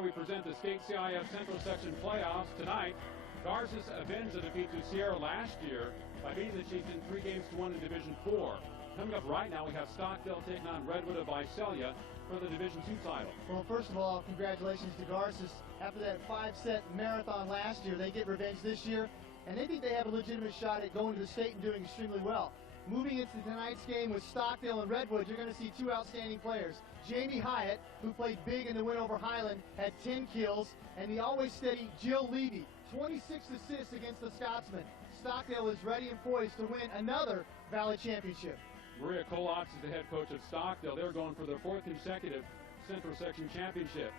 We present the State CIF Central Section playoffs. Tonight, Garces avenged the defeat to Sierra last year by beating the Chiefs in 3-1 in Division 4. Coming up right now, we have Stockdale taking on Redwood of Visalia for the Division 2 title. Well, first of all, congratulations to Garces. After that 5-set marathon last year, they get revenge this year, and they think they have a legitimate shot at going to the state and doing extremely well. Moving into tonight's game with Stockdale and Redwood, you're going to see two outstanding players. Jamie Hyatt, who played big in the win over Highland, had 10 kills, and the always steady Jill Levy, 26 assists against the Scotsman. Stockdale is ready and poised to win another Valley Championship. Maria Kolotz is the head coach of Stockdale. They're going for their 4th consecutive Central Section Championship.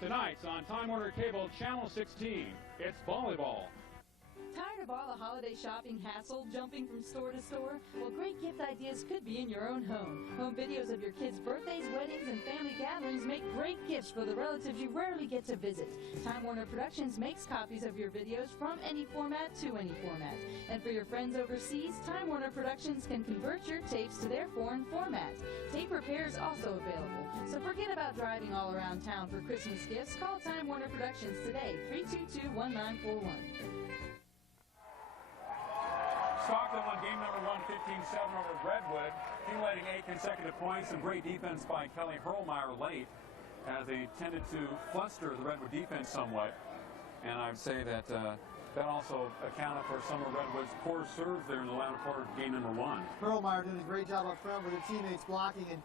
Tonight's on Time Warner Cable, Channel 16. It's volleyball. Tired of all the holiday shopping hassle, jumping from store to store? Well, great gift ideas could be in your own home. Home videos of your kids' birthdays, weddings, and family gatherings make great gifts for the relatives you rarely get to visit. Time Warner Productions makes copies of your videos from any format to any format. And for your friends overseas, Time Warner Productions can convert your tapes to their foreign format. Tape repair is also available. So forget about driving all around town for Christmas gifts. Call Time Warner Productions today, 322-1941. Stockdale won game number 1, 15-7 over Redwood, accumulating 8 consecutive points. Some great defense by Kelly Hurlmeyer late as they tended to fluster the Redwood defense somewhat. And I'd say that that also accounted for some of Redwood's poor serves there in the latter part of game number 1. Hurlmeyer did a great job up front with their teammates blocking, and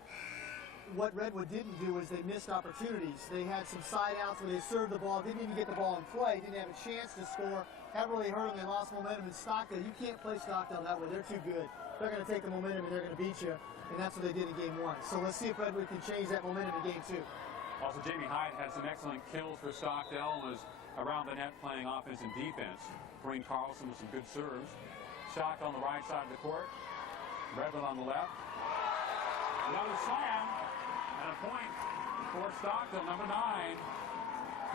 what Redwood didn't do is they missed opportunities. They had some side outs where they served the ball, didn't even get the ball in play, didn't have a chance to score. That really hurt them. They lost momentum in Stockdale. You can't play Stockdale that way. They're too good. They're going to take the momentum and they're going to beat you, and that's what they did in game 1. So let's see if Redwood can change that momentum in game 2. Also, Jamie Hyatt had some excellent kills for Stockdale and was around the net playing offense and defense. Breen Carlson with some good serves. Stockdale on the right side of the court. Redwood on the left. Another slam and a point for Stockdale, number 9.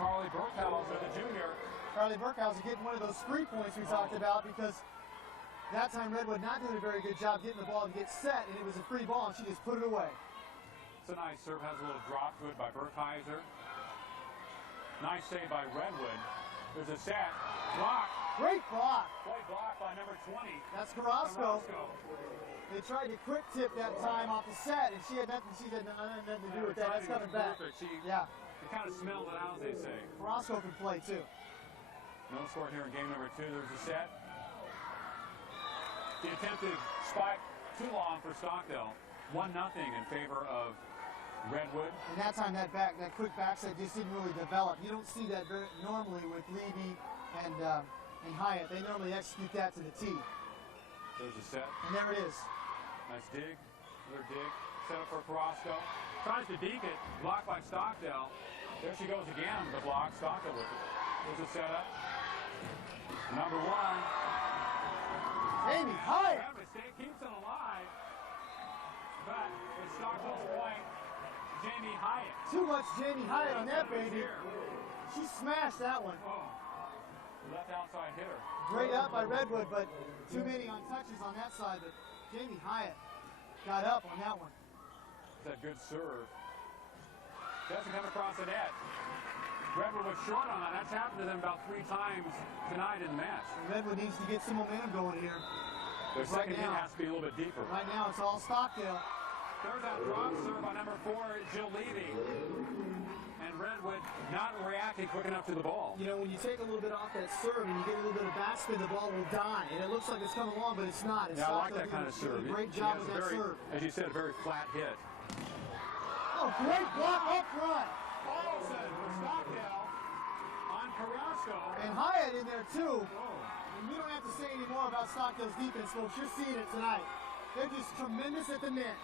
Carly Burkhauser, the junior. Carly Burkhauser getting one of those free points we talked about, because that time Redwood not doing a very good job getting the ball to get set, and it was a free ball, and she just put it away. It's a nice serve, has a little drop to it by Burkhauser. Nice save by Redwood. There's a set. Block. Great block. Great block by number 20. That's Carrasco. They tried to quick tip that time off the set, and she had nothing. She had nothing to do with that. That's coming back. Yeah. They kind of smelled it out, as they say. Carrasco can play too. No score here in game number 2. There's a set. The attempted spike too long for Stockdale. 1-0 in favor of Redwood. And that time that quick back set just didn't really develop. You don't see that very normally with Levy and Hyatt. They normally execute that to the tee. There's a set. And there it is. Nice dig. Another dig. Set up for Carrasco. Tries to deke it. Blocked by Stockdale. There she goes again with the block. Stockdale with it. There's a setup. Number 1. Jamie Hyatt. Mistake keeps it alive. But it's Stockdale's point. Jamie Hyatt. Too much Jamie Hyatt on that baby. She smashed that one. Oh. Left outside hitter. Great up by Redwood, but too many on touches on that side. But Jamie Hyatt got up on that one. That's a good serve. Doesn't come across the net. Redwood was short on that. That's happened to them about 3 times tonight in the match. Redwood needs to get some momentum going here. Their second hit has to be a little bit deeper. Right now, it's all Stockdale. There's that drop serve by number 4, Jill Levy. And Redwood not reacting quick enough to the ball. You know, when you take a little bit off that serve and you get a little bit of backspin, the ball will die. And it looks like it's coming along, but it's not. It's yeah, I like that kind of serve. Great job with that serve. As you said, a very flat hit. Oh, great block up front. Carlson for Stockdale on Carrasco. And Hyatt in there, too. And we don't have to say any more about Stockdale's defense, folks. You're seeing it tonight. They're just tremendous at the net.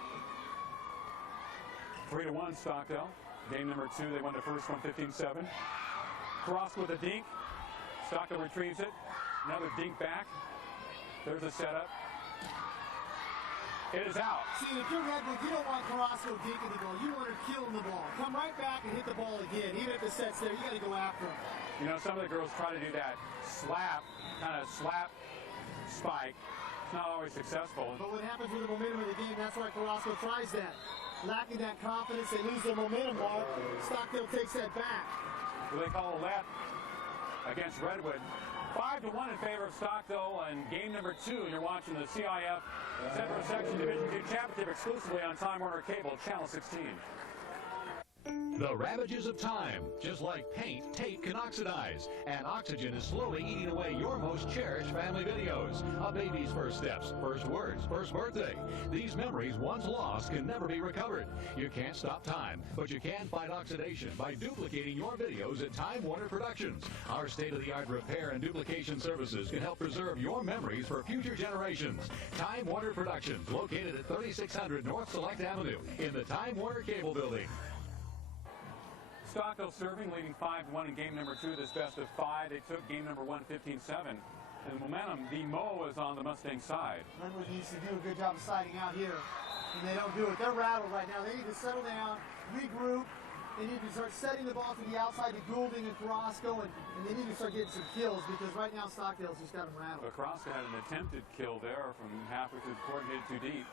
3-1 Stockdale. Game number 2, they won the first one 15-7. Carrasco with a dink. Stockdale retrieves it. Another dink back. There's a setup. It is out. See, if you're Redwood, you don't want Carrasco dinking the ball. You want her killing the ball. Come right back and hit the ball again. Even if the set's there, you got to go after him. You know, some of the girls try to do that kind of slap spike. It's not always successful. But what happens with the momentum of the game, that's why Carrasco tries that. Lacking that confidence, they lose their momentum mark. Stockdale takes that back. what they call a let against Redwood. 5-1 in favor of Stockdale in game number 2. You're watching the CIF Central Section Division 2 Championship exclusively on Time Warner Cable, Channel 16. The ravages of time. Just like paint, tape can oxidize, and oxygen is slowly eating away your most cherished family videos. A baby's first steps, first words, first birthday. These memories, once lost, can never be recovered. You can't stop time, but you can fight oxidation by duplicating your videos at Time Warner Productions. Our state-of-the-art repair and duplication services can help preserve your memories for future generations. Time Warner Productions, located at 3600 North Select Avenue in the Time Warner Cable Building. Stockdale serving, leading 5-1 in game number 2 of this best of 5. They took game number 1, 15-7. And the momentum, the Mo is on the Mustang side. Redwood needs to do a good job of siding out here, and they don't do it. They're rattled right now. They need to settle down, regroup. They need to start setting the ball to the outside to Goulding and Carrasco, and they need to start getting some kills because right now Stockdale's just got them rattled. But Carrasco had an attempted kill there from halfway through the court and hit too deep.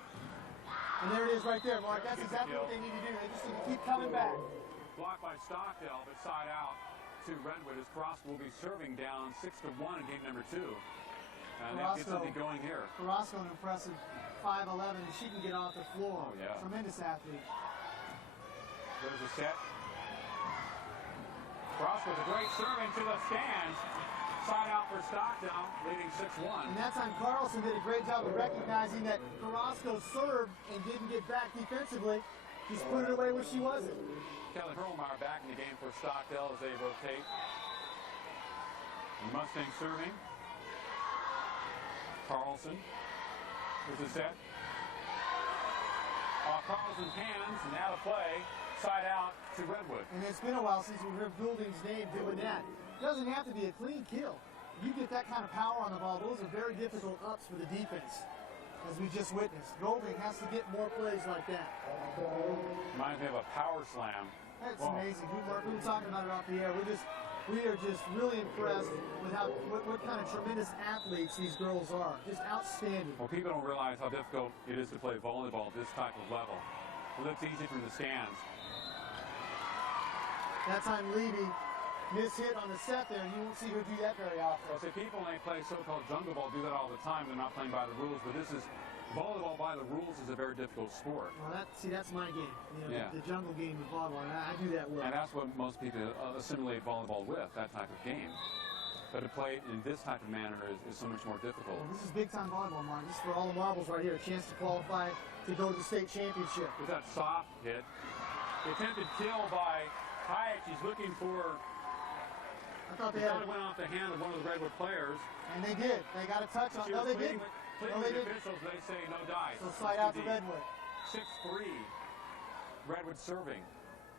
And there it is right there, Mark. That's exactly what they need to do. They just need to keep coming back. Blocked by Stockdale, but side out to Redwood as Carrasco will be serving down 6-1 in game number 2. And that gets something going here. Carrasco, an impressive 5'11", and she can get off the floor. Oh, yeah. Tremendous athlete. There's a set. Carrasco with a great serve into the stands. Side out for Stockdale, leading 6-1. And that time Carlson did a great job of recognizing that Carrasco served and didn't get back defensively. Just put it away where she wasn't. Kelly Hurlmeyer back in the game for Stockdale as they rotate. And Mustang serving. Carlson. There's a set. Off Carlson's hands and out of play. Side out to Redwood. And it's been a while since we heard Goulding's name doing that. It doesn't have to be a clean kill. You get that kind of power on the ball, those are very difficult ups for the defense, as we just witnessed. Goulding has to get more plays like that. Reminds me of a power slam. That's amazing. We were talking about it off the air. We are just really impressed with what kind of tremendous athletes these girls are. Just outstanding. Well, people don't realize how difficult it is to play volleyball at this type of level. It looks easy from the stands. That time Levy mishit on the set there, and you won't see her do that very often. Well, see, people when they play so-called jungle ball do that all the time. They're not playing by the rules, but this is volleyball by the rules is a very difficult sport. Well, that's my game. You know, yeah. the jungle game of volleyball, and I do that well. And that's what most people assimilate volleyball with, that type of game. But to play it in this type of manner is so much more difficult. Well, this is big-time volleyball, Mark. This is for all the marbles right here. A chance to qualify to go to the state championship. With that soft hit. The attempted kill by Hyatt. She's looking for... I thought they had... It went off the hand of one of the Redwood players. And they did. They got a touch on... No, they didn't. No, they didn't. Officials, they say no dice. So slide out to Redwood. 6-3. Redwood serving.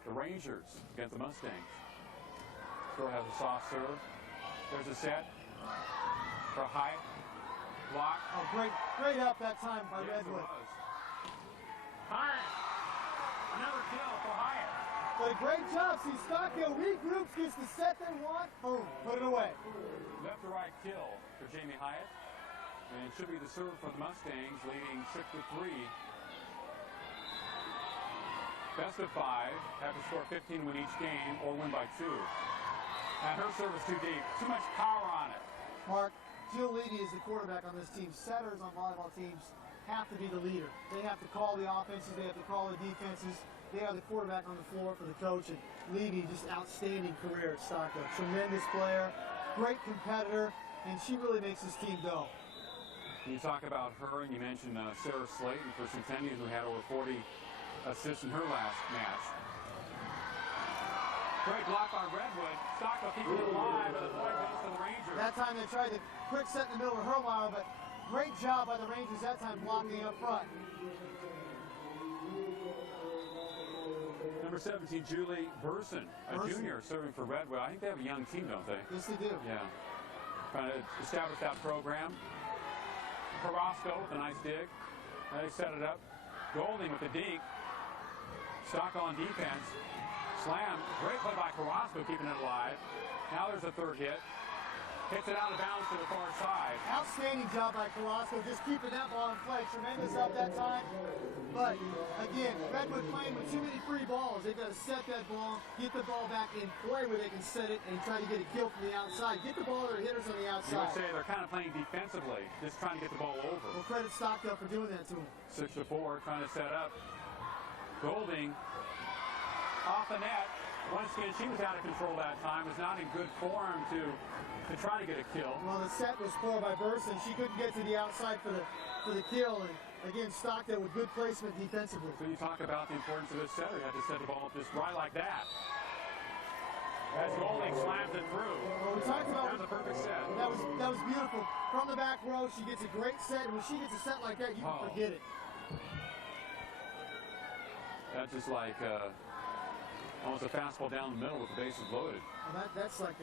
The Rangers against the Mustangs. Still has a soft serve. There's a set for Hyatt. Block. Oh, great up that time by Redwood. Hyatt. Another kill for Hyatt. But a great job. See, Stockdale regroups, gets the set they want. Boom, put it away. Left to right kill for Jamie Hyatt. And it should be the serve for the Mustangs, leading 6-3. Best of 5. Have to score 15 to win each game or win by 2. And her serve is too deep. Too much power on it. Mark, Jill Levy is the quarterback on this team. Setters on volleyball teams have to be the leader. They have to call the offenses. They have to call the defenses. They are the quarterback on the floor for the coach. And Levy, just outstanding career at Stockdale. Tremendous player, great competitor, and she really makes this team go. You talk about her, and you mentioned Sarah Slayton for Centennial, who had over 40 assists in her last match. Great block by Redwood. Stockdale keeping it alive, but the point goes to the Rangers. That time they tried the quick set in the middle of Hurlmeyer, but great job by the Rangers that time blocking up front. Number 17, Julie Burson, a junior serving for Redwood. I think they have a young team, don't they? Yes, they do. Yeah. Trying to establish that program. Carrasco with a nice dig. They set it up. Goulding with the deke. Stockdale on defense. Slam. Great play by Carrasco, keeping it alive. Now there's a third hit. Hits it out of bounds to the far side. Outstanding job by Carrasco, just keeping that ball in play. Tremendous up that time. But again, Redwood playing with too many free balls. They've got to set that ball, get the ball back in play where they can set it and try to get a kill from the outside. Get the ball to their hitters on the You outside. would say they're kind of playing defensively, just trying to get the ball over. Well, credit Stockdale for doing that to them. 6-4, trying to set up. Golding off the net. Once again, she was out of control that time. Was not in good form to try to get a kill. Well, the set was scored by Burson. She couldn't get to the outside for the kill. And again, Stockdale with good placement defensively. So you talk about the importance of this setter. You have to set the ball up just right like that. As Golding slams it through. Well, we talked about that was a perfect set. That was beautiful. From the back row, she gets a great set. And when she gets a set like that, you can forget it. That's just like almost a fastball down the middle with the bases loaded. Well, that's like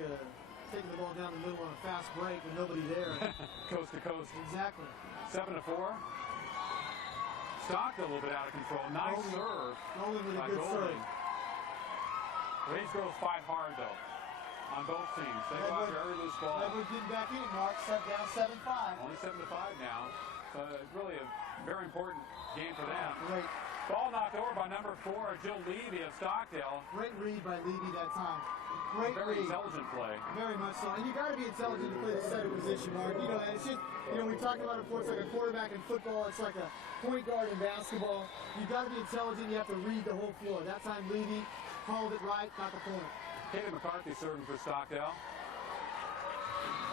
taking the ball down the middle on a fast break with nobody there. Coast to coast. Exactly. 7-4. Stockdale a little bit out of control. Nice serve. Golding with a by good Golding. serve. These girls fight hard though on both teams. They go after every loose ball. Redwood getting back in, Mark. Set down 7-5. Only 7-5 now. So it's really a very important game for them. Great. Ball knocked over by number 4, Jill Levy of Stockdale. Great read by Levy that time. Great Very read. intelligent play. Very much so. And you got to be intelligent to play the setter position, Mark. You know that. It's just, we talked about it before. It's like a quarterback in football. It's like a point guard in basketball. You got to be intelligent. You have to read the whole floor. That time, Levy called it right, got the point. Katie McCarthy serving for Stockdale.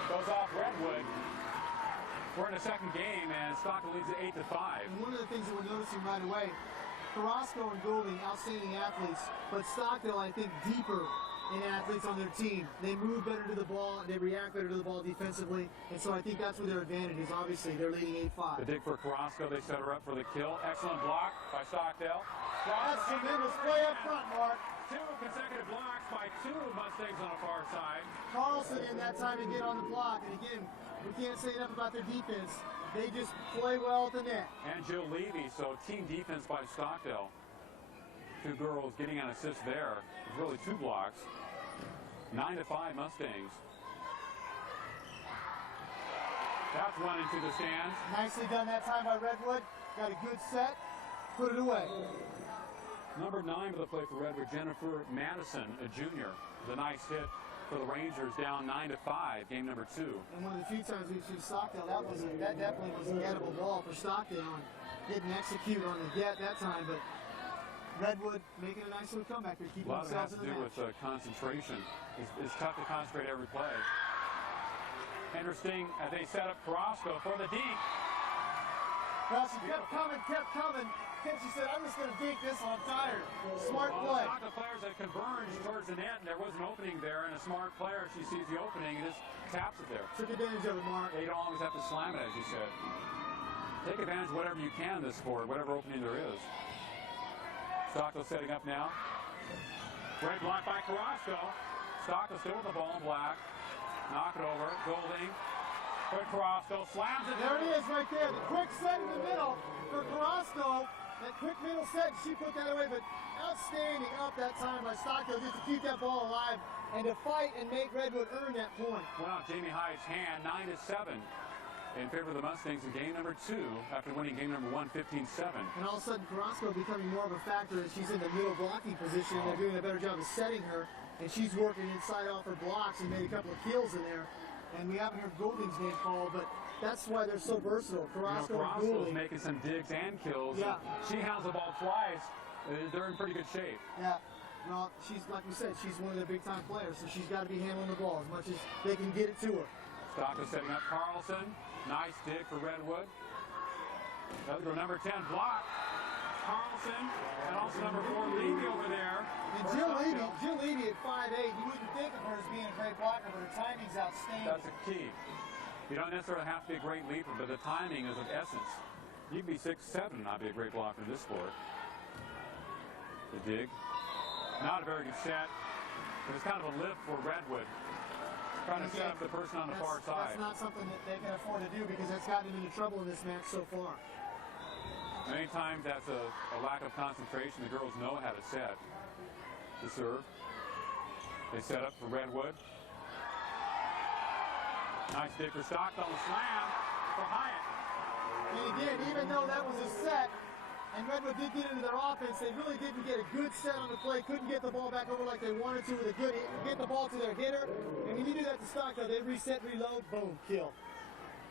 Goes off Redwood. We're in the second game, and Stockdale leads it 8-5. And one of the things that we're noticing right away, Carrasco and Golding, outstanding athletes, but Stockdale, I think, deeper in athletes on their team. They move better to the ball, and they react better to the ball defensively, and so I think that's where their advantage is. Obviously, they're leading 8-5. The dig for Carrasco, they set her up for the kill. Excellent block by Stockdale. That's tremendous play up front, Mark. 2 consecutive blocks by 2 Mustangs on the far side. Carlson in that time to get on the block, and again, we can't say enough about their defense. They just play well at the net. And Jill Levy, so team defense by Stockdale. 2 girls getting an assist there. It's really 2 blocks. 9-5 Mustangs. That's one into the stands. Nicely done that time by Redwood. Got a good set. Put it away. Number 9 for the play for Redwood, Jennifer Madison, a junior. The nice hit for the Rangers, down 9-5, game number 2. And one of the few times we've seen Stockdale, that definitely was an gettable ball for Stockdale. And didn't execute on the get that time, but Redwood making a nice little comeback. They're keeping A lot of it has themselves to in do the match. with concentration. It's tough to concentrate every play. Interesting, they set up Carrasco for the deke. Well, she kept coming. And she said, I'm just going to deke this one. I'm tired. Smart play. The players that converged towards the net, and there was an opening there, and a smart player, she sees the opening and just taps it there. Took advantage of it, Mark. You don't always have to slam it, as you said. Take advantage of whatever you can in this sport, whatever opening there is. Stockdale setting up now. Great block by Carrasco. Stockdale still with the ball in black. Knock it over. Golding. Quick Carrasco slams it. There it is right there. The quick set in the middle for Carrasco. That quick middle set, she put that away, but outstanding up that time by Stockdale just to keep that ball alive and to fight and make Redwood earn that point. Wow, Jamie Hyde's hand, 9-7 in favor of the Mustangs in game number 2 after winning game number 1, 15-7. And all of a sudden, Carrasco becoming more of a factor as she's in the middle blocking position. And they're doing a better job of setting her, and she's working inside off her blocks and made a couple of kills in there. And we haven't heard Golding's name called, but that's why they're so versatile. Carrasco and Carrasco's Golding. making some digs and kills. Yeah. She has the ball twice. They're in pretty good shape. Yeah. Well, she's, like we said, she's one of the big-time players, so she's got to be handling the ball as much as they can get it to her. Stockdale setting up Carlson. Nice dig for Redwood. That'll go number 10 block. Carlson, and also number 4 Levy over there. And Jill Levy at 5'8", you wouldn't think of her as being a great blocker, but her timing's outstanding. That's a key. You don't necessarily have to be a great leaper, but the timing is of essence. You can be 6'7" and not be a great blocker in this sport. The dig. Not a very good set. It was kind of a lift for Redwood. Trying to set up the person on the far side. That's not something that they can afford to do because that's gotten them into trouble in this match so far. Many times that's a lack of concentration. The girls know how to set to serve. They set up for Redwood. Nice dig for Stockdale. Slam for Hyatt. And again, even though that was a set, and Redwood did get into their offense, they really didn't get a good set on the play, couldn't get the ball back over like they wanted to with a good hit, get the ball to their hitter. And when you do that to Stockdale, they reset, reload, boom, kill.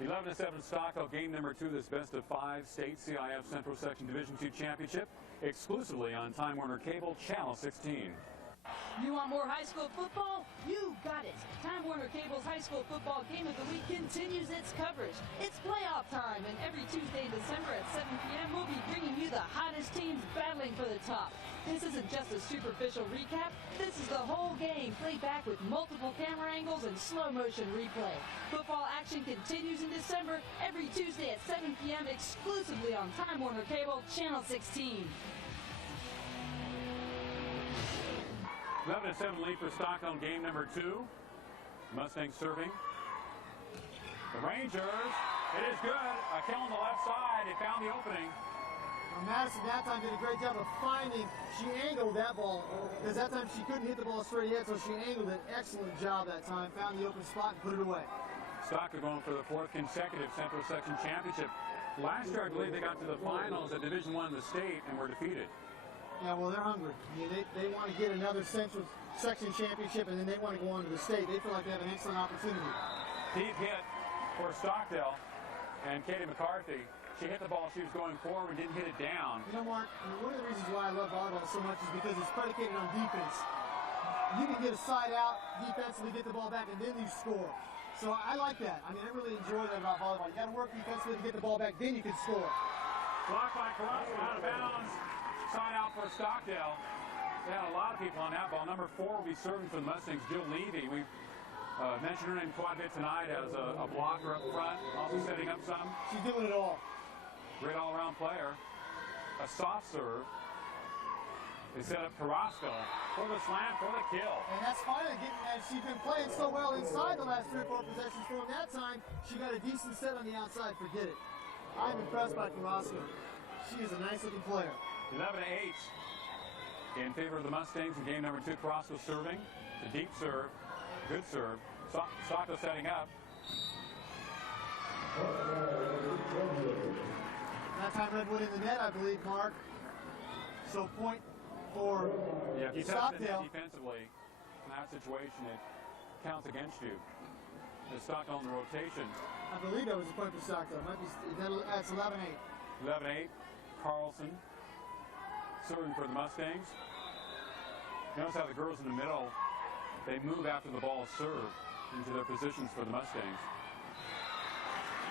11-7 Stockdale, game number 2, this best of 5 state CIF Central Section Division II Championship, exclusively on Time Warner Cable, Channel 16. You want more high school football? You got it. Time Warner Cable's high school football game of the week continues its coverage. It's playoff time, and every Tuesday in December at 7 p.m. we'll be bringing you the hottest teams battling for the top. This isn't just a superficial recap. This is the whole game played back with multiple camera angles and slow motion replay. Football action continues in December every Tuesday at 7 p.m. exclusively on Time Warner Cable, Channel 16. 11-7 lead for Stockdale, game number 2. Mustangs serving. The Rangers, it is good. A kill on the left side. They found the opening. Well, Madison that time did a great job of finding. She angled that ball because that time she couldn't hit the ball straight ahead, so she angled it. Excellent job that time. Found the open spot and put it away. Stockdale going for the 4th consecutive Central Section Championship. Last year, I believe they got to the finals at Division I in the state and were defeated. Yeah, well, they're hungry. I mean, they want to get another Central Section Championship, and then they want to go on to the state. They feel like they have an excellent opportunity. Deep hit for Stockdale, and Katie McCarthy. She hit the ball. She was going forward, didn't hit it down. You know, Mark, one of the reasons why I love volleyball so much is because it's predicated on defense. You can get a side out defensively, get the ball back, and then you score. So I like that. I mean, I really enjoy that about volleyball. You got to work defensively to get the ball back, then you can score. Blocked by Carrasco, out of bounds. Side out for Stockdale. They had a lot of people on that ball. Number 4 will be serving for the Mustangs, Jill Levy. We mentioned her name quite a bit tonight as a blocker up front, also setting up some. She's doing it all. Great all-around player. A soft serve. They set up Carrasco for the slam, for the kill. And that's finally getting, and she's been playing so well inside the last 3 or 4 possessions for him. That time, she got a decent set on the outside. Forget it. I'm impressed by Carrasco. She is a nice-looking player. 11-8 in favor of the Mustangs in game number 2. Carrasco serving. The deep serve. Good serve. Stockdale setting up. That time Redwood in the net, I believe, Mark. So point for if you touch the net Stockdale. defensively in that situation, it counts against you. The Stockdale in the rotation. I believe that was a point for Stockdale. Might be, that's 11-8. 11-8. Carlson serving for the Mustangs. Notice how the girls in the middle, they move after the ball is served into their positions for the Mustangs.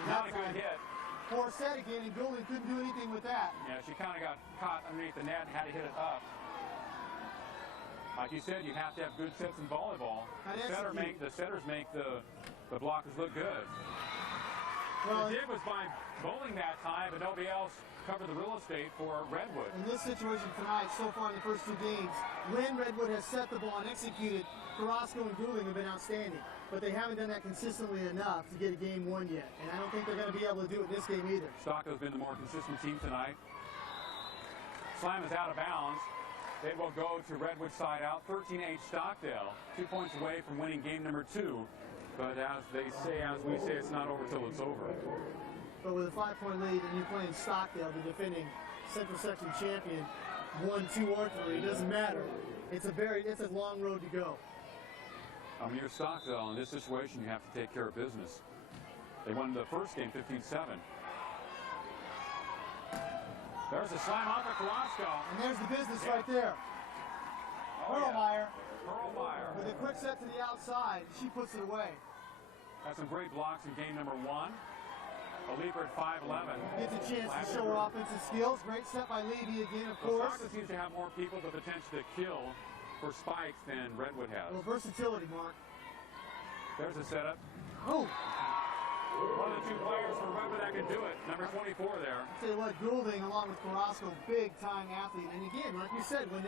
Not a good hit. Poor set again, and Golden couldn't do anything with that. Yeah, she kind of got caught underneath the net and had to hit it up. Like you said, you have to have good sets in volleyball. The setters make the blockers look good. Well, the dig was by bowling that time, but nobody else covered the real estate for Redwood. In this situation tonight, so far in the first 2 games, when Redwood has set the ball and executed, Carrasco and Goulding have been outstanding. But they haven't done that consistently enough to get a game won yet. And I don't think they're going to be able to do it in this game either. Stockdale's been the more consistent team tonight. Slam is out of bounds. It will go to Redwood side out. 13-8 Stockdale. 2 points away from winning game number 2. But as we say, it's not over till it's over. But with a 5-point lead and you're playing Stockdale, the defending Central Section champion, 1, 2, or 3, it doesn't matter. It's a long road to go. I mean, you're Stockdale. In this situation, you have to take care of business. They won the first game 15-7. There's a slam off of Carrasco. And there's the business right there. Perlmeyer. Perlmeyer. With a quick set to the outside, she puts it away. Had some great blocks in game number 1. A leaper at 5'11". Gets a chance to show her offensive skills. Great set by Levy again, of course. Stockdale seems to have more people with the potential to kill for spikes than Redwood has. Well, versatility, Mark. There's a setup. Oh! One of the 2 players for Redwood that can do it. Number 24 there. I'll tell you what, Goulding along with Carrasco, big-time athlete. And again, like you said, when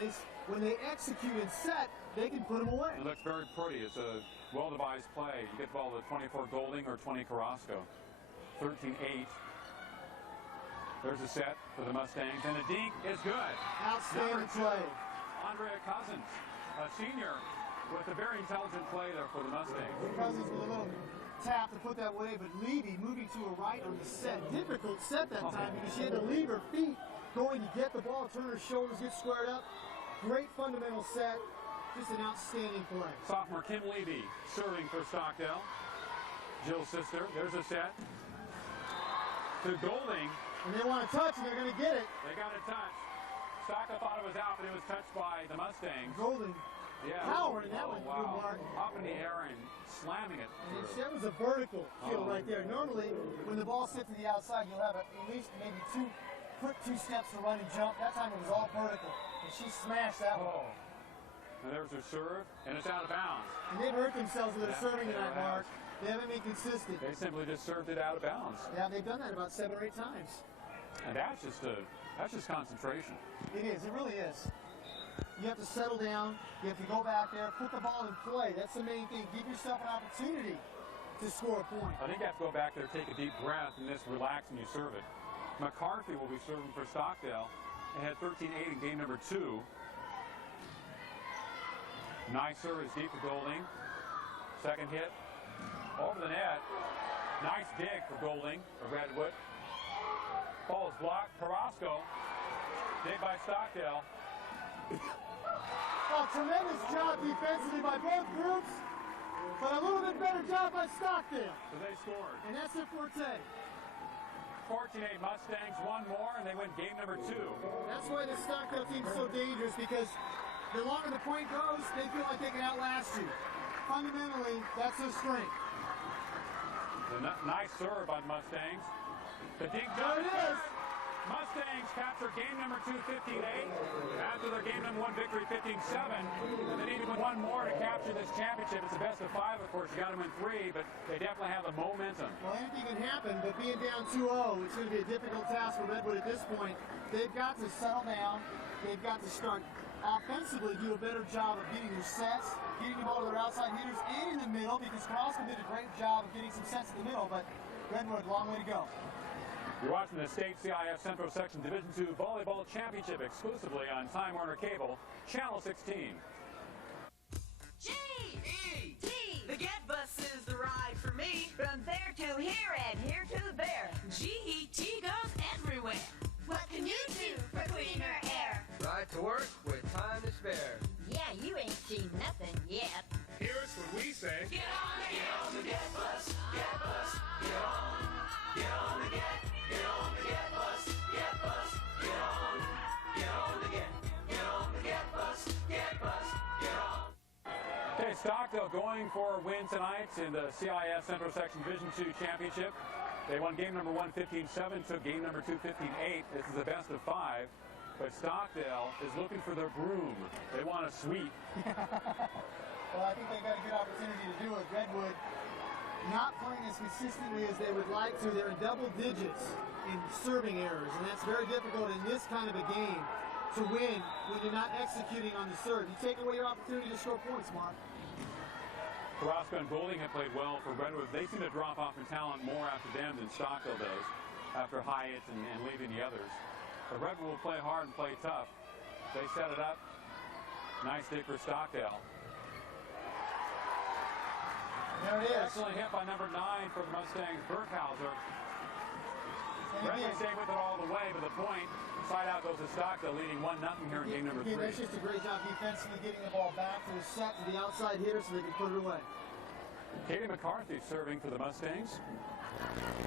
they execute and set, they can put them away. It looks very pretty. It's a well-devised play. You get the ball to 24 Goulding or 20 Carrasco. 13-8. There's a set for the Mustangs, and the dink is good. Outstanding play. Andrea Cousins, a senior, with a very intelligent play there for the Mustangs. Cousins with a little tap to put that away, but Levy moving to her right on the set. Difficult set that time because she had to leave her feet going to get the ball, turn her shoulders, get squared up. Great fundamental set. Just an outstanding play. Sophomore Kim Levy serving for Stockdale. Jill's sister. There's a set. To Golding. And they want to touch, and they're going to get it. They got a touch. Stockdale thought it was out, but it was touched by the Mustangs. Golding. Yeah. Power in that one, wow. Mark. Up in the air and slamming it. And that was a vertical kill right there. Normally, when the ball sits to the outside, you'll have at least maybe quick two steps to run and jump. That time it was all vertical. And she smashed that one. And there's her serve, and it's out of bounds. And they've hurt themselves with their serving tonight, Mark. They haven't been consistent. They simply just served it out of bounds. Yeah, they've done that about 7 or 8 times. And that's just concentration. It is. It really is. You have to settle down. You have to go back there, put the ball in play. That's the main thing. Give yourself an opportunity to score a point. I think you have to go back there, take a deep breath, and just relax when you serve it. McCarthy will be serving for Stockdale. They had 13-8 in game number 2. Nice serve is deep for Golding. Second hit. Over the net. Nice dig for Golding, for Redwood. Ball is blocked. Carrasco. Dig by Stockdale. Oh, tremendous job defensively by both groups, but a little bit better job by Stockdale. So they scored. And that's their forte. 14-8 Mustangs, one more, and they win game number 2. That's why the Stockdale team's so dangerous, because the longer the point goes, they feel like they can outlast you. Fundamentally, that's their strength. Nice serve by the Mustangs. The dink There it is. Mustangs capture game number 2, 15-8. After their game number 1 victory, 15-7. They need to win one more to capture this championship. It's a best of 5, of course. You got to win 3, but they definitely have the momentum. Well, anything can happen, but being down 2-0, it's going to be a difficult task for Redwood at this point. They've got to settle down. They've got to start offensively, do a better job of getting their sets, getting the ball to their outside hitters and in the middle, because Carrasco did a great job of getting some sets in the middle, but Redwood, long way to go. You're watching the State CIF Central Section Division II Volleyball Championship exclusively on Time Warner Cable, Channel 16. G-E-T, the Get Bus is the ride for me. From there to here and here to there. G-E-T goes everywhere. What can you do for cleaner air? Ride to work with time to spare. Yeah, you ain't seen nothing yet. Here's what we say. Get on the Get Bus, Get Bus, get on. Get on the Get Bus, Get Bus, get on. Get on the Get Bus, Get Bus, get on. Okay, Stockdale going for a win tonight in the CIF Central Section Division II Championship. They won game number 1, 15-7, took game number 2, 15-8. This is the best of 5. But Stockdale is looking for their broom. They want a sweep. Well, I think they've got a good opportunity to do it. Redwood not playing as consistently as they would like to. They're in double digits in serving errors, and that's very difficult in this kind of a game to win when you're not executing on the serve. You take away your opportunity to score points, Mark. Carrasco and Golding have played well for Redwood. They seem to drop off in talent more after them than Stockdale does, after Hyatt and leaving the others. But Redwood will play hard and play tough. They set it up. Nice dig for Stockdale. There it is. Excellent hit by number 9 for the Mustangs, Burkhauser. Redwood stayed with it all the way, but the point, side out goes to Stockdale, leading 1-0 here in game number 3. That's just a great job defensively, getting the ball back to the set to the outside hitter so they can put it away. Katie McCarthy serving for the Mustangs.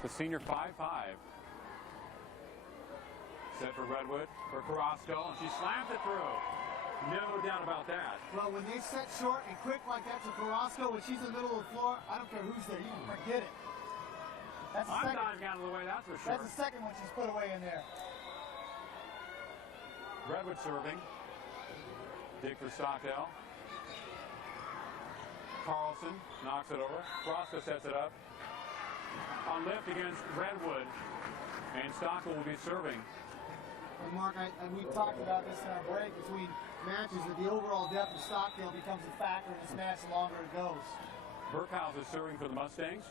The senior 5'5". Set for Redwood, for Carrasco, and she slams it through. No doubt about that. Well, when they set short and quick like that to Carrasco, when she's in the middle of the floor, I don't care who's there, you can forget it. That's the I'm second. diving out of the way, that's for sure. That's the second one she's put away in there. Redwood serving. Dig for Stockdale. Carlson knocks it over. Carrasco sets it up. On lift against Redwood. And Stockdale will be serving. And Mark, we've talked about this in our break between matches, that the overall depth of Stockdale becomes a factor in this match the longer it goes. Burkhauser is serving for the Mustangs.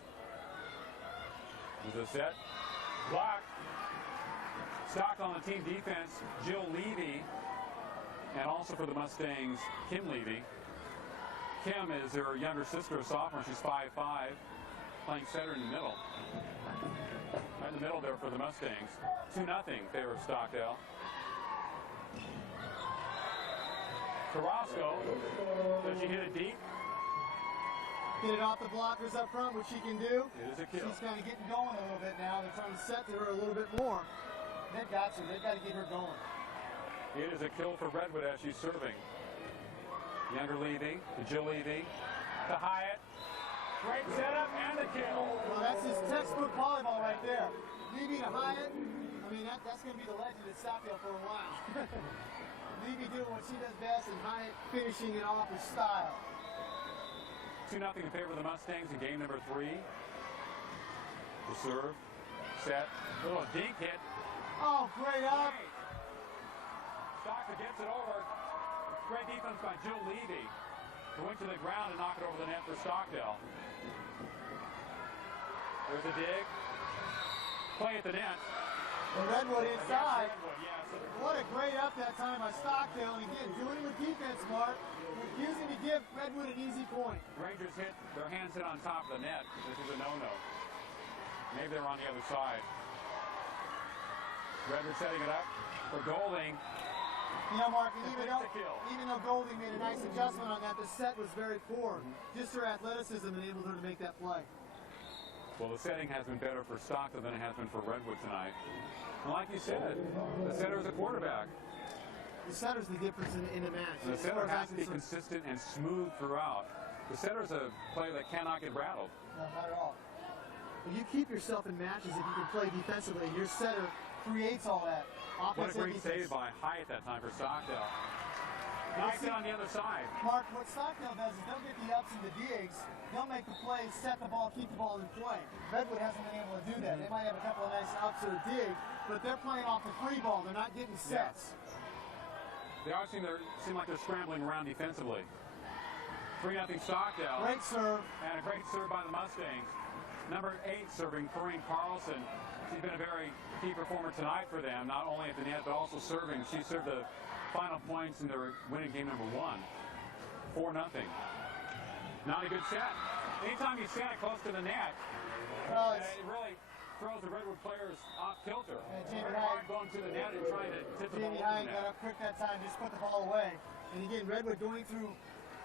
There's a set. Blocked. Stockdale on the team defense, Jill Levy. And also for the Mustangs, Kim Levy. Kim is her younger sister, a sophomore. She's 5'5". playing center in the middle. Right in the middle there for the Mustangs. 2-0 favor of Stockdale. Carrasco, does she hit it deep? Get it off the blockers up front, which she can do. It is a kill. She's kind of getting going a little bit now. They're trying to set to her a little bit more. They've got to. They've got to get her going. It is a kill for Redwood as she's serving. Younger Levy to Jill Levy to Hyatt. Great setup and the kill. Well, that's his textbook volleyball right there. Levy to Hyatt. I mean, that's going to be the legend at Stockdale for a while. Levy doing what she does best, and Hyatt finishing it off with style. 2-0 in favor of the Mustangs in game number 3. The serve, set, little dink hit. Oh, great up. Stockdale gets it over. Great defense by Jill Levy to win to the ground and knock it over the net for Stockdale. There's a dig. Play at the net. And Redwood inside. Redwood, yes. What a great up that time by Stockdale. And again, doing the defense, Mark, refusing to give Redwood an easy point. Rangers hit, their hands hit on top of the net. This is a no-no. Maybe they're on the other side. Redwood setting it up for Golding. You know, Mark, and It's a kill. even though Golding made a nice adjustment on that, the set was very poor. Just her athleticism enabled her to make that play. Well, the setting has been better for Stockdale than it has been for Redwood tonight. And like you said, the setter is a quarterback. The setter's the difference in the match. The As setter far as has to I'm be concerned. consistent and smooth throughout. The setter's a player that cannot get rattled. No, not at all. But you keep yourself in matches if you can play defensively. Your setter creates all that. What a Offensive great defense. save by Hyatt that time for Stockdale. Nice hit on the other side. Mark, what Stockdale does is they'll get the ups and the digs. They'll make the plays, set the ball, keep the ball in play. Redwood hasn't been able to do that. They might have a couple of nice ups or a dig, but they're playing off the free ball. They're not getting sets. They always seem like they're scrambling around defensively. 3-0 Stockdale. Great serve. And a great serve by the Mustangs. Number 8 serving, Corinne Carlson. She's been a very key performer tonight for them, not only at the net, but also serving. She served the final points in their winning game number 1. 4-0. Not a good set. Anytime you set it close to the net, Well, it really throws the Redwood players off kilter. And Jamie They're hard going to the net and trying to tip the ball Jamie over Hyatt the got net. up quick that time, just put the ball away. And again, Redwood going through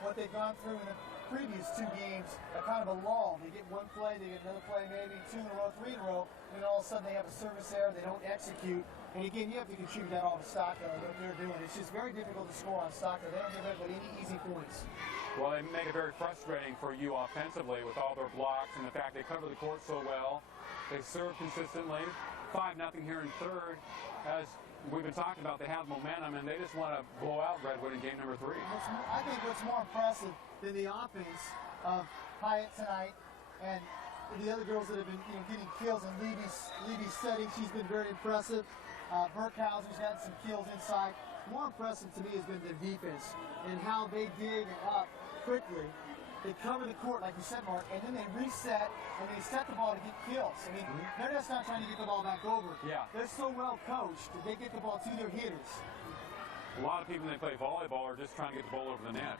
what they've gone through in the previous 2 games, a kind of a lull. They get one play, they get another play, maybe 2 in a row, 3 in a row, and then all of a sudden they have a service error, they don't execute. And again, you have to contribute that all to Stockdale, what they're doing. It's just very difficult to score on Stockdale. They don't give Redwood any easy points. Well, they make it very frustrating for you offensively with all their blocks and the fact they cover the court so well. They serve consistently. 5-0 here in third. As we've been talking about, they have momentum, and they just want to blow out Redwood in game number 3. I think what's more impressive than the offense of Hyatt tonight and the other girls that have been getting kills, and Levy's setting, she's been very impressive. Burkhauser's gotten some kills inside. More impressive to me has been their defense and how they dig it up quickly. They cover the court, like you said, Mark, and then they reset and they set the ball to get kills. I mean, they're just not trying to get the ball back over. Yeah. They're so well coached that they get the ball to their hitters. A lot of people when they play volleyball are just trying to get the ball over the net.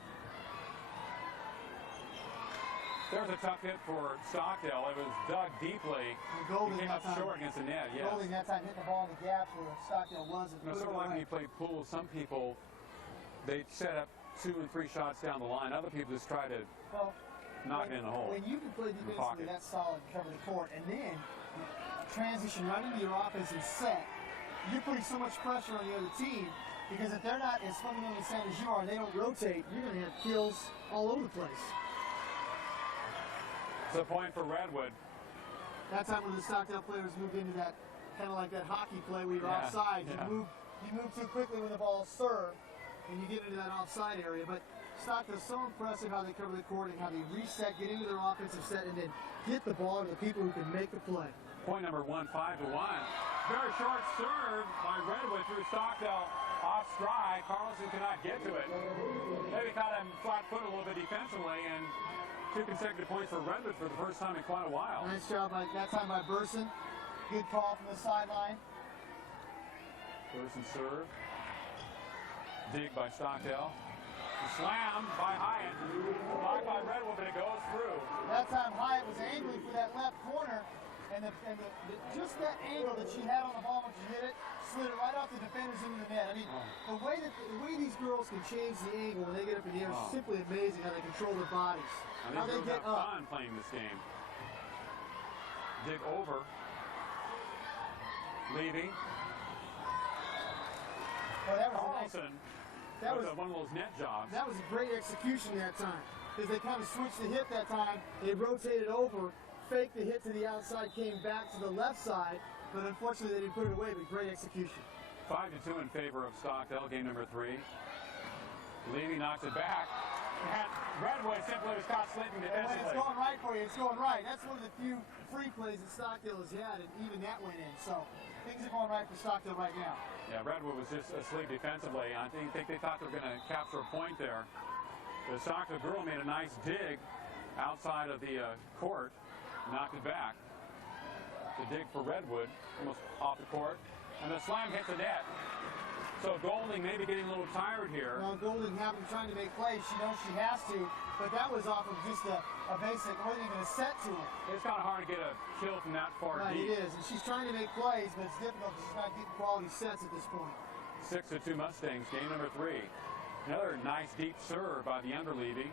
There's a tough hit for Stockdale. It was dug deeply. And Golding He came that up time. short against the net, yes. Golding that time hit the ball in the gap where Stockdale wasn't. You know, sort of like when you play pool, some people, they set up 2 and 3 shots down the line. Other people just try to Well, knock it in the hole. when you can play pocket. defensively that solid, cover the court, and then transition right into your offense and set, you're putting so much pressure on the other team because if they're not as fundamentally sound as you are and they don't rotate, you're going to have kills all over the place. It's a point for Redwood. That time when the Stockdale players moved into that, kind of like that hockey play where you're Yeah, offside. yeah. You move too quickly when the ball is served, and you get into that offside area. But Stockdale's so impressive how they cover the court and how they reset, get into their offensive set, and then get the ball to the people who can make the play. Point number 1, 5-1. Very short serve by Redwood through Stockdale off stride. Carlson cannot get to it. Maybe caught him flat-footed a little bit defensively, and 2 consecutive points for Redwood for the first time in quite a while. Nice job that time by Burson. Good call from the sideline. Burson serve. Dig by Stockdale. Slammed by Hyatt. Blocked by Redwood, but it goes through. That time Hyatt was angling for that left corner, and just that angle that she had on the ball when she hit it, slid it right off the defenders into the net. I mean, the way these girls can change the angle when they get up in the air is simply amazing how they control their bodies. How they get fun playing this game. Dig over. Levy. Oh, that was Carlson. That was one of those net jobs. That was a great execution that time, because they kind of switched the hit that time. They rotated over, faked the hit to the outside, came back to the left side, but unfortunately they didn't put it away, but great execution. 5-2 in favor of Stockdale, game number 3. Levy knocks it back. And Redwood simply was caught slipping defensively. It's going right for you. It's going right. That's one of the few free plays that Stockdale has had, and even that went in. So things are going right for Stockdale right now. Yeah, Redwood was just asleep defensively. I think they thought they were going to capture a point there. The Stockdale girl made a nice dig outside of the court, knocked it back. The dig for Redwood, almost off the court, and the slam hits the net. So Golding may be getting a little tired here. Well, Golding trying to make plays. She knows she has to, but that was off of just a basic, wasn't even a set to it. It's kind of hard to get a kill from that far right, deep. It is, and she's trying to make plays, but it's difficult because she's not getting quality sets at this point. 6-2 Mustangs, game number 3. Another nice deep serve by the younger Levy.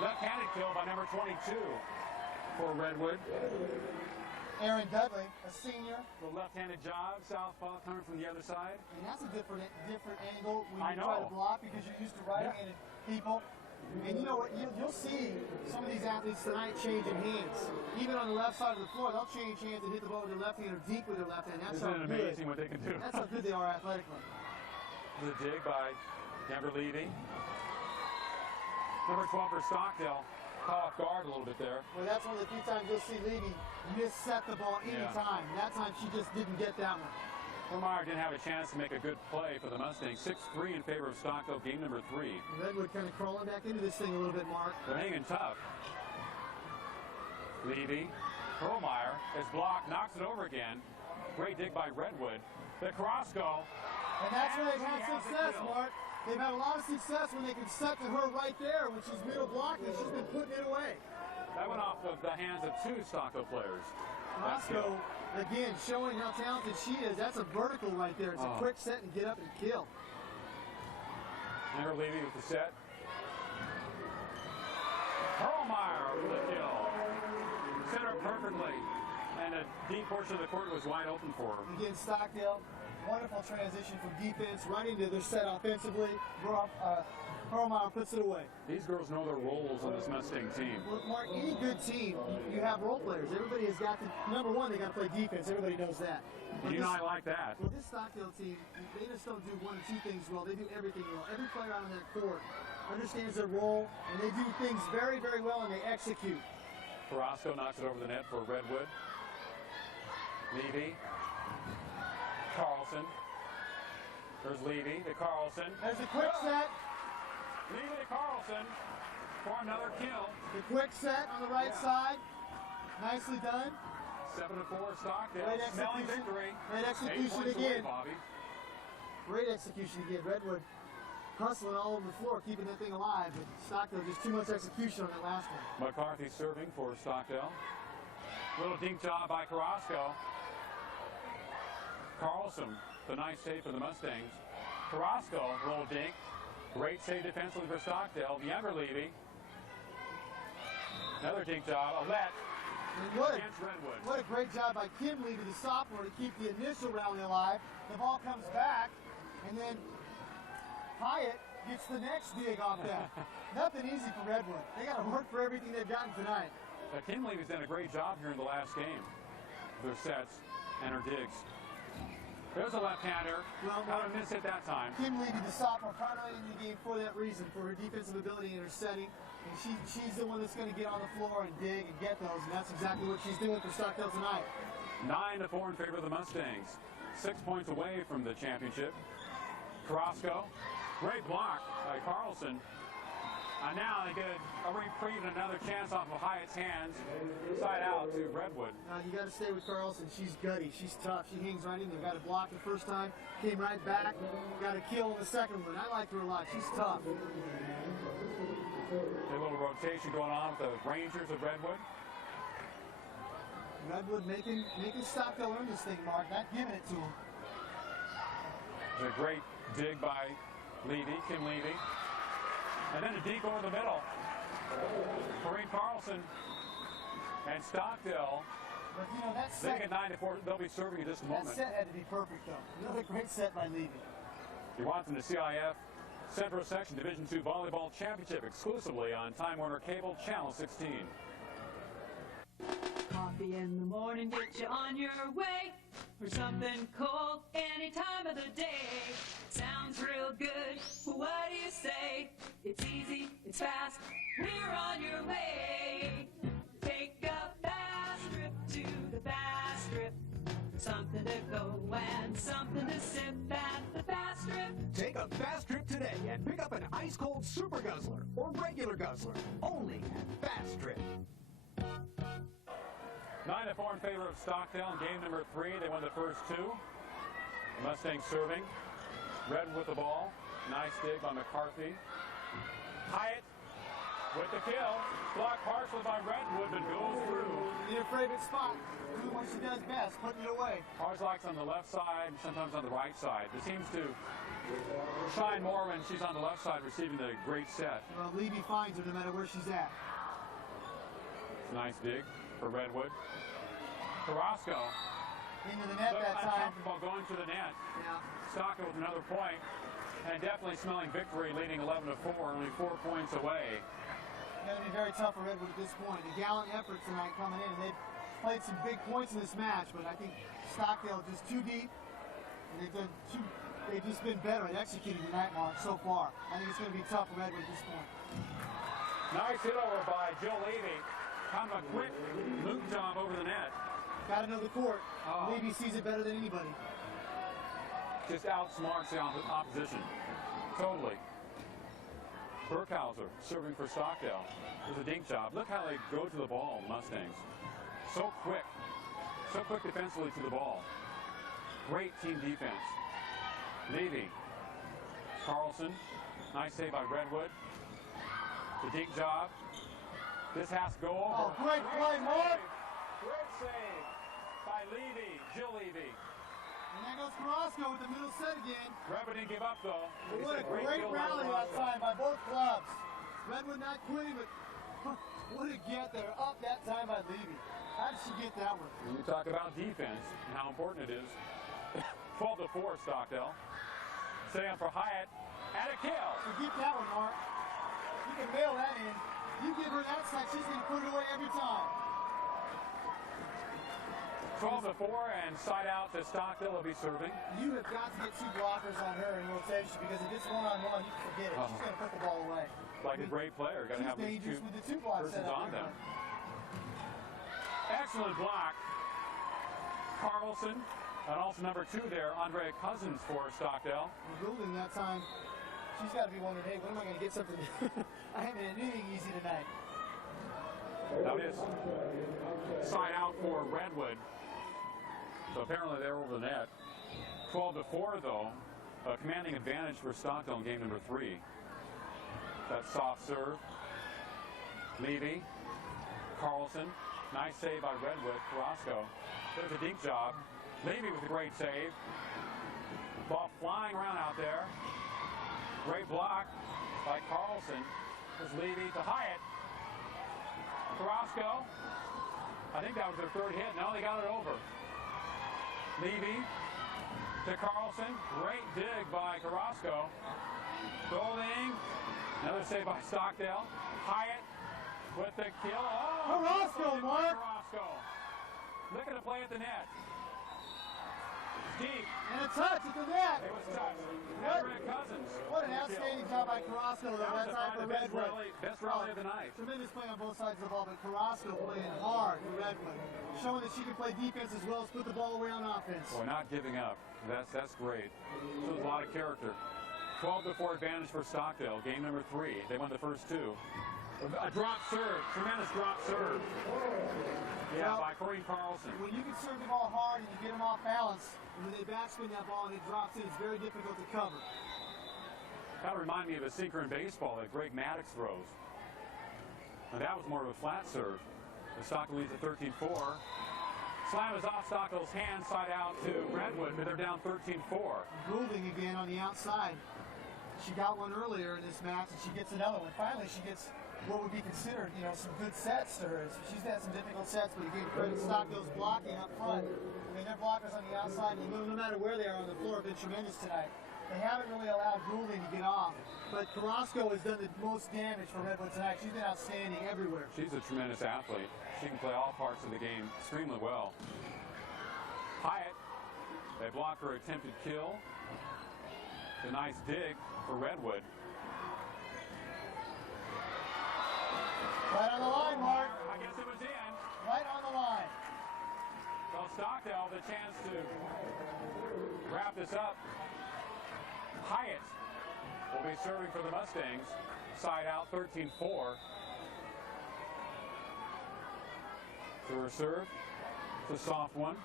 Left-handed kill by number 22 for Redwood. Aaron Dudley, a senior. The left-handed job, southpaw coming from the other side. And that's a different angle when you know. try to block, because you're used to right-handed people. And you know what? You'll see some of these athletes tonight changing hands. Even on the left side of the floor, they'll change hands and hit the ball with their left hand or deep with their left hand. That's Isn't it amazing what they can do? That's how good they are athletically. The dig by Denver Levy. Number 12 for Stockdale. Caught off guard a little bit there. Well, that's one of the few times you'll see Levy mis-set the ball any time. That time she just didn't get that one. Vermeyer didn't have a chance to make a good play for the Mustangs. 6-3 in favor of Stockdale, game number 3. Redwood kind of crawling back into this thing a little bit, Mark. They're hanging tough. Levy. Perlmeyer is blocked, knocks it over again. Great dig by Redwood. The Carrasco. And that's where they've had success, Mark. They've had a lot of success when they can set to her right there, when she's middle blocking. She's been putting it away. That went off of the hands of 2 Stockdale players. Carrasco, again, showing how talented she is. That's a vertical right there. It's a quick set and get up and kill. Never Levy with the set. Perlmeyer with the kill. Center perfectly. And the deep portion of the court was wide open for her. Again, Stockdale, wonderful transition from defense right into their set offensively. Perlmeyer puts it away. These girls know their roles on this Mustang team. Look, Mark, any good team, you have role players. Everybody has got to, number one, they got to play defense. Everybody knows that. You and I like that. Well, this Stockdale team, they just don't do 1 or 2 things well. They do everything well. Every player out on that court understands their role, and they do things very, very well, and they execute. Carrasco knocks it over the net for Redwood. Levy. Carlson. There's Levy to Carlson. There's a quick set. Levy to Carlson for another kill. The quick set on the right side. Nicely done. 7-4 Stockdale. Great Smelling execution. victory. Great 8 execution points again. away, Bobby. Great execution again. Redwood hustling all over the floor, keeping that thing alive. But Stockdale just too much execution on that last one. McCarthy serving for Stockdale. Little dink job by Carrasco. Carlson, the nice save for the Mustangs. Carrasco, little dink. Great save defensively for Stockdale. The younger Levy. Another dink job. Alette against Redwood. What a great job by Kim Levy, the sophomore, to keep the initial rally alive. The ball comes back, and then Hyatt gets the next dig off that. Nothing easy for Redwood. They got to work for everything they've gotten tonight. Kim Levy's done a great job here in the last game. Their sets and her digs. There's a left-hander. Well, Got a miss at that time. Kim Levy, the sophomore, primarily in the game for that reason, for her defensive ability and her setting. And she's the one that's going to get on the floor and dig and get those, and that's exactly what she's doing for Stockdale tonight. 9-4 in favor of the Mustangs. 6 points away from the championship. Carrasco, great block by Carlson. And now they get a reprieve and another chance off of Hyatt's hands. Side out to Redwood. Now you got to stay with Carlson. She's gutty. She's tough. She hangs right in there. Got a block the first time. Came right back. Got a kill in the second one. I like her a lot. She's tough. A little rotation going on with the Rangers of Redwood. Redwood making Stockdale earn this thing, Mark. Not giving it to him. It's a great dig by Levy, Kim Levy. And then a deke over the middle. Maureen Carlson and Stockdale. But you know, that They set, get 9-4. They'll be serving in just a that moment. set had to be perfect, though. Another great set by Levy. You're watching the CIF Central Section Division II Volleyball Championship exclusively on Time Warner Cable Channel 16. Coffee in the morning, get you on your way. Or something cold any time of the day. Sounds real good, well, what do you say? It's easy, it's fast, we're on your way. Take a fast trip to the fast strip. Something to go and something to sip at the fast strip. Take a fast trip today and pick up an ice-cold Super Guzzler or regular Guzzler, only at Fast Trip. 9-4 in favor of Stockdale in game number 3. They won the first two. Mustangs serving. Redwood with the ball. Nice dig by McCarthy. Hyatt with the kill. Blocked partially by Redwood, but goes through. In her favorite spot. Do what she does best, putting it away. Harzlak's on the left side, sometimes on the right side. It seems to shine more when she's on the left side receiving the great set. Well, Levy finds her no matter where she's at. Nice dig for Redwood. Carrasco. Into the net Looked that time. uncomfortable going to the net. Yeah. Stockdale with another point. And definitely smelling victory, leading 11-4, only 4 points away. Going to be very tough for Redwood at this point. A gallant effort tonight coming in, and they've played some big points in this match, but I think Stockdale just too deep, and they've just been better at executing tonight, Mark, so far. I think it's going to be tough for Redwood at this point. Nice hit over by Jill Levy. Kind of a quick loop job over the net. Got to know the court. Oh. Levy sees it better than anybody. Just outsmarts the opposition. Totally. Burkhauser serving for Stockdale. There's a dink job. Look how they go to the ball, Mustangs. So quick. So quick defensively to the ball. Great team defense. Levy. Carlson. Nice save by Redwood. The dink job. This has to go over. Oh, great play, Mark. Great save by Levy. Jill Levy. And there goes Carrasco with the middle set again. Redwood didn't give up, though. What a It's great deal by rally that Carrasco. time by both clubs. Redwood not quitting, but what a get there. Up that time by Levy. How did she get that one? When you talk about defense and how important it is. 12-4 Stockdale. Setting up for Hyatt. And a kill. So get that one, Mark. You can mail that in. You give her that set, she's going to put it away every time. 12-4 and side out to Stockdale will be serving. You have got to get two blockers on her in rotation because if it's one-on-one, you can forget it. She's going to put the ball away. Like a great player. Got to She's have these dangerous two with the two blocks set persons up on there. them. Excellent block. Carlson. And also number 2 there, Andrea Cousins for Stockdale. Goulding that time, she's got to be wondering, hey, when am I going to get something? I haven't had anything easy tonight. Now it is side out for Redwood. So apparently they're over the net. 12-4 though. A commanding advantage for Stockdale in game number 3. That soft serve. Levy. Carlson. Nice save by Redwood. Carrasco. There's a dink job. Levy with a great save. Ball flying around out there. Great block by Carlson. There's Levy to Hyatt. Carrasco. I think that was their 3rd hit. No, they got it over. Levy to Carlson. Great dig by Carrasco. Golding. Another save by Stockdale. Hyatt with the kill. Oh, Carrasco, Mark. Carrasco. Looking to play at the net. Deep. And a touch at the net. It was touched. Andrea Cousins. What an outstanding job by Carrasco there that time for Redwood. Best rally of the night. Tremendous play on both sides of the ball, but Carrasco playing hard for Redwood. Showing that she can play defense as well as put the ball away on offense. Boy, not giving up. That's great. Shows a lot of character 12-4 advantage for Stockdale. Game number 3. They won the first 2. A drop serve. Tremendous drop serve. Yeah, by Corrine Carlson. When you can serve the ball hard and you get them off balance, and when they backspin that ball and it drops in, it's very difficult to cover. Kind of remind me of a sinker in baseball that Greg Maddox throws. And that was more of a flat serve. The Stockdale leads at 13-4. Slam is off Stockdale's hand, side out to Redwood, but they're down 13-4. Goulding again on the outside. She got one earlier in this match, and she gets another one. Finally, she gets what would be considered, you know, some good sets to her. She's had some difficult sets, but you give credit to Stockdale's blocking up front. I mean, their blockers on the outside, no matter where they are on the floor, have been tremendous tonight. They haven't really allowed Goulding to get off, but Carrasco has done the most damage for Redwood tonight. She's been outstanding everywhere. She's a tremendous athlete. She can play all parts of the game extremely well. Hyatt, they block her attempted kill. A nice dig for Redwood. Right on the line, Mark. I guess it was in. Right on the line. So Stockdale with a chance to wrap this up. Hyatt will be serving for the Mustangs. Side out, 13-4. So her serve. It's a soft one.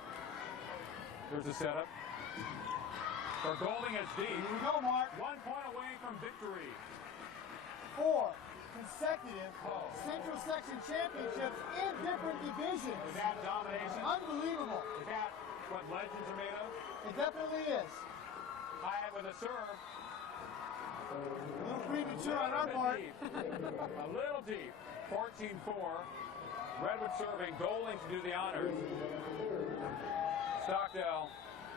There's a setup. For Goulding, it's deep. Here we go, Mark. 1 point away from victory. 4 consecutive Central Section championships in different divisions. Is that domination? Unbelievable. Is that what legends are made of? It definitely is. Hyatt with a serve. A little premature on our part. A little deep. 14-4. Redwood serving. Goulding to do the honors. Stockdale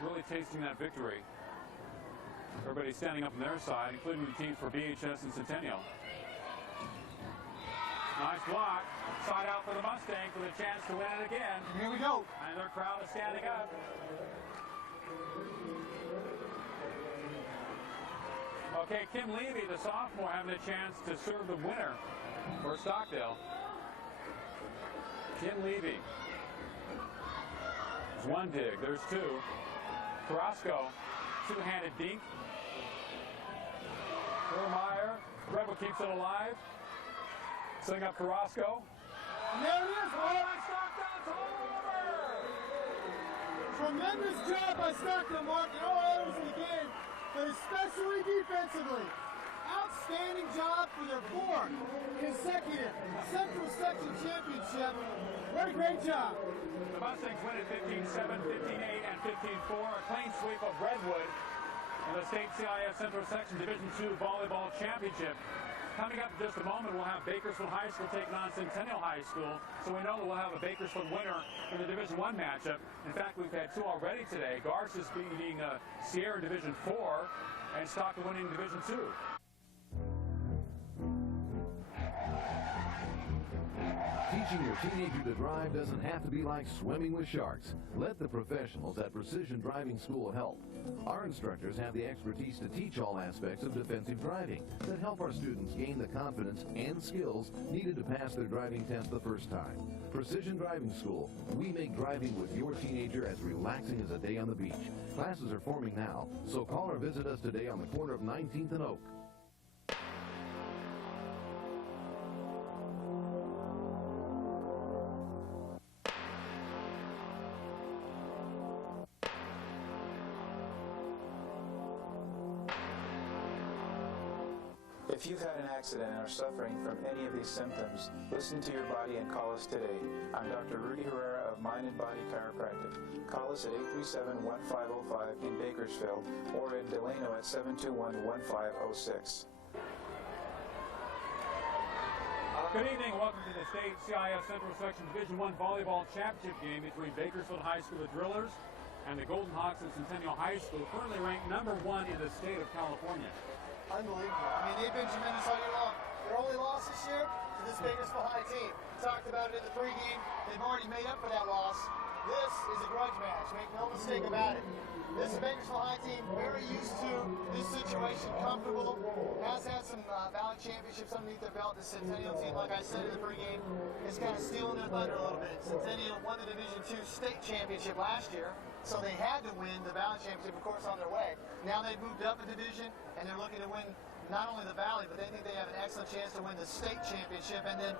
really tasting that victory. Everybody standing up on their side, including the teams for BHS and Centennial. Nice block. Side out for the Mustangs with a chance to win it again. Here we go. And their crowd is standing up. Okay, Kim Levy, the sophomore, having a chance to serve the winner for Stockdale. Kim Levy. There's one dig. There's 2. Carrasco, two-handed dink. Meyer. Redwood keeps it alive. Setting up Carrasco. And there it is. Stockdale, it's all over! Tremendous job by Stockdale, Mark, in all areas of the game, but especially defensively. Outstanding job for their 4th consecutive Central Section championship. What a great job. The Mustangs win at 15-7, 15-8, and 15-4. A clean sweep of Redwood in the state CIS Central Section Division II Volleyball Championship. Coming up in just a moment, we'll have Bakersfield High School taking on Centennial High School. So we know that we'll have a Bakersfield winner in the Division I matchup. In fact, we've had 2 already today. Garces beating Sierra in Division 4 and Stockdale winning Division 2. Teaching your teenager to drive doesn't have to be like swimming with sharks. Let the professionals at Precision Driving School help. Our instructors have the expertise to teach all aspects of defensive driving that help our students gain the confidence and skills needed to pass their driving test the first time. Precision Driving School. We make driving with your teenager as relaxing as a day on the beach. Classes are forming now, so call or visit us today on the corner of 19th and Oak. If you've had an accident and are suffering from any of these symptoms, listen to your body and call us today. I'm Dr. Rudy Herrera of Mind and Body Chiropractic. Call us at 837-1505 in Bakersfield or in Delano at 721-1506. Good evening. Welcome to the state CIS Central Section Division I Volleyball Championship game between Bakersfield High School, the Drillers, and the Golden Hawks and Centennial High School, currently ranked #1 in the state of California. Unbelievable. I mean, they've been tremendous all year long. Their only loss this year to this Bakersfield High team. Talked about it in the pregame. They've already made up for that loss. This is a grudge match. Make no mistake about it. This Bakersfield High team, very used to this situation, comfortable, has had some Valley championships underneath their belt. The Centennial team, like I said in the pregame, is kind of stealing their thunder a little bit. Centennial won the Division II state championship last year, so they had to win the Valley championship, of course, on their way. Now they've moved up a division, and they're looking to win not only the Valley, but they think they have an excellent chance to win the state championship. And then,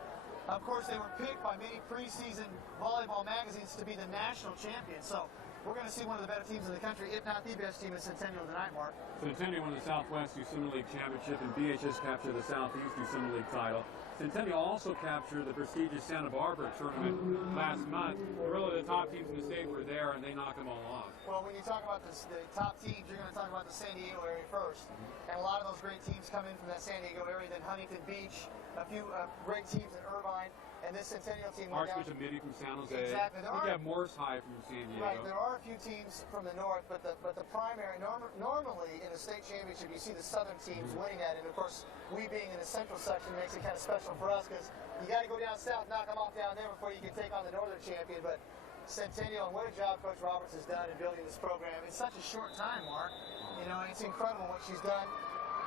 of course, they were picked by many preseason volleyball magazines to be the national champion. So we're going to see one of the better teams in the country, if not the best team in Centennial tonight, Mark. Centennial won the Southwest USIMA League Championship, and BHS captured the Southeast USIMA League title. Centennial also captured the prestigious Santa Barbara tournament last month. Really, the top teams in the state were there, and they knocked them all off. Well, when you talk about the top teams, you're going to talk about the San Diego area first. And a lot of those great teams come in from that San Diego area, then Huntington Beach, a few great teams in Irvine, and this Centennial team went down. Archbishop Mitty from San Jose. Exactly. I think you have Morse High from San Diego. Right, there are a few teams from the north, but the primary, normally in a state championship, you see the southern teams winning that, and of course, we being in the central section makes it kind of special for us, because you got to go down south, knock them off down there before you can take on the northern champion. But Centennial, and what a job Coach Roberts has done in building this program in such a short time, Mark. You know, it's incredible what she's done.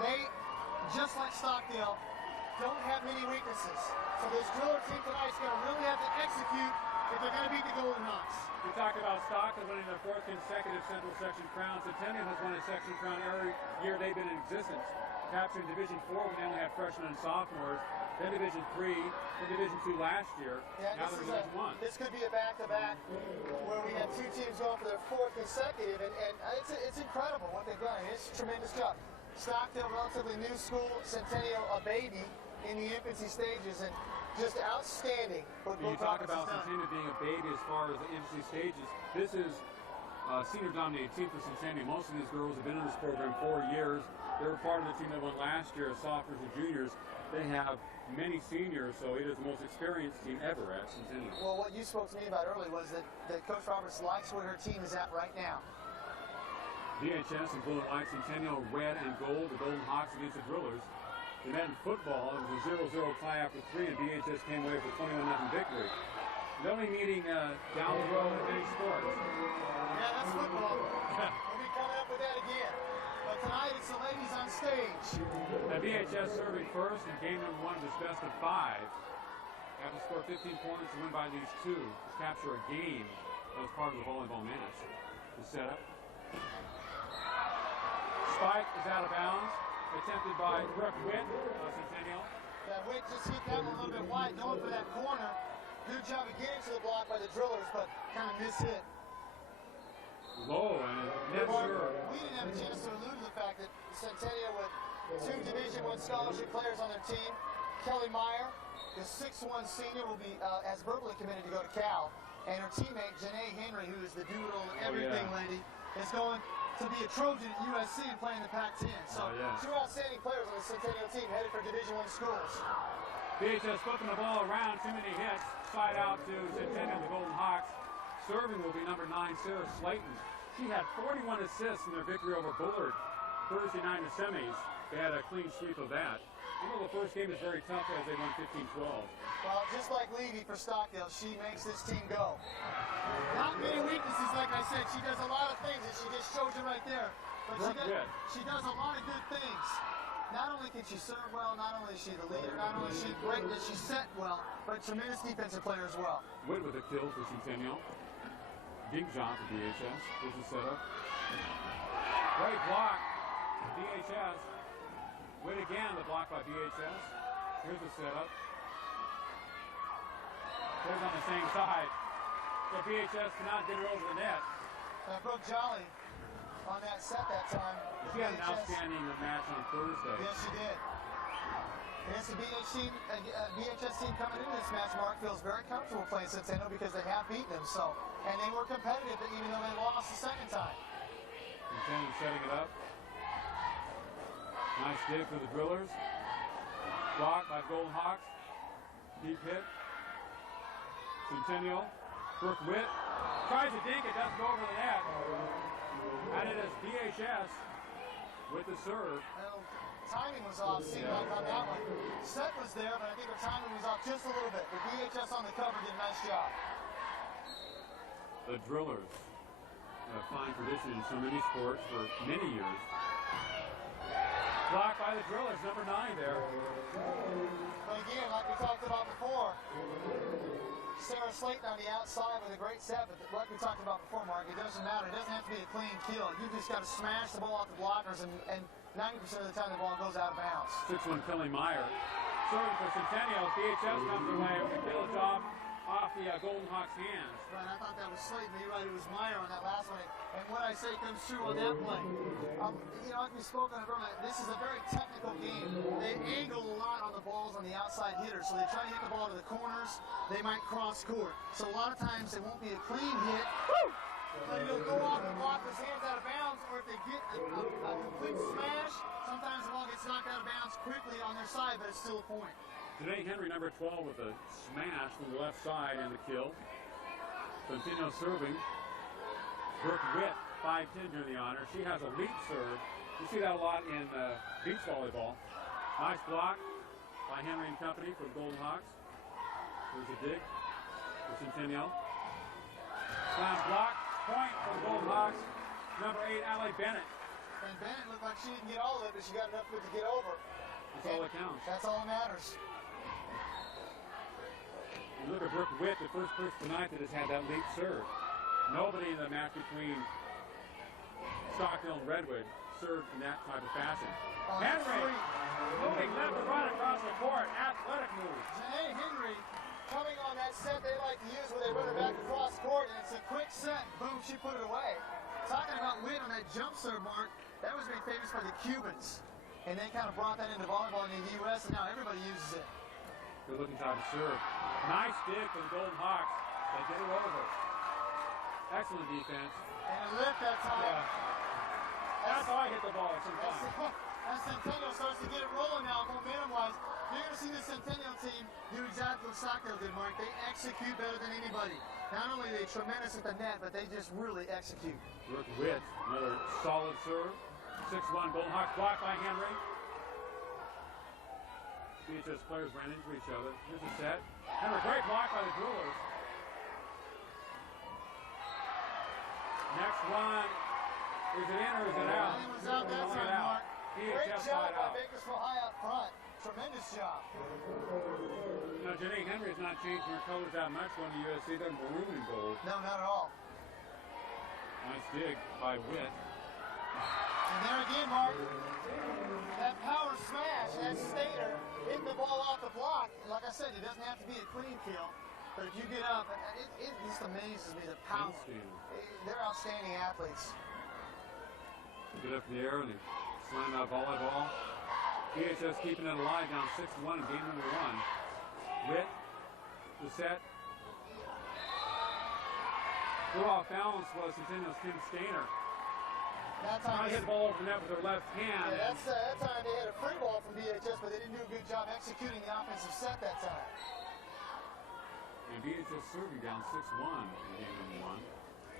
They, just like Stockdale, don't have many weaknesses. So this driller team tonight is going to really have to execute if they're going to beat the Golden Hawks. We talked about Stockdale winning their 4th consecutive Central Section crown. Centennial has won a section crown every year they've been in existence, capturing Division 4 when they only had freshmen and sophomores, then Division 3, then Division 2 last year, now they're Division 1. This could be a back-to-back where we have two teams going for their 4th consecutive, and it's incredible what they've done. It's a tremendous job. Stockdale, relatively new school, Centennial, a baby in the infancy stages, and just outstanding. When you talk about Centennial being a baby as far as the infancy stages, this is a senior-dominated team for Centennial. Most of these girls have been in this program 4 years. They were part of the team that won last year as sophomores and juniors. They have many seniors, so it is the most experienced team ever at Centennial. Well, what you spoke to me about earlier was that Coach Roberts likes where her team is at right now. BHS in blue and white, Centennial red and gold, the Golden Hawks against the Drillers. And then football, it was a 0-0 tie after 3, and BHS came away with a 21-0 victory. They'll be meeting down the road in many sports. Yeah, that's football. We'll be coming up with that again. But tonight it's the ladies on stage. Now BHS serving first in game number 1 of this best of 5. Have to score 15 points to win by these 2 to capture a game as part of the volleyball match. The setup. Spike is out of bounds. Attempted by Brooke Witt of Centennial. Yeah, Witt just hit that one a little bit wide, going for that corner. Good job of getting to the block by the Drillers, but kind of mishit. Low and net serve. We didn't have a chance to allude to the fact that Centennial, with 2 Division I scholarship players on their team, Kelly Meyer, the 6'1 senior, will be has verbally committed to go to Cal, and her teammate Janae Henry, who is the doodle everything lady, is going to be a Trojan at USC and playing the Pac-10. So 2 outstanding players on the Centennial team headed for Division I schools. BHS flipping the ball around, too many hits. Side out to Centennial, the Golden Hawks. Serving will be number 9, Sarah Slayton. She had 41 assists in their victory over Bullard Thursday night in the semis. They had a clean sweep of that. You know, the first game is very tough as they won 15-12. Well, just like Levy for Stockdale, she makes this team go. Not many weaknesses, like I said. She does a lot of things, and she just showed you right there. But she does a lot of good things. Not only can she serve well, not only is she the leader, not only is she great that she set well, but tremendous defensive player as well. Witt with a kill for Centennial. Big job for BHS. Here's the setup. Great block. BHS. Witt again, the block by BHS. Here's the setup. There's on the same side. So BHS cannot get her over the net. Brooke Jolly on that set that time. She had an outstanding match on Thursday. Yes, she did. And it's the BHS team coming into this match, Mark, feels very comfortable playing Centennial because they have beaten them. So, and they were competitive even though they lost the second time. Centennial setting it up. Nice dig for the Drillers. Blocked by Golden Hawks. Deep hit. Centennial. Brooke Witt tries to dink it, doesn't go over the net. And it is BHS with the serve. Well, timing was off, seemed like on that one. Set was there, but I think the timing was off just a little bit. The BHS on the cover did a nice job. the Drillers. A fine tradition in so many sports for many years. Blocked by the Drillers, number 9 there. But again, like we talked about before, Sarah Slayton on the outside with a great set, but like we talked about before, Mark, it doesn't matter. It doesn't have to be a clean kill. You just got to smash the ball off the blockers, and 90% of the time the ball goes out of bounds. 6'1" Kelly Meyer. Serving for Centennial. BHS comes away with a kill job off the Golden Hawks' hands. Right, I thought that was Slayton, but you're right, it was Meyer on that last one. And what I say comes true on that play. You know, like we spoke on it earlier, this is a very technical game. They angle a lot on the balls on the outside hitters, so they try to hit the ball to the corners. They might cross court. So a lot of times it won't be a clean hit. But it'll go off the blocker's hands out of bounds, or if they get a complete smash, sometimes the ball gets knocked out of bounds quickly on their side, but it's still a point. Janae Henry, number 12, with a smash from the left side and the kill. Centennial serving. Brooke Witt, 5'10", doing the honor. She has a leap serve. You see that a lot in beach volleyball. Nice block by Henry and company for the Golden Hawks. There's a dig for Centennial. Slam block. Point for the Golden Hawks. Number 8, Allie Bennett. And Bennett looked like she didn't get all of it, but she got enough of it to get over. That's all that counts. That's all that matters. You look at Brooke Witt, the first person tonight that has had that leap serve. Nobody in the match between Stockdale and Redwood served in that type of fashion. Henry moving left and right across the court. Athletic move. Janae Henry coming on that set they like to use where they run it back across court, and it's a quick set. Boom, she put it away. Talking about Witt on that jump serve, Mark, that was made famous by the Cubans. And they kind of brought that into volleyball in the U.S., and now everybody uses it. Good looking time to serve. Nice dig for the Golden Hawks. They get it over. Excellent defense. And a lift that time. Yeah. That's how I hit the ball sometimes. As Centennial starts to get it rolling now, momentum-wise, you're going to see the Centennial team do exactly what Stockdale did, Mark. They execute better than anybody. Not only are they tremendous at the net, but they just really execute. Brooke Witt, another solid serve. 6'1", Golden Hawks blocked by Henry. BHS players ran into each other. Here's a set. Henry, great block by the Drillers. Next one. Is it in or is it out? It was out that time, Mark. Great BHS job side by out. Bakersfield high up front. Tremendous job. Now, Janae Henry has not changed her colors that much going to USC. They're maroon and gold. No, not at all. Nice dig by Witt. And there again, Mark, that power smash, that Stater, hitting the ball off the block. And like I said, it doesn't have to be a clean kill. But if you get up, it just amazes me, the power. They're outstanding athletes. Get up in the air and they slam out volleyball. BHS keeping it alive, down 6-1 in game number 1. Witt, the set. Threw off balance was Centennial's Kim Stainer. That Trying time to hit the ball over the net with her left hand. yeah, that time they had a free ball from BHS, but they didn't do a good job executing the offensive set that time. And BHS serving down 6-1 in game number 1.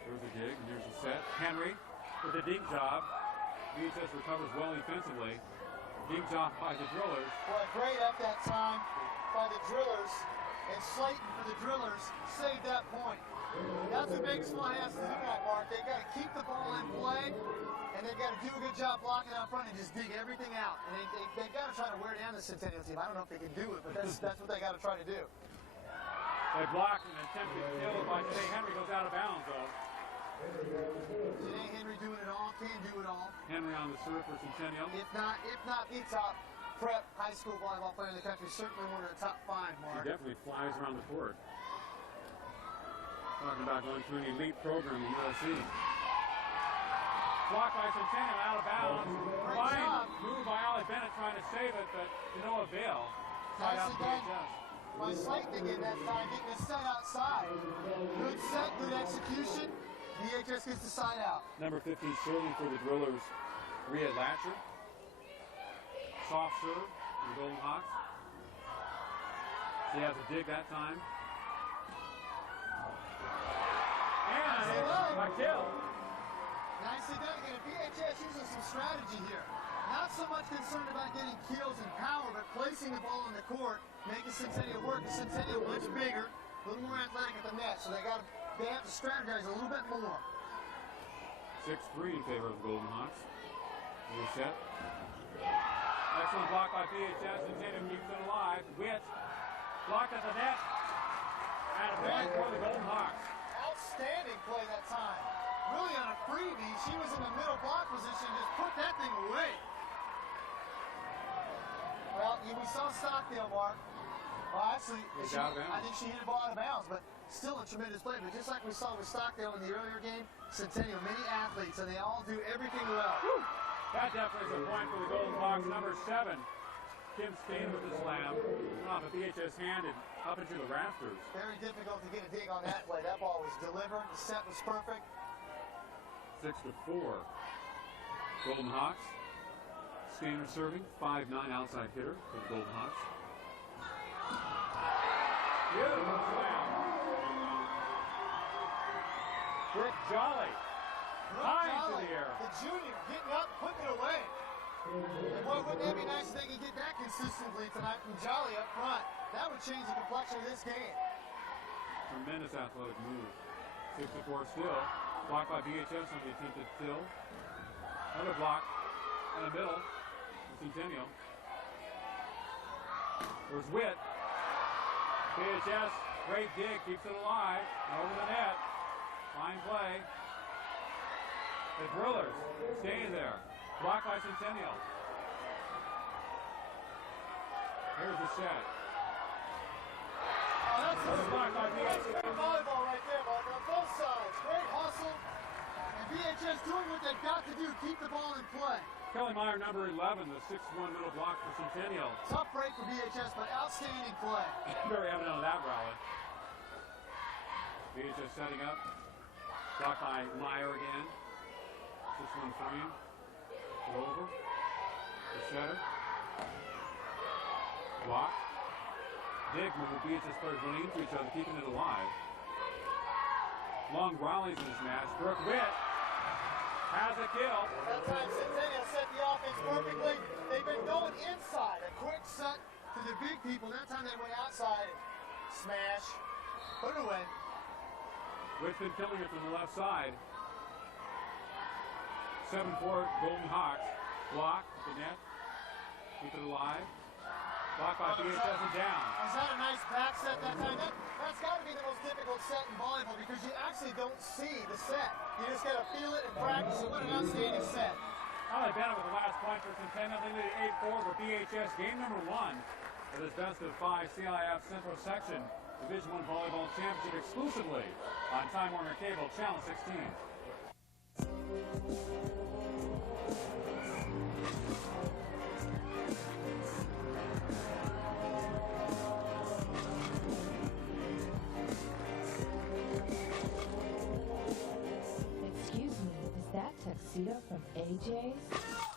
There's a dig, and here's the set. Henry with a dink job. BHS recovers well defensively. Dink job by the Drillers. Boy, great up that time by the Drillers. And Slayton for the Drillers saved that point. That's what Bakersfield has to do tonight, Mark. They've got to keep the ball in play, and they've got to do a good job blocking out front and just dig everything out. And they've got to try to wear down the Centennial team. I don't know if they can do it, but that's what they got to try to do. They block an attempted kill by Janae Henry, goes out of bounds, though. Janae Henry doing it all, can do it all. Henry on the serve for Centennial. If not the top prep high school volleyball player in the country, certainly one of the top 5, Mark. He definitely flies around the court. Talking about going to an elite program at USC. Blocked by Centennial, out of bounds. Fine move by Allie Bennett trying to save it, but to no avail. Side out to BHS. By Slayton again that time, getting the set outside. Good set, good execution. BHS gets the side out. Number 15 serving for the Drillers, Rhea Latcher. Soft serve for the Golden Hawks. She has a dig that time. And a kill. Nicely done again. BHS using some strategy here. Not so much concerned about getting kills and power, but placing the ball on the court, making Centennial work. The Centennial much bigger, a little more athletic at the net, so they got to they have to strategize a little bit more. 6-3 in favor of the Golden Hawks. New set. Excellent block by BHS. Centennial keeps it alive. Witt blocked at the net. And a point for the Golden Hawks. Outstanding play that time. Really on a freebie. She was in the middle block position. Just put that thing away. Well, we saw Stockdale, Mark. Well, actually, I think she hit the ball out of bounds, but still a tremendous play. But just like we saw with Stockdale in the earlier game, Centennial, many athletes, and they all do everything well. Woo. That definitely is a point for the Golden Hawks. Number 7, Kim Stain with the slam. Off a BHS hand and up into the rafters. Very difficult to get a dig on that play. That ball was delivered. The set was perfect. 6-4. Golden Hawks. Stainer serving. 5'9" outside hitter for the Golden Hawks. Beautiful slam. Brooke Jolly. High into the air. The junior getting up, putting it away. And boy, wouldn't that be nice if they could get that consistently tonight from Jolly up front. That would change the complexion of this game. Tremendous athletic move. 6-4 still. Blocked by BHS on the attempted fill. Another block in the middle. Centennial. There's Witt. BHS, great dig, keeps it alive. Over the net. Fine play. The Drillers staying there. Blocked by Centennial. Here's the set. Oh, that's blocked by BHS. great volleyball right there, Mark. On both sides. Great hustle. And BHS doing what they've got to do. Keep the ball in play. Kelly Meyer, number 11, the 6'1" middle block for Centennial. Tough break for BHS, but outstanding play. Very evident on that rally. BHS setting up. Blocked by Meyer again. 6'1" frame. Put over. The setter. Block. Dig move. BHS players running into each other, keeping it alive. Long rallies in this match. Brooke Witt has a kill. That time Centennial set the offense perfectly. They've been going inside. A quick set to the big people. That time they went outside. Smash. Put it away. Witt's been killing it from the left side. 7-4 Golden Hawks. Block the net. Keep it alive. Blocked by BHS and down. Was that a nice back set that time? That's got to be the most difficult set in volleyball because you actually don't see the set. You just got to feel it and practice it. What an outstanding set. Holly Bennett with the last point for Centennial. They lead 8-4 for BHS. Game number 1 of this best of 5 CIF Central Section Division I Volleyball Championship exclusively on Time Warner Cable Channel 16. Excuse me, is that tuxedo from AJ's?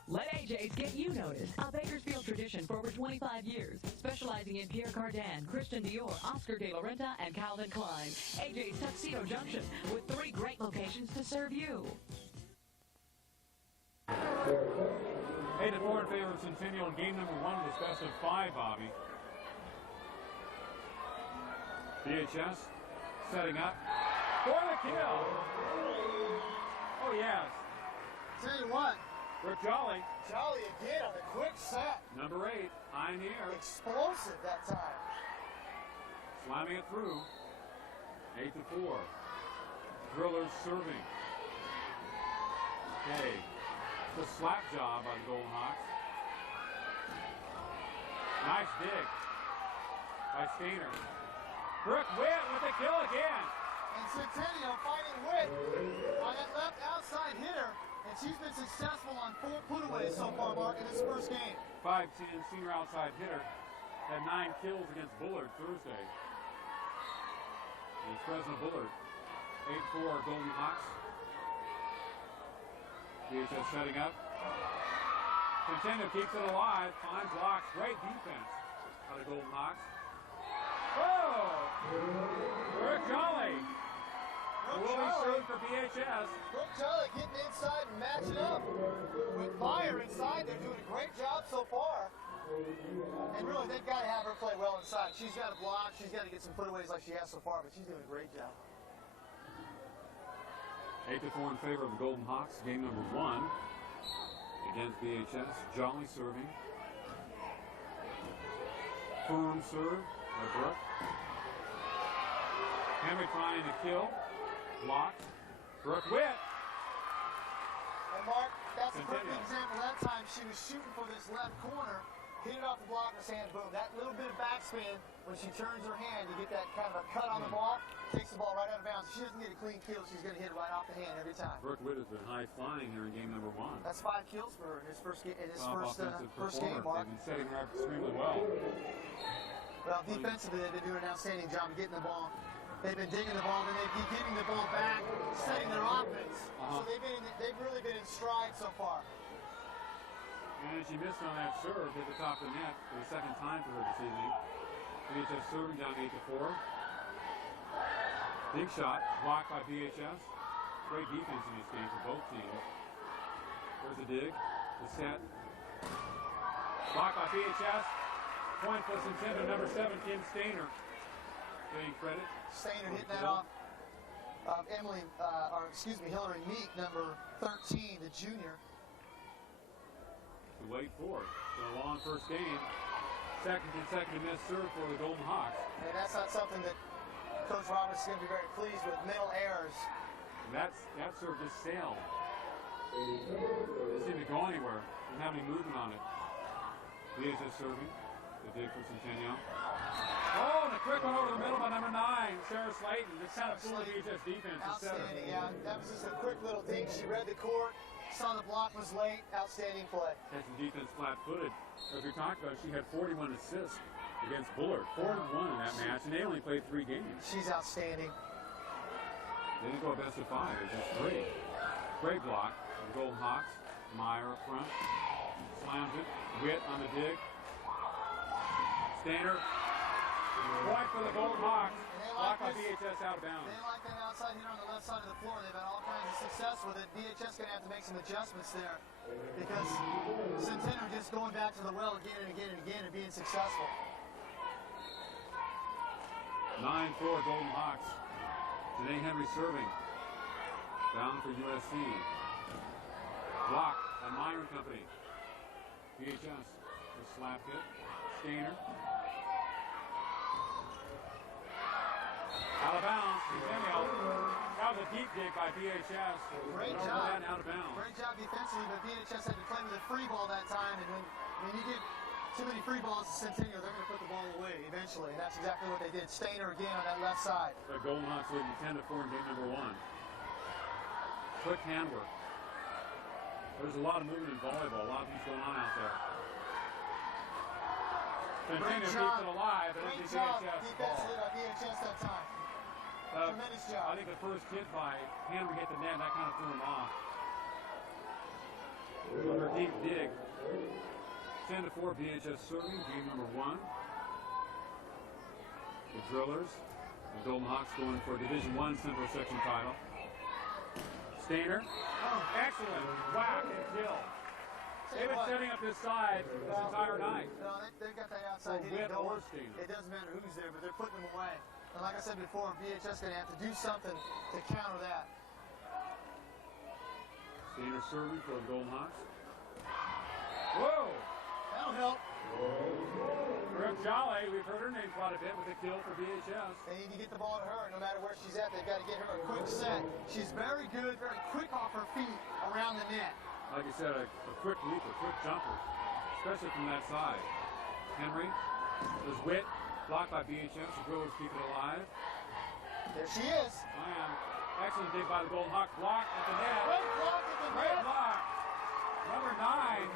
Let AJ's get you noticed. A Bakersfield tradition for over 25 years. Specializing in Pierre Cardin, Christian Dior, Oscar de la Renta, and Calvin Klein. AJ's Tuxedo Junction with 3 great locations to serve you. 8-4 in favor of Centennial. Game number 1 of this best of 5, Bobby. BHS setting up for the kill. Oh, yes. Tell you what. Brooke Jolly. Jolly again on the quick set. Number 8, high in the air. Explosive that time. Slamming it through. 8-4. Drillers serving. Okay. The slap job by the Golden Hawks. Nice dig by Stainer. Brooke Witt with the kill again. And Centennial fighting Witt on that left outside hitter. And she's been successful on 4 putaways so far, Mark, in this first game. 5'10" senior outside hitter. Had 9 kills against Bullard Thursday. And Fresno Bullard. 8-4 Golden Hawks. BHS setting up. Centennial keeps it alive. Fine blocks. Great defense out of Golden Hawks. Oh! Brooke Jolly. Will be served for BHS. Brooke Jolly getting inside and matching up with Meyer inside. They're doing a great job so far. And really, they've got to have her play well inside. She's got to block. She's got to get some putaways like she has so far, but she's doing a great job. 8-4 in favor of the Golden Hawks. Game number 1 against BHS. Jolly serving. Firm serve by Brooke. Henry trying to kill. Blocked. Brooke Witt. And Mark, that's a perfect example. That time she was shooting for this left corner, hit it off the blocker's hand, boom. That little bit of backspin, when she turns her hand, you get that kind of a cut on the ball, takes the ball right out of bounds. If she doesn't get a clean kill, she's going to hit it right off the hand every time. Brooke Witt has been high flying here in game number 1. That's 5 kills for her in his first game, first game, They've Mark. been setting her up extremely well. Well, defensively, they've been doing an outstanding job of getting the ball. They've been digging the ball, then they've been giving the ball back, setting their offense. So they've really been in stride so far. And she missed on that serve at the top of the net for the second time for her this evening. BHS serving down 8-4. Big shot, blocked by BHS. Great defense in this game for both teams. There's the dig, the set. Blocked by BHS. Point for Centennial, number 7, Kim Stainer. Getting credit. Stainer hitting that off of Hillary Meek, number 13, the junior. To wait for it. So a long first game. Second consecutive missed serve for the Golden Hawks. And that's not something that Coach Roberts is going to be very pleased with. Middle errors. And that serve just sailed. It didn't seem to go anywhere. Didn't have any movement on it. BHS serving. The dig for Centennial. Oh, and a quick one over the middle by number 9, Sarah Slayton. Just kind of fooled BHS defense. Outstanding, yeah. That was just a quick little dink. She read the court, saw the block was late. Outstanding play. Had some defense flat-footed. As we talked about, she had 41 assists against Bullard. 4-1 in that match, and they only played 3 games. She's outstanding. They didn't go a best of 5. It was just 3. Great block. The Golden Hawks. Meyer up front. Slams it. Witt on the dig. Stainer. Point for the Golden Hawks. Blocked by BHS out of bounds. They like that outside hitter on the left side of the floor. They've had all kinds of success with it. BHS going to have to make some adjustments there because Centennial just going back to the well again and again and again and being successful. 9-4 Golden Hawks. Today Henry serving. Down for USC. Blocked by Meyer and Company. BHS. The slap hit. Stainer. Out of bounds. Centennial. That was a deep dig by BHS. Great job. Out of bounds. Great job defensively, but BHS had to play with a free ball that time. And when you give too many free balls to Centennial, they're going to put the ball away eventually. And that's exactly what they did. Stainer again on that left side. The Golden Hawks leading 10-4 in game number 1. Quick handwork. There's a lot of movement in volleyball. A lot of things going on out there. Centennial keeps it alive, but Great it's job BHS defensively ball. by BHS that time. Tremendous job. I think the first hit by Henry hit the net, that kind of threw him off. Under deep dig. 10-4 BHS serving, game number 1. The Drillers, the Golden Hawks going for a Division I Central Section title. Stainer. Oh, excellent. Whack and kill. They've been setting up this side this entire night. No, they've got that outside hitting going. It doesn't matter who's there, but they're putting them away. And like I said before, BHS going to have to do something to counter that. Stainer serving for the Golden Hawks. Whoa! That'll help. Brooke Jolly, we've heard her name quite a bit with the kill for BHS. They need to get the ball to her no matter where she's at. They've got to get her a quick set. She's very good, very quick off her feet around the net. Like I said, a quick leap, a quick jumper, especially from that side. Henry, there's Witt, blocked by BHS. The Brewers keep it alive. There she is. Slam. Excellent dig by the Golden Hawks. Block at the net. Great block at the Great net. block. Number 9,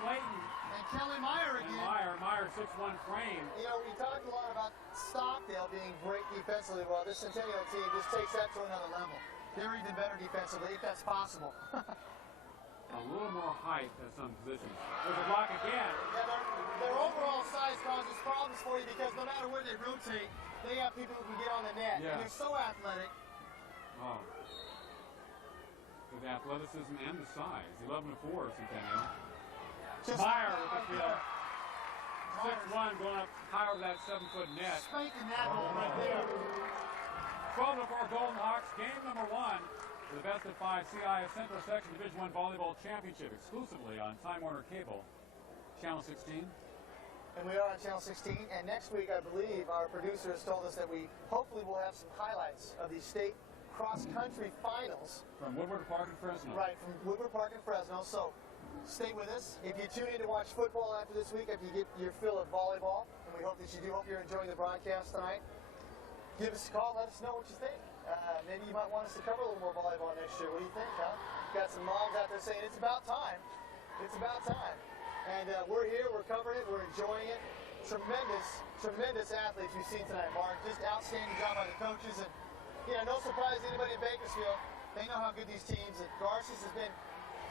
Slayton. And Kelly Meyer again. And Meyer 6'1" frame. You know, we talked a lot about Stockdale being great defensively. Well, this Centennial team just takes that to another level. They're even better defensively, if that's possible. A little more height at some positions. There's a block again. Yeah, their overall size causes problems for you because no matter where they rotate, they have people who can get on the net. Yeah. And they're so athletic. Oh. With the athleticism and the size. 11-4 Centennial. Meyer with the kill. 6'1" going up higher over that 7-foot net. Spanking that hole right there. 12-4 Golden Hawks, game number 1. The best of 5 CIF Central Section Division I Volleyball Championship exclusively on Time Warner Cable, Channel 16. And we are on Channel 16, and next week, I believe, our producer has told us that we hopefully will have some highlights of the state cross-country finals. From Woodward Park in Fresno. Right, from Woodward Park in Fresno. So stay with us. If you tune in to watch football after this week, if you get your fill of volleyball, and we hope that you do, hope you're enjoying the broadcast tonight, give us a call, let us know what you think. Maybe you might want us to cover a little more volleyball next year. What do you think, huh? Got some moms out there saying it's about time. It's about time. And we're here, we're covering it, we're enjoying it. Tremendous athletes we've seen tonight, Mark. Just outstanding job by the coaches. And, you know, no surprise to anybody in Bakersfield. They know how good these teams. And Garces has been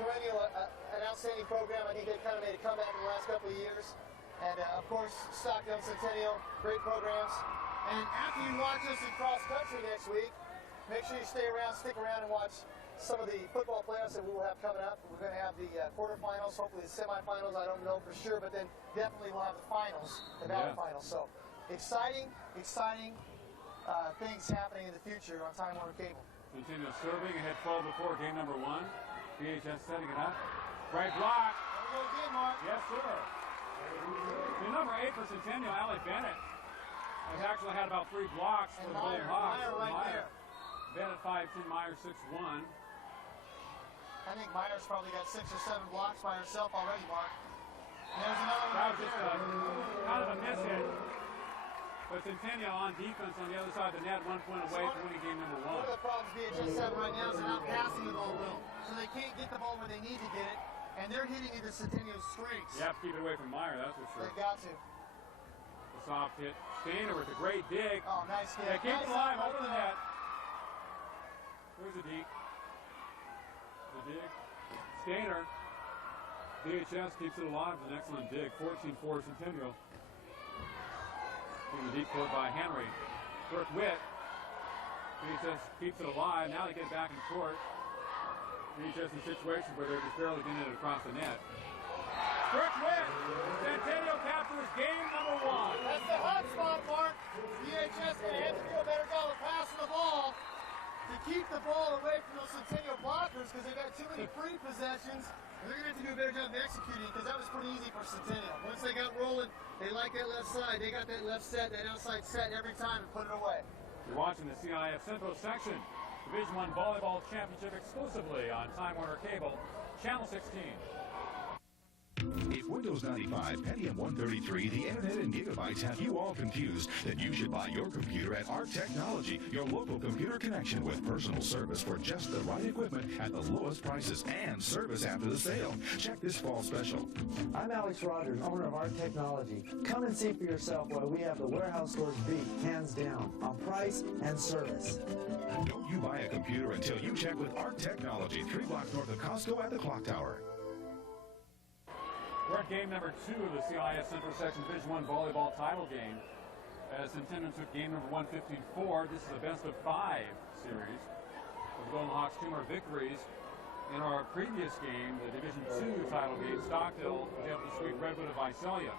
perennial, an outstanding program. I think they've kind of made a comeback in the last couple of years. And, of course, Stockdale, Centennial, great programs. And after you watch us in cross-country next week, make sure you stick around and watch some of the football playoffs that we will have coming up. We're going to have the quarterfinals, hopefully the semifinals. I don't know for sure, but then definitely we'll have the finals, the battle finals. So exciting things happening in the future on Time Warner Cable. Centennial serving ahead 12 before game number 1. BHS setting it up. Right block. There we go again, Mark. Yes, sir. The number 8 for Centennial, Allie Bennett, has actually had about 3 blocks for the Golden Hawks. Meyer right there. Bennett 5'10", Meyer 6'1". I think Meyer's probably got 6 or 7 blocks by herself already, Mark. And there's another one That right was just there. kind of a miss hit. But Centennial on defense on the other side of the net, 1 point away from winning game number 1. One of the problems BHS have right now is they're not passing the ball well. So they can't get the ball where they need to get it, and they're hitting into Centennial's strengths. You have to keep it away from Meyer, that's for sure. They've got to. The soft hit. Stainer with a great dig. Oh, nice hit. They keep it alive Nice over the net. Here's a deep. The dig. Stainer. BHS keeps it alive with an excellent dig. 14-4 Centennial. In the deep court by Henry. Brooke Witt. BHS keeps it alive. Now they get back in court. BHS in situations where they're just barely getting it across the net. Brooke Witt. Centennial captures game number 1. That's the hot spot, Mark. BHS going to have to do a better job of passing the ball to keep the ball away from those Centennial blockers because they've got too many free possessions. And they're going to have to do a better job of executing because that was pretty easy for Centennial. Once they got rolling, they liked that left side. They got that left set, that outside set every time and put it away. You're watching the CIF Central Section Division I Volleyball Championship exclusively on Time Warner Cable, Channel 16. If Windows 95, Pentium 133, the internet and gigabytes have you all confused, then you should buy your computer at Art Technology, your local computer connection with personal service for just the right equipment at the lowest prices and service after the sale. Check this fall special. I'm Alex Rogers, owner of Art Technology. Come and see for yourself why we have the warehouse stores beat, hands down, on price and service. Don't you buy a computer until you check with Art Technology, 3 blocks north of Costco at the Clock Tower. We're at game number 2 of the CIF Central Section Division I Volleyball title game. As Centennial took game number 154, this is a best of 5 series. The Golden Hawks 2 more victories. In our previous game, the Division II title game, Stockdale was able to sweep Redwood of Visalia.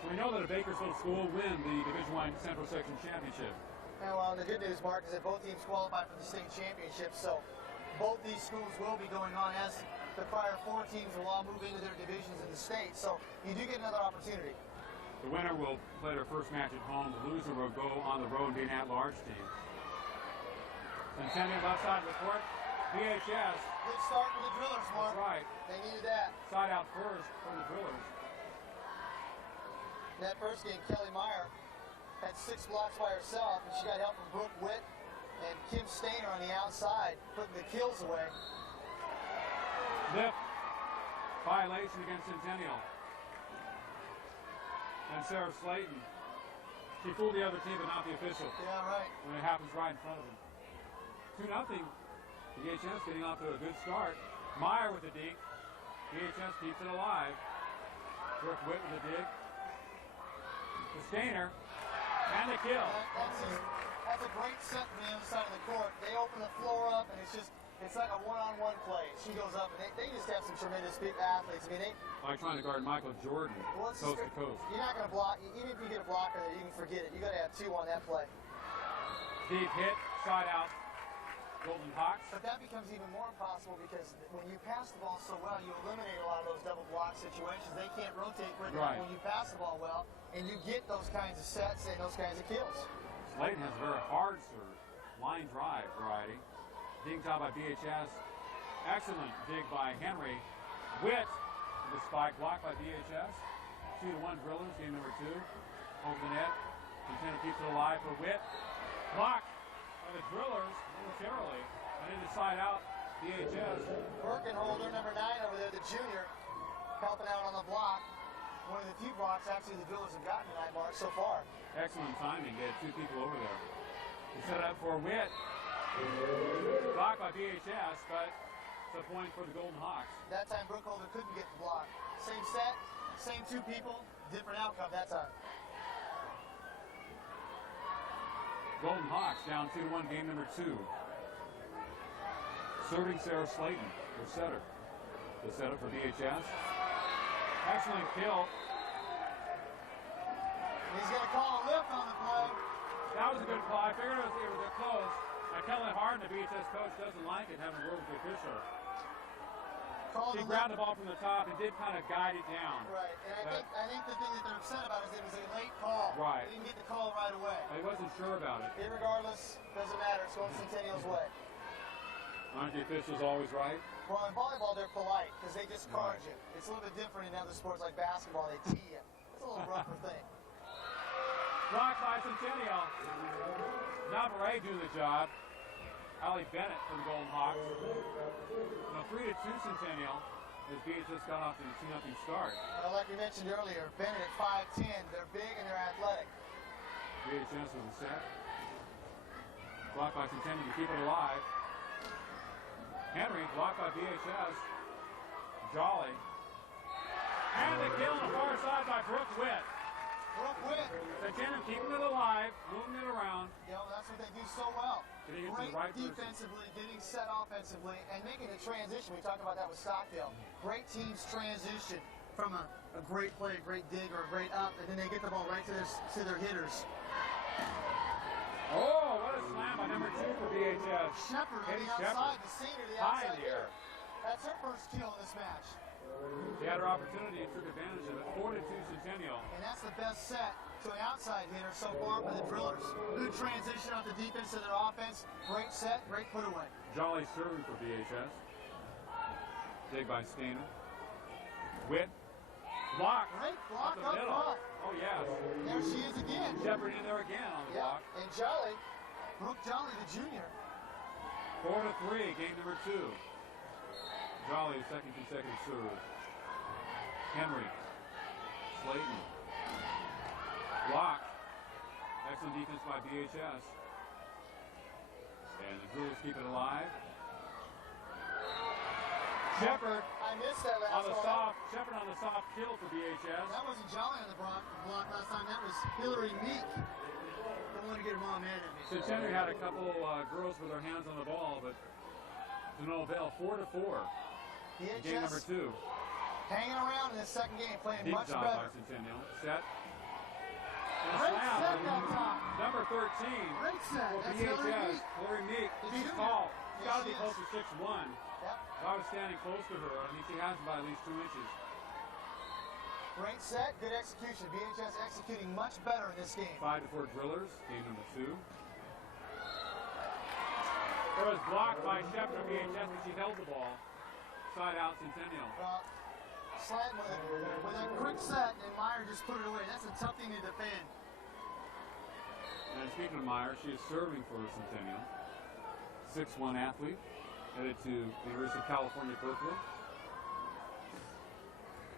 So we know that a Bakersfield school will win the Division I Central Section Championship. And well, the good news, Mark, is that both teams qualify for the state championship, so both these schools will be going on as the prior 4 teams will all move into their divisions in the state, so you do get another opportunity. The winner will play their first match at home. The loser will go on the road and be an at-large team. Centennial left side of the court. BHS. Good start for the Drillers, Mark. That's right. They needed that. Side out first for the Drillers. In that first game, Kelly Meyer had 6 blocks by herself, and she got help from Brooke Witt and Kim Stainer on the outside, putting the kills away. Lip. Violation against Centennial. And Sarah Slayton. She fooled the other team, but not the official. Yeah, right. When it happens right in front of them. 2-0. BHS getting off to a good start. Meyer with the dig. BHS keeps it alive. Brooke Witt with the dig. The Stainer. And the kill. That's a great set from the other side of the court. They open the floor up, and it's like a one-on-one play. She goes up, and they just have some tremendous big athletes. I mean, Like trying to guard Michael Jordan, coast to coast. You're not going to block. Even if you get a blocker there, you can forget it. You got to have 2 on that play. Deep hit, side out. Golden Hawks. But that becomes even more impossible because when you pass the ball so well, you eliminate a lot of those double block situations. They can't rotate quick enough when you pass the ball well, and you get those kinds of sets and those kinds of kills. Slayton has a very hard serve, line drive variety. Dig job by BHS. Excellent dig by Henry. Witt, the spike block by BHS. 2-1 Drillers, game number 2. Over the net. Centennial keeps it alive for Witt. Blocked by the Drillers momentarily. And then side out, BHS. Birkenholder, number 9 over there, the junior, helping out on the block. One of the few blocks actually the Drillers have gotten tonight, Mark, so far. Excellent timing. They had 2 people over there. They set it up for Witt. Blocked by BHS, but it's a point for the Golden Hawks. That time Birkenholder couldn't get the block. Same set, same 2 people, different outcome that time. Golden Hawks down 2-1, game number 2. Serving Sarah Slayton, the setter. The setup for BHS. Excellent kill. He's going to call a lift on the play. That was a good play. I figured it was close. Kelly Harden, the BHS coach, doesn't like it, having a word with the official. She grabbed the ball from the top and did kind of guide it down. Right, and I think the thing that they're upset about is it was a late call. Right. They didn't get the call right away. He wasn't sure about it. Irregardless, doesn't matter. It's going Centennial's way. Aren't the officials always right? Well, in volleyball, they're polite because they discourage it. It's a little bit different in other sports like basketball. They tee you. It's a little rougher thing. Blocked by Centennial. Navarre doing the job. Allie Bennett for the Golden Hawks. Now 3-2 Centennial as BHS got off to a 2-0 start. Well, like we mentioned earlier, Bennett at 5'10", they're big and they're athletic. BHS was a set. Blocked by Centennial to keep it alive. Henry blocked by BHS. Jolly. And the kill on the far side by Brooke Witt. Brooke Witt. Centennial keeping it alive, moving it around. You know, that's what they do so well. Getting into Great the right defensively, getting set offensively, and making the transition. We talked about that with Stockdale. Great teams transition from a great play, a great dig, or a great up, and then they get the ball right to their hitters. Oh, what a slam by number 2 for BHS. Shepard on the outside, the senior to the high outside in the air. That's her first kill in this match. She had her opportunity and took advantage of it. 4-2 Centennial. And that's the best set to an outside hitter so far for the Drillers. Good transition off the defense to their offense. Great set, great put away. Jolly serving for BHS. Dig by Stainer. Witt. Block. Great block up the middle. front. Oh, yes. There she is again. Shepard in there again on the block. And Jolly, Brooke Jolly, the junior. 4-3, game number 2. Jolly's second consecutive serve. Henry. Slayton. Block. Excellent defense by BHS. And the Drillers keep it alive. Shepard I missed that last on the one. soft. Shepard on the soft kill for BHS. That wasn't Jolly on the block last time. That was Hillary Meek. Don't want to get her mom mad at me. Centennial had a couple girls with their hands on the ball, but to no avail. 4-4. Game number 2. Hanging around in this second game, playing Deep much job better. by Centennial. Set. And Great slam. set that time. Number 13. Great set. For That's BHS. Hillary Meek. Hillary Meek. The She's junior. tall. She's Yes, got to she be is. close to 6'1". Yep. If I was standing close to her, I think she has by at least 2 inches. Great set, good execution. BHS executing much better in this game. 5-4 Drillers. Game number 2. It was blocked by Shepard of BHS, but she held the ball. Side out Centennial. Slant with a quick set, and Meyer just put it away. That's a tough thing to defend. And speaking of Meyer, she is serving for Centennial. 6'1" athlete, headed to University of California, Berkeley.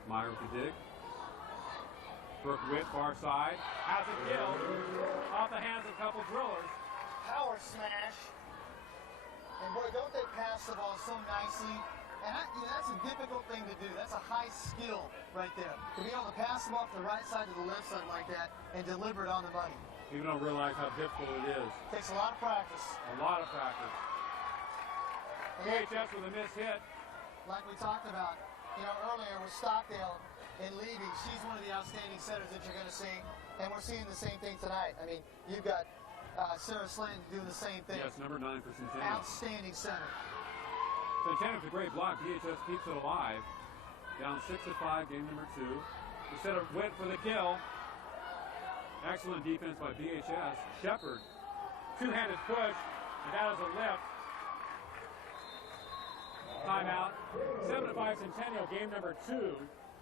Meyer with the dig. Brooke Witt, far side, has a kill off the hands of a couple Drillers. Power smash. And boy, don't they pass the ball so nicely. And that's a difficult thing to do. That's a high skill right there. To be able to pass them off the right side to the left side like that and deliver it on the money. People don't realize how difficult it is. Takes a lot of practice. A lot of practice. BHS with a missed hit. Like we talked about, earlier with Stockdale and Levy. She's one of the outstanding setters that you're going to see. And we're seeing the same thing tonight. I mean, you've got Sarah Slanton doing the same thing. Yes, number 9 for Centennial. Outstanding center. Centennial with a great block. DHS keeps it alive. Down 6-5, game number 2. Instead of Witt for the kill. Excellent defense by DHS. Shepard, two-handed push, and that is a lift. Timeout. 7-5 Centennial, game number 2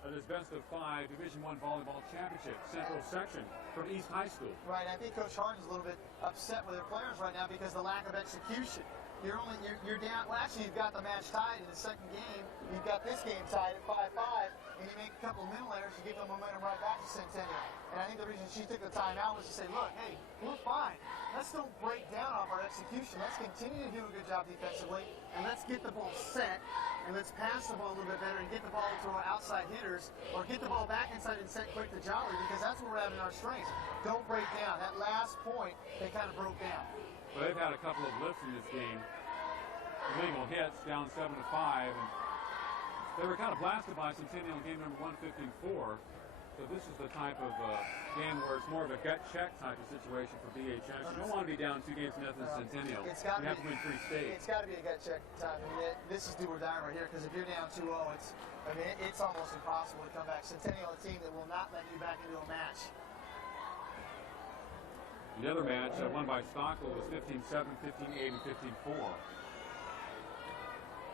of this best of 5 Division I Volleyball Championship Central section from East High School. Right, I think Coach Harden's a little bit upset with their players right now because of the lack of execution. You're down. Well, actually, you've got the match tied in the second game. You've got this game tied at 5-5, and you make a couple of mental errors, you give the momentum right back to Centennial. And I think the reason she took the timeout was to say, look, hey, we're fine. Let's don't break down off our execution. Let's continue to do a good job defensively, and let's get the ball set, and let's pass the ball a little bit better and get the ball to our outside hitters, or get the ball back inside and set quick to Jolly, because that's where we're having our strengths. Don't break down. That last point, they kind of broke down. Well, they've had a couple of lifts in this game. Illegal hits, down 7-5, and they were kind of blasted by Centennial in game number 154. So this is the type of game where it's more of a gut check type of situation for BHS. You don't want to be down 2-0 to Centennial. You have to win 3 states. It's got to be a gut check time. I mean, this is do or die right here, because if you're down 2-0, it's almost impossible to come back. Centennial, a team that will not let you back into a match. The other match won by Stockdale was 15-7, 15-8, and 15-4.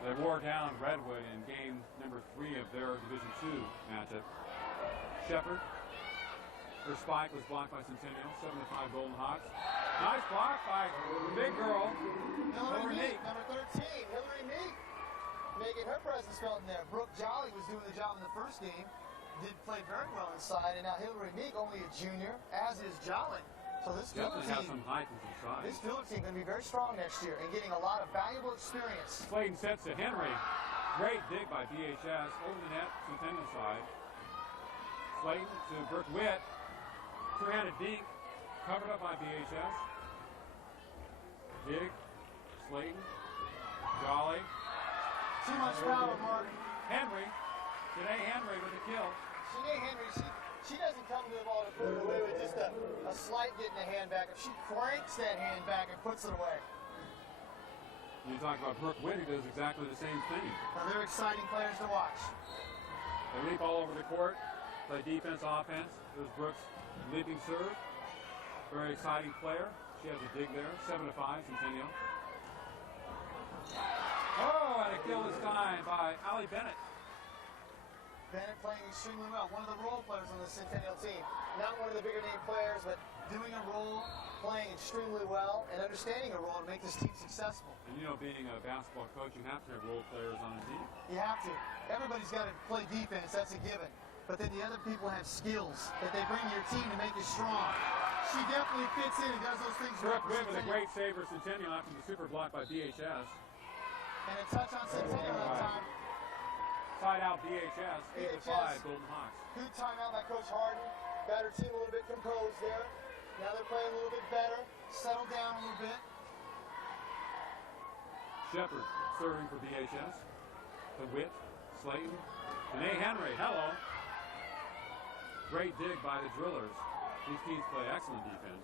They wore down Redwood in game number 3 of their Division II matchup. Shepard, her spike was blocked by Centennial, 7-5 Golden Hawks. Nice block by the big girl, Hillary Meek, number 13, Hillary Meek, making her presence felt in there. Brooke Jolly was doing the job in the first game, did play very well inside, and now Hillary Meek, only a junior, as is Jolly. So this fielder have some height and some size. This fielder team going to be very strong next year and getting a lot of valuable experience. Slayton sets to Henry. Great dig by BHS over the net, Centennial side. Slayton to Brooke Witt. Two-handed dink, covered up by BHS. Dig, Slayton, Jolly. Too much power, Mark. Henry, Janae Henry with a kill. Janae Henry, she doesn't come to the ball to put it away with just a slight getting the hand back. If she cranks that hand back and puts it away. You talk about Brooke Witt, who does exactly the same thing. Now they're exciting players to watch. They leap all over the court, play defense, offense. There's Brooks leaping serve. Very exciting player. She has a dig there. 7-5, Centennial. Oh, and a kill this time by Allie Bennett. Bennett playing extremely well. One of the role players on the Centennial team. Not one of the bigger name players, but doing a role, playing extremely well, and understanding a role to make this team successful. And you know, being a basketball coach, you have to have role players on a team. You have to. Everybody's got to play defense. That's a given. But then the other people have skills that they bring to your team to make you strong. She definitely fits in and does those things. Brooke Witt with a great save for Centennial after the super block by BHS. And a touch on Centennial that time. Side out BHS, 8-5 Golden Hawks. Good timeout by Coach Harden. Got her team a little bit composed there. Now they're playing a little bit better. Settled down a little bit. Shepard serving for BHS. The Witt, Slayton, Janae Henry, hello. Great dig by the Drillers. These teams play excellent defense.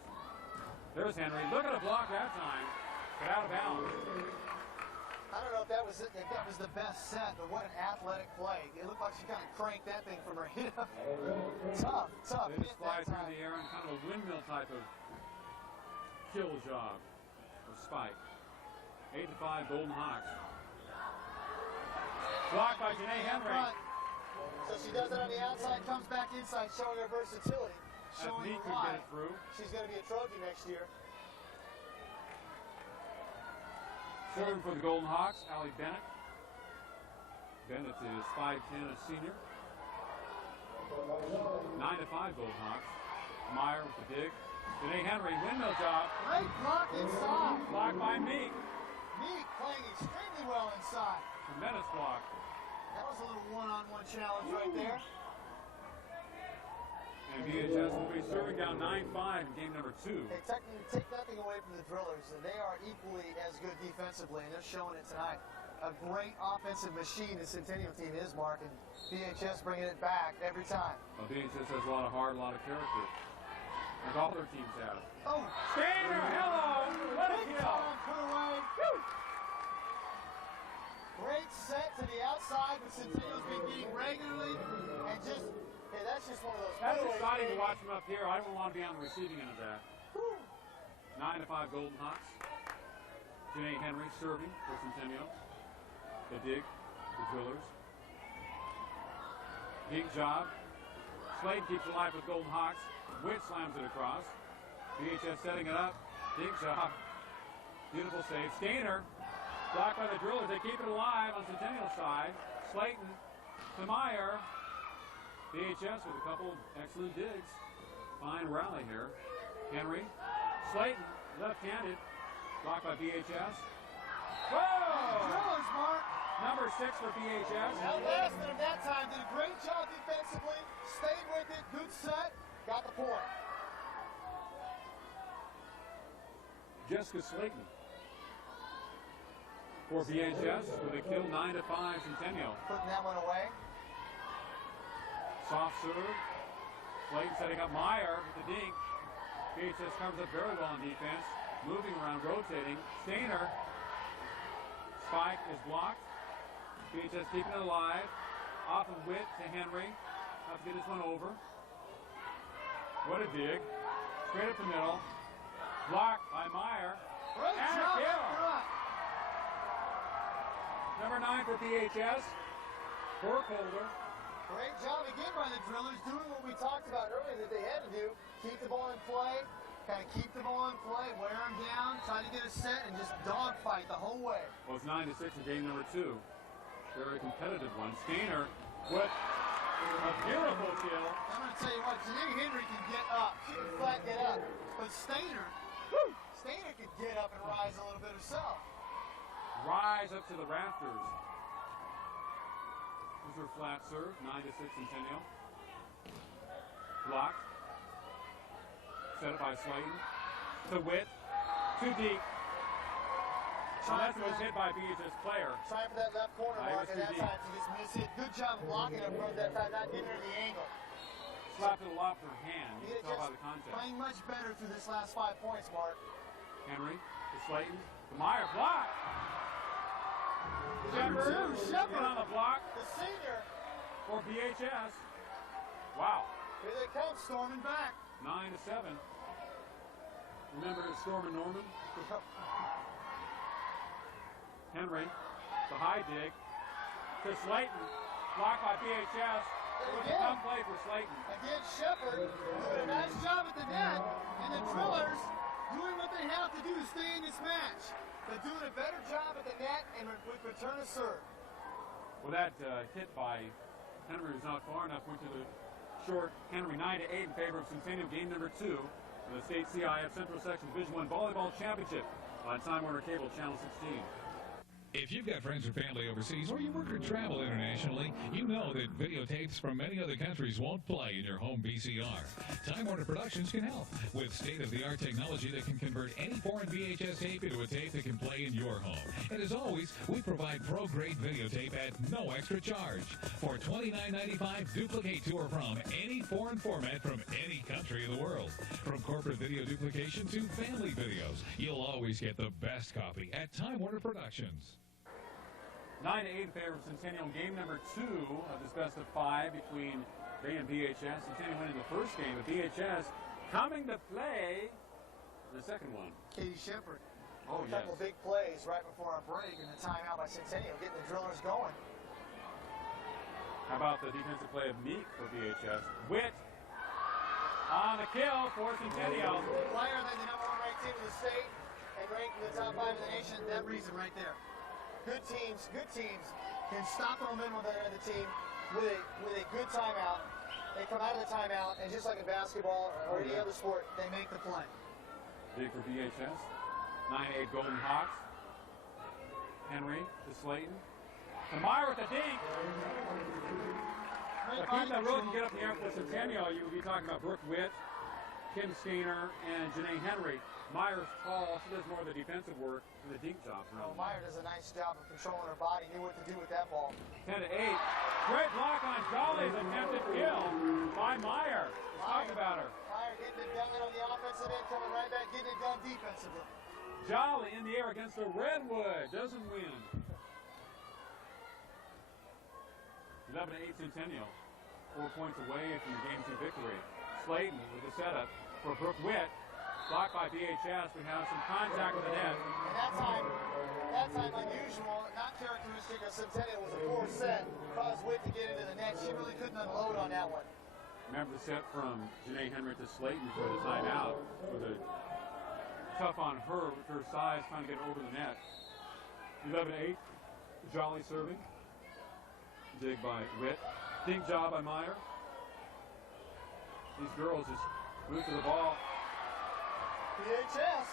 There's Henry. Look at a block that time. But out of bounds. I don't know if that was the best set, but what an athletic play. It looked like she kind of cranked that thing from her hip. Tough. They just fly through the air in kind of a windmill type of kill job or spike. 8-5 Golden Hawks. Blocked by Janae Henry. So she does it on the outside, comes back inside, showing her versatility. Showing Meek could why get it through. She's going to be a Trojan next year. Serving for the Golden Hawks, Allie Bennett. Bennett is 5'10", a senior. 9-5 Golden Hawks. Meyer with the dig. Janae Henry, windmill job. Great block inside. Blocked by Meek. Meek playing extremely well inside. Tremendous block. That was a little one-on-one challenge right there. And BHS will be serving down 9-5 in game number 2. Hey, technically, take nothing away from the Drillers, and they are equally as good defensively, and they're showing it tonight. A great offensive machine the Centennial team is, Mark, and BHS bringing it back every time. Well, BHS has a lot of heart, a lot of character. as all their teams have. Oh, Stainer, hello! What a kill! put away. Great set to the outside, but Centennial's been beating regularly, and just, hey, that's just one of those. That's putaways, exciting to baby. watch from up here. I don't want to be on the receiving end of that. 9-5 Golden Hawks. Janae Henry serving for Centennial. The dig, the drillers. Dig job. Slade keeps alive with Golden Hawks. Witt slams it across. BHS setting it up. Dig job. Beautiful save. Stainer. Blocked by the drillers. They keep it alive on Centennial side. Slayton to Meyer. BHS with a couple excellent digs. Fine rally here. Henry. Slayton, left-handed. Blocked by BHS. Whoa! Drillers, Mark. Number 6 for BHS. Outlasted him that time. Did a great job defensively. Stayed with it. Good set. Got the point. Jessica Slayton for BHS with a kill. 9-5 Centennial. Putting that one away. Soft serve. Slayton setting up Meyer with the dink. BHS covers up very well on defense. Moving around, rotating. Stainer. Spike is blocked. BHS keeping it alive. Off of Witt to Henry. Have to get this one over. What a dig. Straight up the middle. Blocked by Meyer. Great And a job kill. up front. Number 9 for BHS. Burkholder. Great job again by the drillers doing what we talked about earlier that they had to do. Keep the ball in play. Kind of keep the ball in play, wear them down, try to get a set, and just dogfight the whole way. Well, it's 9-6 in game number 2. Very competitive one. Stainer with a beautiful kill. I'm going to tell you what, Janae Henry can get up. She can flat get up. But Stainer can get up and rise a little bit herself. Rise up to the rafters. Here's her flat serve. 9-6 Centennial. Blocked. Set up by Slayton. To Witt. Too deep. Unless it was hit by BHS player. Trying for that left corner It mark, was and too that deep. time she just missed it. Good job blocking her from that time, not giving her the angle. Slapped it a lot with her hand. You Yeah, can tell by just the contact. playing much better through this last 5 points, Mark. Henry to Slayton. To Meyer. Block. Number Shepard. 2, Shepard. On the block The senior. for BHS. Wow. Here they come, storming back. 9-7. Remember Storm and Norman? Henry, the high dig to Slayton, blocked by BHS. It was a tough play for Slayton. Again, Shepard doing a nice job at the net, and the drillers doing what they have to do to stay in this match. They're doing a better job at the net and with return of serve. Well, that hit by Henry was not far enough. Went to the short. Henry 9-8 in favor of Centennial. Game number 2 of the State CIF Central Section Division I Volleyball Championship on Time Warner Cable Channel 16. If you've got friends or family overseas, or you work or travel internationally, you know that videotapes from many other countries won't play in your home VCR. Time Warner Productions can help with state-of-the-art technology that can convert any foreign VHS tape into a tape that can play in your home. And as always, we provide pro-grade videotape at no extra charge. For $29.95, duplicate to or from any foreign format from any country in the world. From corporate video duplication to family videos, you'll always get the best copy at Time Warner Productions. 9-8 in favor of Centennial. Game number 2 of this best of 5 between Bay and BHS. Centennial winning the first game, but BHS coming to play the second one. Katie Shepard. Oh, A couple big plays right before our break, and the timeout by Centennial getting the drillers going. How about the defensive play of Meek for BHS? Witt on the kill for Centennial. Why are they the number 1 ranked team in the state and ranked in the top 5 in the nation? That reason right there. Good teams can stop the momentum of their other team with a good timeout. They come out of the timeout, and just like in basketball or any other sport, they make the play. Big for BHS. 9-8 Golden Hawks. Henry to Slayton. To Meyer with the dink. Keep that road and get up the air for Centennial. You would be talking about Brooke Witt, Kim Steiner, and Janae Henry. Meyer's tall. She does more of the defensive work and the dink job. Oh, Meyer does a nice job of controlling her body. Knew what to do with that ball. 10-8. Great block on Jolly's attempted kill by Meyer. Let's talk about her. Meyer getting it done on the come in coming right back, getting it done defensively. Jolly in the air against the Redwood. Doesn't win. 11-8 Centennial. 4 points away from the Game 2 victory. Slayton with the setup for Brooke Witt. Blocked by BHS. We have some contact with the net. And that time unusual, not characteristic of Centennial, was a poor set. Caused Witt to get into the net. She really couldn't unload on that one. Remember the set from Janae Henry to Slayton for the timeout. With a tough on her with her size trying to get over the net. 11-8. Jolly serving. Dig by Witt. Dink job by Meyer. These girls just move to the ball. BHS.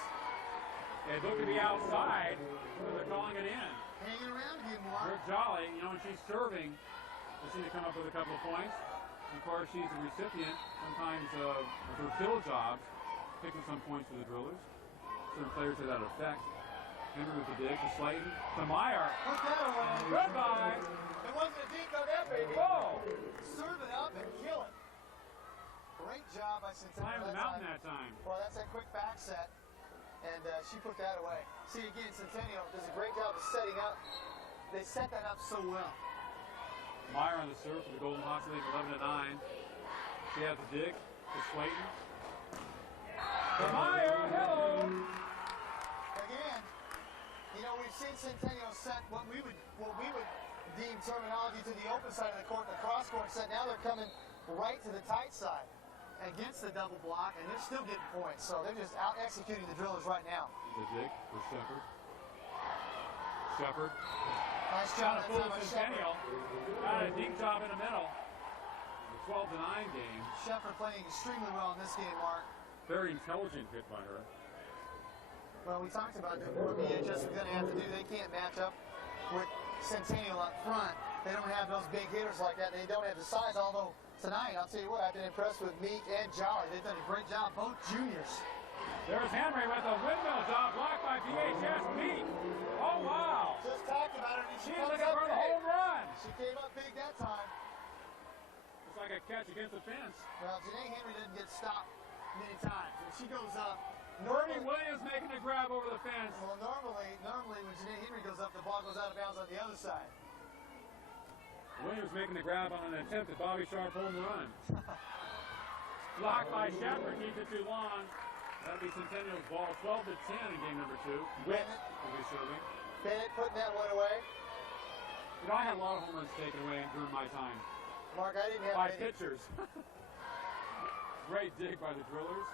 It looked to be outside, but they're calling it in. Hanging around again, Mark. Brooke Jolly, you know, when she's serving, they seem to come up with a couple of points. Of course, she's the recipient sometimes of her fill jobs, picking some points for the drillers. Certain players to that effect. Henry with the dig to Slayton. To Meyer. Put that away. Goodbye. It wasn't a dink on that, baby. Whoa. Serve it up and kill it. Great job by Centennial. Climbed the mountain that time. Well, that's that quick back set. And she put that away. See, again, Centennial does a great job of setting up. They set that up so well. Meyer on the serve for the Golden Hawks lead 11-9. She has the dig to Slayton. To Meyer, hello! Again, you know, we've seen Centennial set what we would deem terminology to the open side of the court, the cross court set. Now they're coming right to the tight side against the double block, and they're still getting points. So they're just out executing the drillers right now. The dig for Shepard. Shepard. Nice job that time by Centennial. Got a dink job in the middle. The 12-9 game. Shepard playing extremely well in this game, Mark. Very intelligent hit by her. Well, we talked about what BHS is going to have to do. They can't match up with Centennial up front. They don't have those big hitters like that. They don't have the size, although tonight, I'll tell you what, I've been impressed with Meek and Jolly. They've done a great job, both juniors. There's Henry with a windmill job blocked by BHS. Meek. Oh, wow. Just talked about her. And She's looking for the home run. She came up big that time. It's like a catch against the fence. Well, Janae Henry didn't get stopped many times. When she goes up, Normally Williams making the grab over the fence. Well, normally when Janae Henry goes up, the ball goes out of bounds on the other side. Williams making the grab on an attempt at Bobby Sharp home run. Blocked by Shepard, keeps it too long. That'll be Centennial's ball, 12-10 in game number 2. Witt will be serving. Bennett putting that one away. You know, I had a lot of home runs taken away during my time. Mark, I didn't have by many. pitchers. Great dig by the drillers.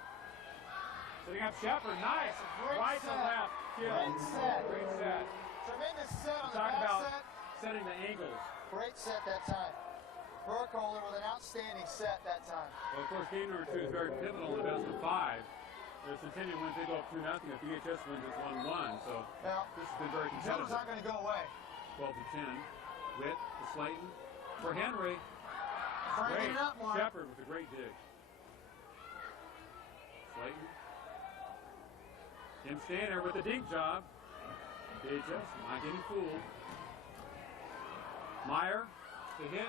Setting up Shepard, nice. Right to left. Kill. Great set. Great set. Tremendous set on the Talk back about set. setting the angles. Great set that time. Burkholder with an outstanding set that time. Well, of course, game number 2 is very pivotal in the best of 5. The Centennial wins, they go up 2-0. If BHS wins, it's 1-1. So now, this has been very competitive. Drillers aren't going to go away. 12-10. Witt to Slayton. For Henry. Great. Up, Shepard with a great dig. Slayton. Tim Stainer with the dink job. BHS not getting fooled. Meyer to hit.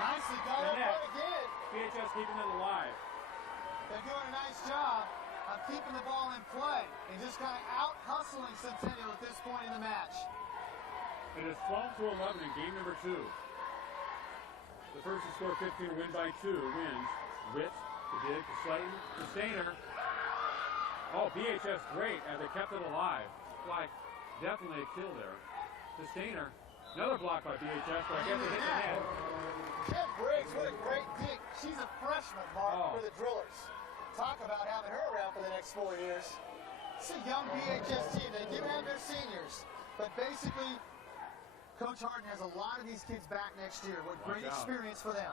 Nicely done up front again. BHS keeping it alive. They're doing a nice job of keeping the ball in play and just kind of out-hustling Centennial at this point in the match. It is 12-11 in game number 2. The first to score 15 win by 2 wins. Witt to dig to Slayton to Stainer. Oh, BHS great as they kept it alive. Like, definitely a kill there. To Stainer. Another block by BHS, but I guess they hit the net. Kim Briggs, what a great dig. She's a freshman, Mark, for the Drillers. Talk about having her around for the next 4 years. It's a young BHS team. They do have their seniors, but basically, Coach Harden has a lot of these kids back next year with great experience for them.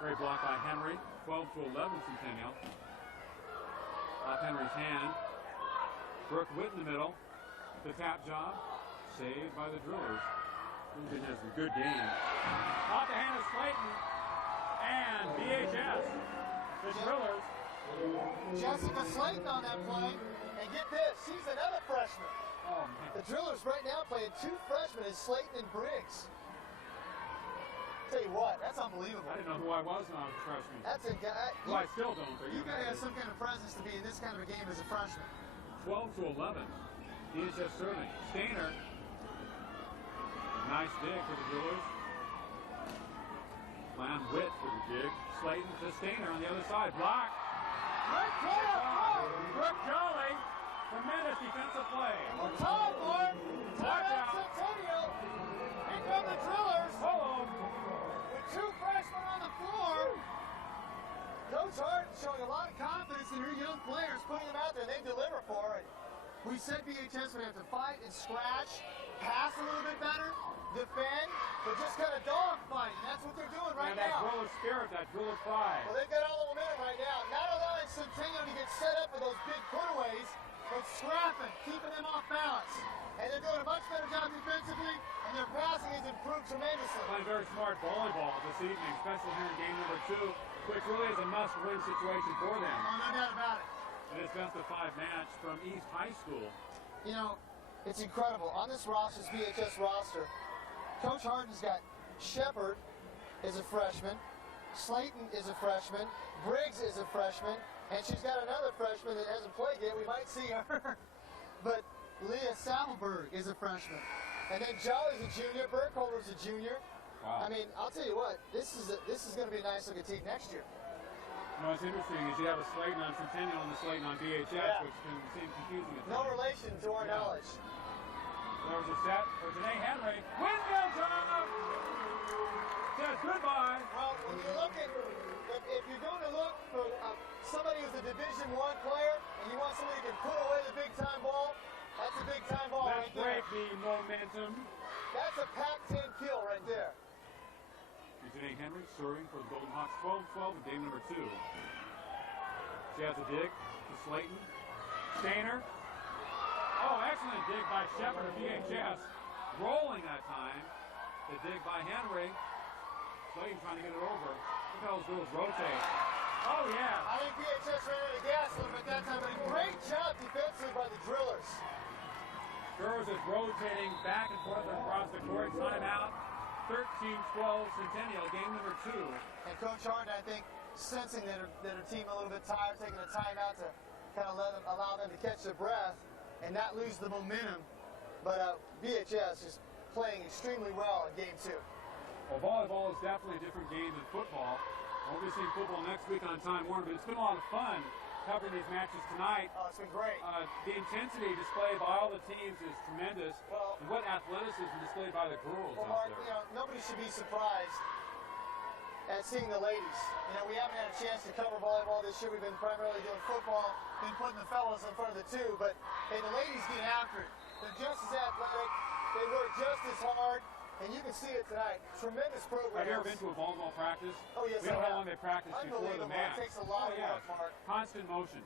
Great block by Henry. 12-11 Centennial. Off Henry's hand. Brooke Witt in the middle. The tap job. Saved by the Drillers. Ruben has a good game. Off the hand of Slayton. And BHS. The Drillers. Jessica Slayton on that play. And get this, she's another freshman. Oh, man. The Drillers right now playing 2 freshmen as Slayton and Briggs. Tell you what, that's unbelievable. I didn't know who I was when I was a freshman. That's a guy. Well, I still don't. But You got to have some kind of presence to be in this kind of a game as a freshman. 12 to 11. He is just serving. Stainer. Nice dig for the Jewelers. Land Witt for the dig. Slayton to Stainer on the other side. Block. Brooke Jolly. Tremendous defensive play. We're tied, boy. Watch out. Centennial. Here come the Drillers. Hold. With two freshmen on the floor. Coach Hart showing a lot of confidence in her young players, putting them out there. They deliver for it. We said BHS would have to fight and scratch, pass a little bit better, defend, but just kind of dog fight. And that's what they're doing right That now. Driller spirit, that Driller pride. Well, they've got all the momentum right now. Not allowing Centennial to get set up for those big putaways, but scrapping, keeping them off balance. And they're doing a much better job defensively, and their passing has improved tremendously. Playing very smart volleyball this evening, especially here in game number 2, which really is a must-win situation for them. Oh, no doubt about it. In this best-of-5 match from East High School. You know, it's incredible. On this roster, this BHS roster, Coach Harden's got Shepard is a freshman, Slayton is a freshman, Briggs is a freshman, and she's got another freshman that hasn't played yet. We might see her. But Leah Savelberg is a freshman. And then Jolly's a junior, Burkholder's a junior. Wow. I mean, I'll tell you what, this is going to be a nice looking team next year. You know, what's interesting is you have a Slayton on Centennial and a Slayton on BHS, Yeah. which can seem confusing at No times. relation to our knowledge. There was a set for Janae Henry. Windmill job! Says goodbye. Well, when you look at, if you're going to look for somebody who's a Division I player and you want somebody who can put away the big time ball, that's a big time ball Let's right there. break the momentum. That's a Pac-10 kill right there. Janae Henry serving for the Golden Hawks 12-12 in game number 2. She has a dig to Slayton. Stainer. Oh, excellent dig by Shepard of BHS. Rolling that time. The dig by Henry. Slayton trying to get it over. Look how those girls rotate. Oh, yeah. I think BHS ran out of gas a little bit that time, but a great job defensively by the Drillers. Girls is rotating back and forth across the court. Timeout. 13-12 Centennial, game number 2. And Coach Harden, I think, sensing that her team a little bit tired, taking a timeout to kind of allow them to catch their breath and not lose the momentum. But BHS is playing extremely well in game 2. Well, volleyball is definitely a different game than football. We'll be seeing football next week on Time Warner, but it's been a lot of fun covering these matches tonight. Oh, it's been great. The intensity displayed by all the teams is tremendous. Well, and what athleticism displayed by the girls Well, out Mark, there. you know, nobody should be surprised at seeing the ladies. You know, we haven't had a chance to cover volleyball this year. We've been primarily doing football, been putting the fellas in front of the two, but hey, the ladies get after it. They're just as athletic. They work just as hard, and you can see it tonight. Tremendous programs. Have you ever been to a volleyball practice? Oh, yes, We know I how have. long they practice before the Unbelievable. match. It takes a lot of work, Mark. Constant motion.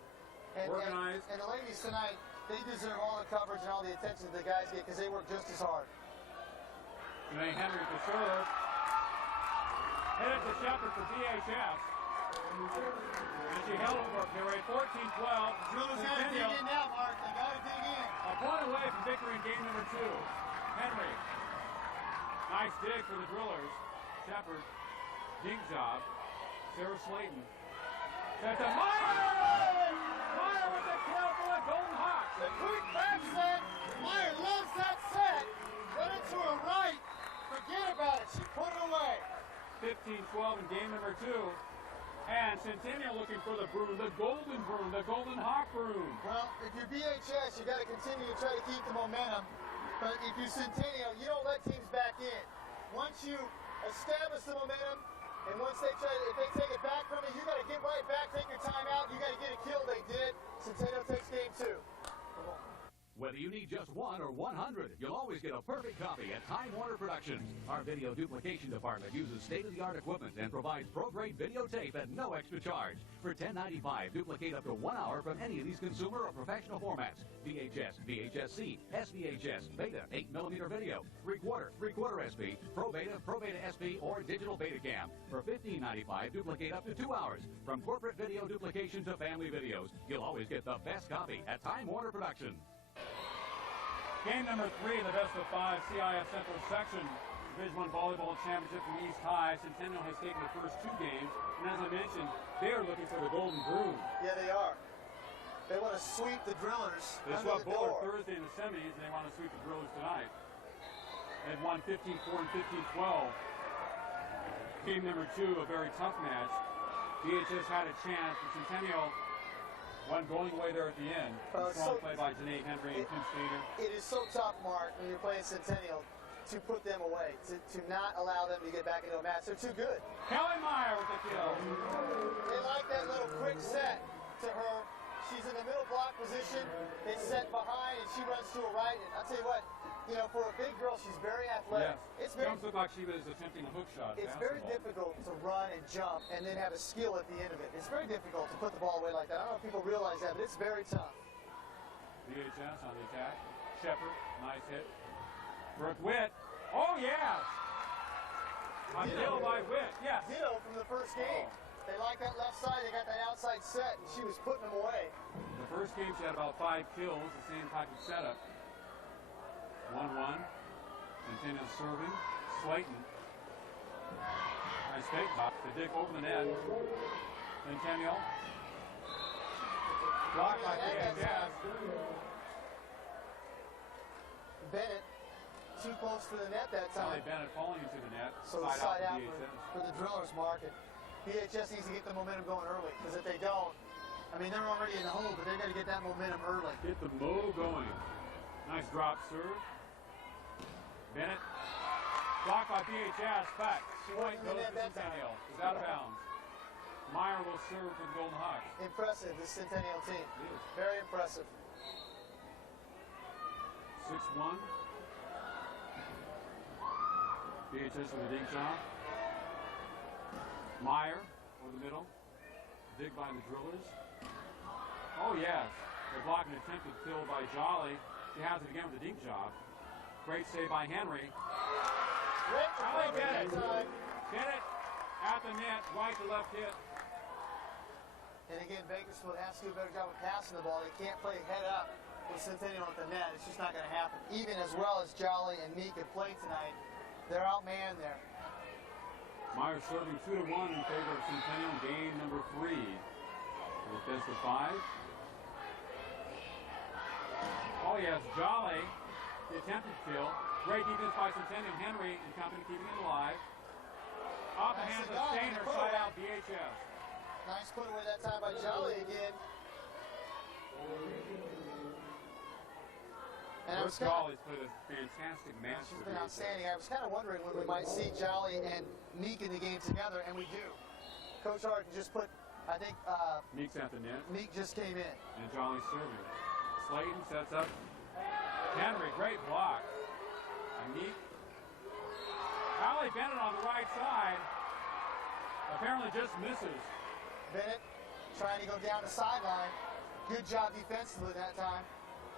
Organized. And the ladies tonight, they deserve all the coverage and all the attention that the guys get because they work just as hard. Janae Henry for serve. Headed to Shepard for BHS. And she held it for a period. 14-12. Drillers got to dig in now, Mark. They got to dig in. A point away from victory in game number 2. Henry. Nice dig for the Drillers. Shepard. Dig job. Sarah Slayton. That's a Meyer! Meyer with the kill for the Golden Hawks. The quick back set. Meyer loves that set. Put it to her right. Forget about it. She put it away. 15-12 in game number 2. And Centennial looking for the broom, the Golden Hawk broom. Well, if you're BHS, you got to continue to try to keep the momentum. But if you're Centennial, you don't let teams back in. Once you establish the momentum, and once if they take it back from you, you got to get right back, take your time out, you got to get a kill. They did. Centennial takes game 2. Whether you need just 1 or 100, you'll always get a perfect copy at Time Warner Productions. Our video duplication department uses state-of-the-art equipment and provides pro-grade videotape at no extra charge. For $10.95, duplicate up to 1 hour from any of these consumer or professional formats. VHS, VHS-C, SVHS, Beta, 8mm video, 3/4 SP, Pro Beta SP, or Digital Betacam. For $15.95, duplicate up to 2 hours. From corporate video duplication to family videos, you'll always get the best copy at Time Warner Productions. Game number 3 in the best of 5 CIF Central section. Division I Volleyball Championship from East High. Centennial has taken the first 2 games, and as I mentioned, they are looking for the Golden Broom. Yeah, they are. They want to sweep the Drillers They under swept the Bullard door. Thursday in the semis, and they want to sweep the Drillers tonight. They've won 15-4 and 15-12. Game number 2, a very tough match. DHS had a chance, but Centennial won going away there at the end. Strong play by Janae Henry and Kim Stater. It is so tough, Mark, when you're playing Centennial, to put them away, to not allow them to get back into a match. They're too good. Kelly Meyer with the kill. They like that little quick set to her. She's in the middle block position. They set behind, and she runs to her right. And I'll tell you what, you know, for a big girl, she's very athletic. Yes. It's very, almost looked like she was attempting a hook shot. it's very difficult to run and jump and then have a skill at the end of it. It's very difficult to put the ball away like that. I don't know if people realize that, but it's very tough. DHS on the attack. Shepard, nice hit. Brooke Witt. Oh, yes! A kill by Witt, yes. Ditto from the first game. They like that left side. They got that outside set, and she was putting them away. The first game she had about 5 kills, the same type of setup. 1-1. Centennial serving. Slayton. Nice fake pop. The dig over the net. Centennial. Blocked by DHS. Bennett, too close to the net that time. Sally Bennett falling into the net. So the side out DHS. for the Drillers market. DHS needs to get the momentum going early, because if they don't, I mean, they're already in the hole, but they've got to get that momentum early. Get the mo going. Nice drop serve. Bennett. Blocked by DHS, but point goes to Centennial. Is out of bounds. Meyer will serve for the Golden Hawks. Impressive, this Centennial team. Very impressive. 6-1. DHS with a dig job. Meyer over the middle. Dig by the Drillers. Oh, yes. They're blocking an attempted kill by Jolly. She has it again with a dig job. Great save by Henry. Allie Bennett. Bennett at the net. Right to left hit. And again, Bakersfield has to do a better job of passing the ball. They can't play head up with Centennial at the net. It's just not going to happen. Even as well as Jolly and Meek have played tonight, they're outmanned there. Meyer serving 2-1 in favor of Centennial. Game number 3. With best of 5. Oh yes, Jolly. The attempted kill. Great defense by Centennial. Henry and company keeping it alive. Off the hands of Stainer. Side out DHS. Nice put away that time by Jolly again. And Brooke Jolly's played a fantastic match. She's been outstanding. I was kind of wondering when we might see Jolly and Meek in the game together, and we do. Coach Hart just put, I think, Meek's at the net. Meek just came in. And Jolly's serving. Slayton sets up. Henry, great block. And Meek. Allie Bennett on the right side. Apparently just misses. Bennett trying to go down the sideline. Good job defensively that time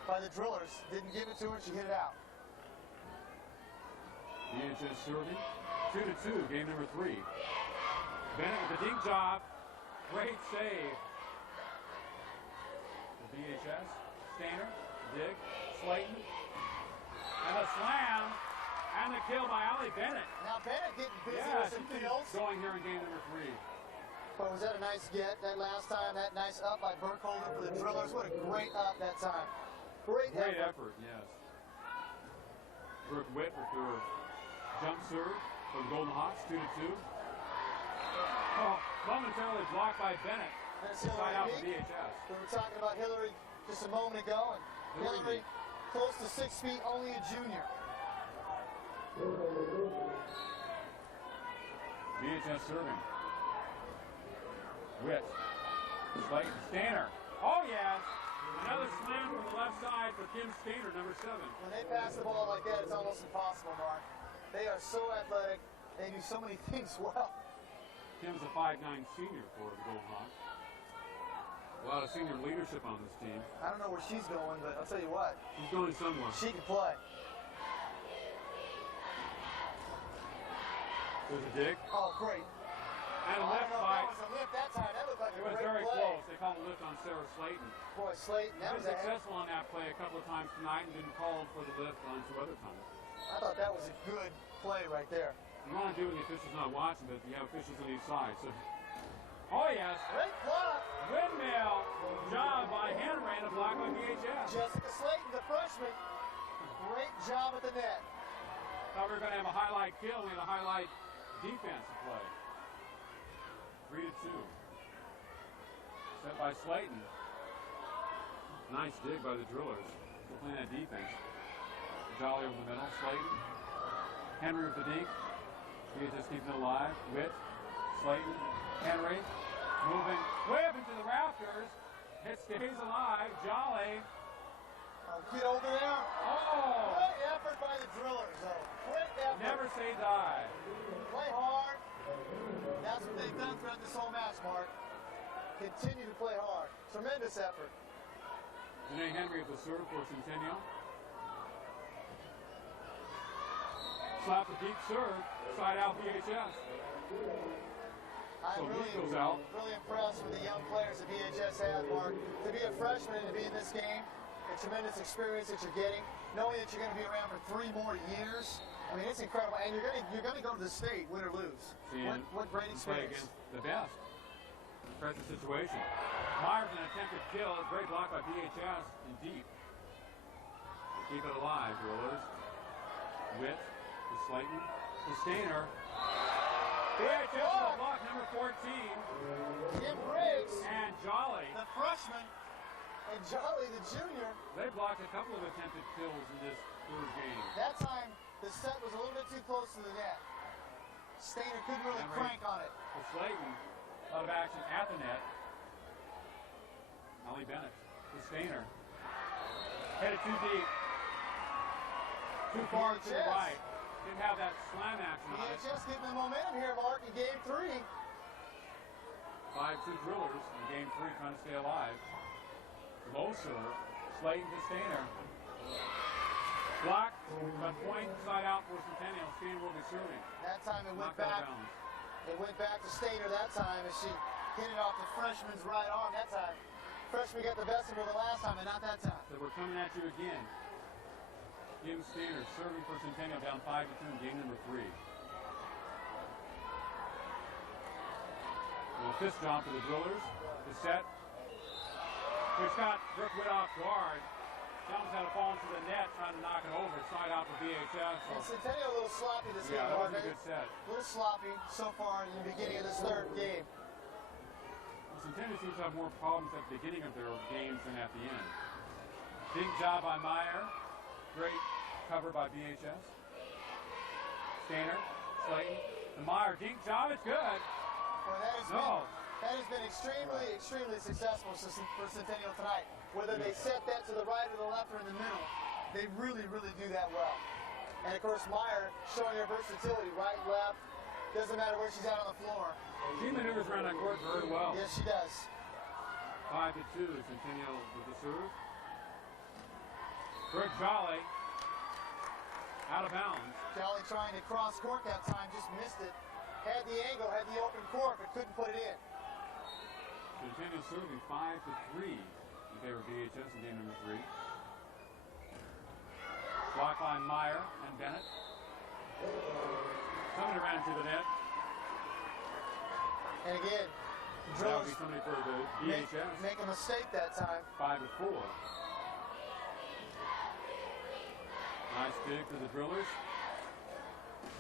by the Drillers. Didn't give it to her, she hit it out. DHS serving. 2-2, game number 3. Bennett with the dig job. Great save. The DHS. Stainer. Dig. Slayton. And a slam. And the kill by Allie Bennett. Now Bennett getting busy Yeah, with some she's kills. going here in game number 3. But was that a nice get that last time? That nice up by Burkholder for the Drillers. What a great up that time. Great effort, yes. Brooke Witt with her jump serve for the Golden Hawks, 2-2. Oh, momentarily blocked by Bennett. Side out for DHS. We were talking about Hillary just a moment ago, and Hillary close to 6 feet, only a junior. DHS serving. Witt. Slayton. Stainer. Oh, yes. Another slam from the left side for Kim Stainer, number 7. When they pass the ball like that, it's almost impossible, Mark. They are so athletic. They do so many things well. Kim's a 5'9" senior for the Golden Hawks. A lot of senior leadership on this team. I don't know where she's going, but I'll tell you what. She's going somewhere. She can play. There's a dig. Oh, great. And a lift by. That was a lift that time. That looked like It was a great very play. close. They called a lift on Sarah Slayton. Boy, Slayton, that He was was successful on that play a couple of times tonight and been called for the lift on 2 other times. I thought that was a good play right there. You want to do when the official's not watching, but you have officials on each side. So, oh yes, Great block. windmill job by Henry and a block by VHS. Jessica Slayton, the freshman. Great job at the net. Thought we were going to have a highlight kill. We had a highlight defense play. 3-2. Set by Slayton. Nice dig by the drillers. Still playing that defense. Jolly over the middle. Slayton. Henry with the dink. He just keeping it alive. Witt. Slayton. Henry. Moving. Whip into the rafters. It stays alive. Jolly. Get over there. Oh! Great effort by the drillers, though. Great effort. Never say die. Play hard. That's what they've done throughout this whole match, Mark. Continue to play hard. Tremendous effort. Janae Henry at the serve for Centennial. Slap the deep serve. Side out VHS. I'm So really, he goes out. really impressed with the young players that VHS had, Mark. To be a freshman and to be in this game, the tremendous experience that you're getting, knowing that you're going to be around for 3 more years. I mean, it's incredible. And you're going to go to the state, win or lose. What great Play experience. against the best. Present situation. Myers an attempted kill. Great block by VHS in deep. They keep it alive, drillers. Witt to Slayton to Stainer. VHS with a block, number 14. Jim Briggs, And Jolly. the freshman, and Jolly, the junior. They blocked a couple of attempted kills in this third game. That time, the set was a little bit too close to the net. Stainer couldn't really Henry crank on it. To Slayton. A lot of action at the net. Ollie Bennett to Stainer. Headed too deep. Too far to the VHS. right. Didn't have that slam action on it. VHS getting the momentum here, Mark, in game 3. 5-2 drillers in game 3 trying to stay alive. Low serve. Slayton to Stainer. Blocked. But point side out for Centennial. Stainer will be serving. That time it went Knocked out of back. bounds. It went back to Stainer that time as she hit it off the freshman's right arm that time. Freshman got the best of her the last time, and not that time. So we're coming at you again. Jim Stainer serving for Centennial down 5-2 in game number 3. Little fist jump for the drillers. The set. Which got Brooke Witt off guard. Jones had to fall into the net trying to knock it over. Side out for VHS. And Centennial a little sloppy this Yeah, game, that Mark. was a good set. A little sloppy so far in the beginning of this third game. Centennial seems to have more problems at the beginning of their games than at the end. Big job by Meyer. Great cover by VHS. Stainer, Slayton, the Meyer dink job. It's good. Well, that has been extremely successful for Centennial tonight. Whether they set that to the right or the left or in the middle, they really do that well. And of course, Meyer showing her versatility, right, left, doesn't matter where she's at on the floor. She maneuvers around that court very well. Yes, she does. 5-2, Centennial with the serve. Brooke Jolly, out of bounds. Jolly trying to cross court that time, just missed it. Had the angle, had the open court, but couldn't put it in. Centennial serving 5-3 in favor of VHS in game number 3. Block by Meyer and Bennett. Somebody ran into the net. And again, That would drillers be somebody for the VHS. make a mistake that time. 5-4. Nice dig for the drillers.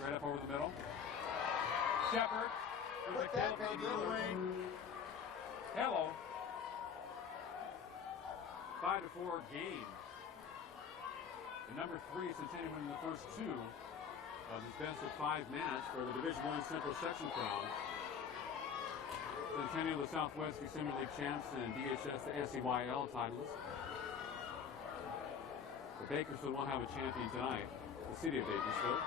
Right up over the middle. Shepard. There's a Put kill that for the baby in the drillers. ring. Hello. 5-4 game. And number 3, Centennial winning the first 2 of this best of 5 match for the Division I Central Section crowd. Centennial, the Southwest Assembly League champs, and DHS, the SEYL titles. The Bakersfield will have a champion tonight, the city of Bakersfield.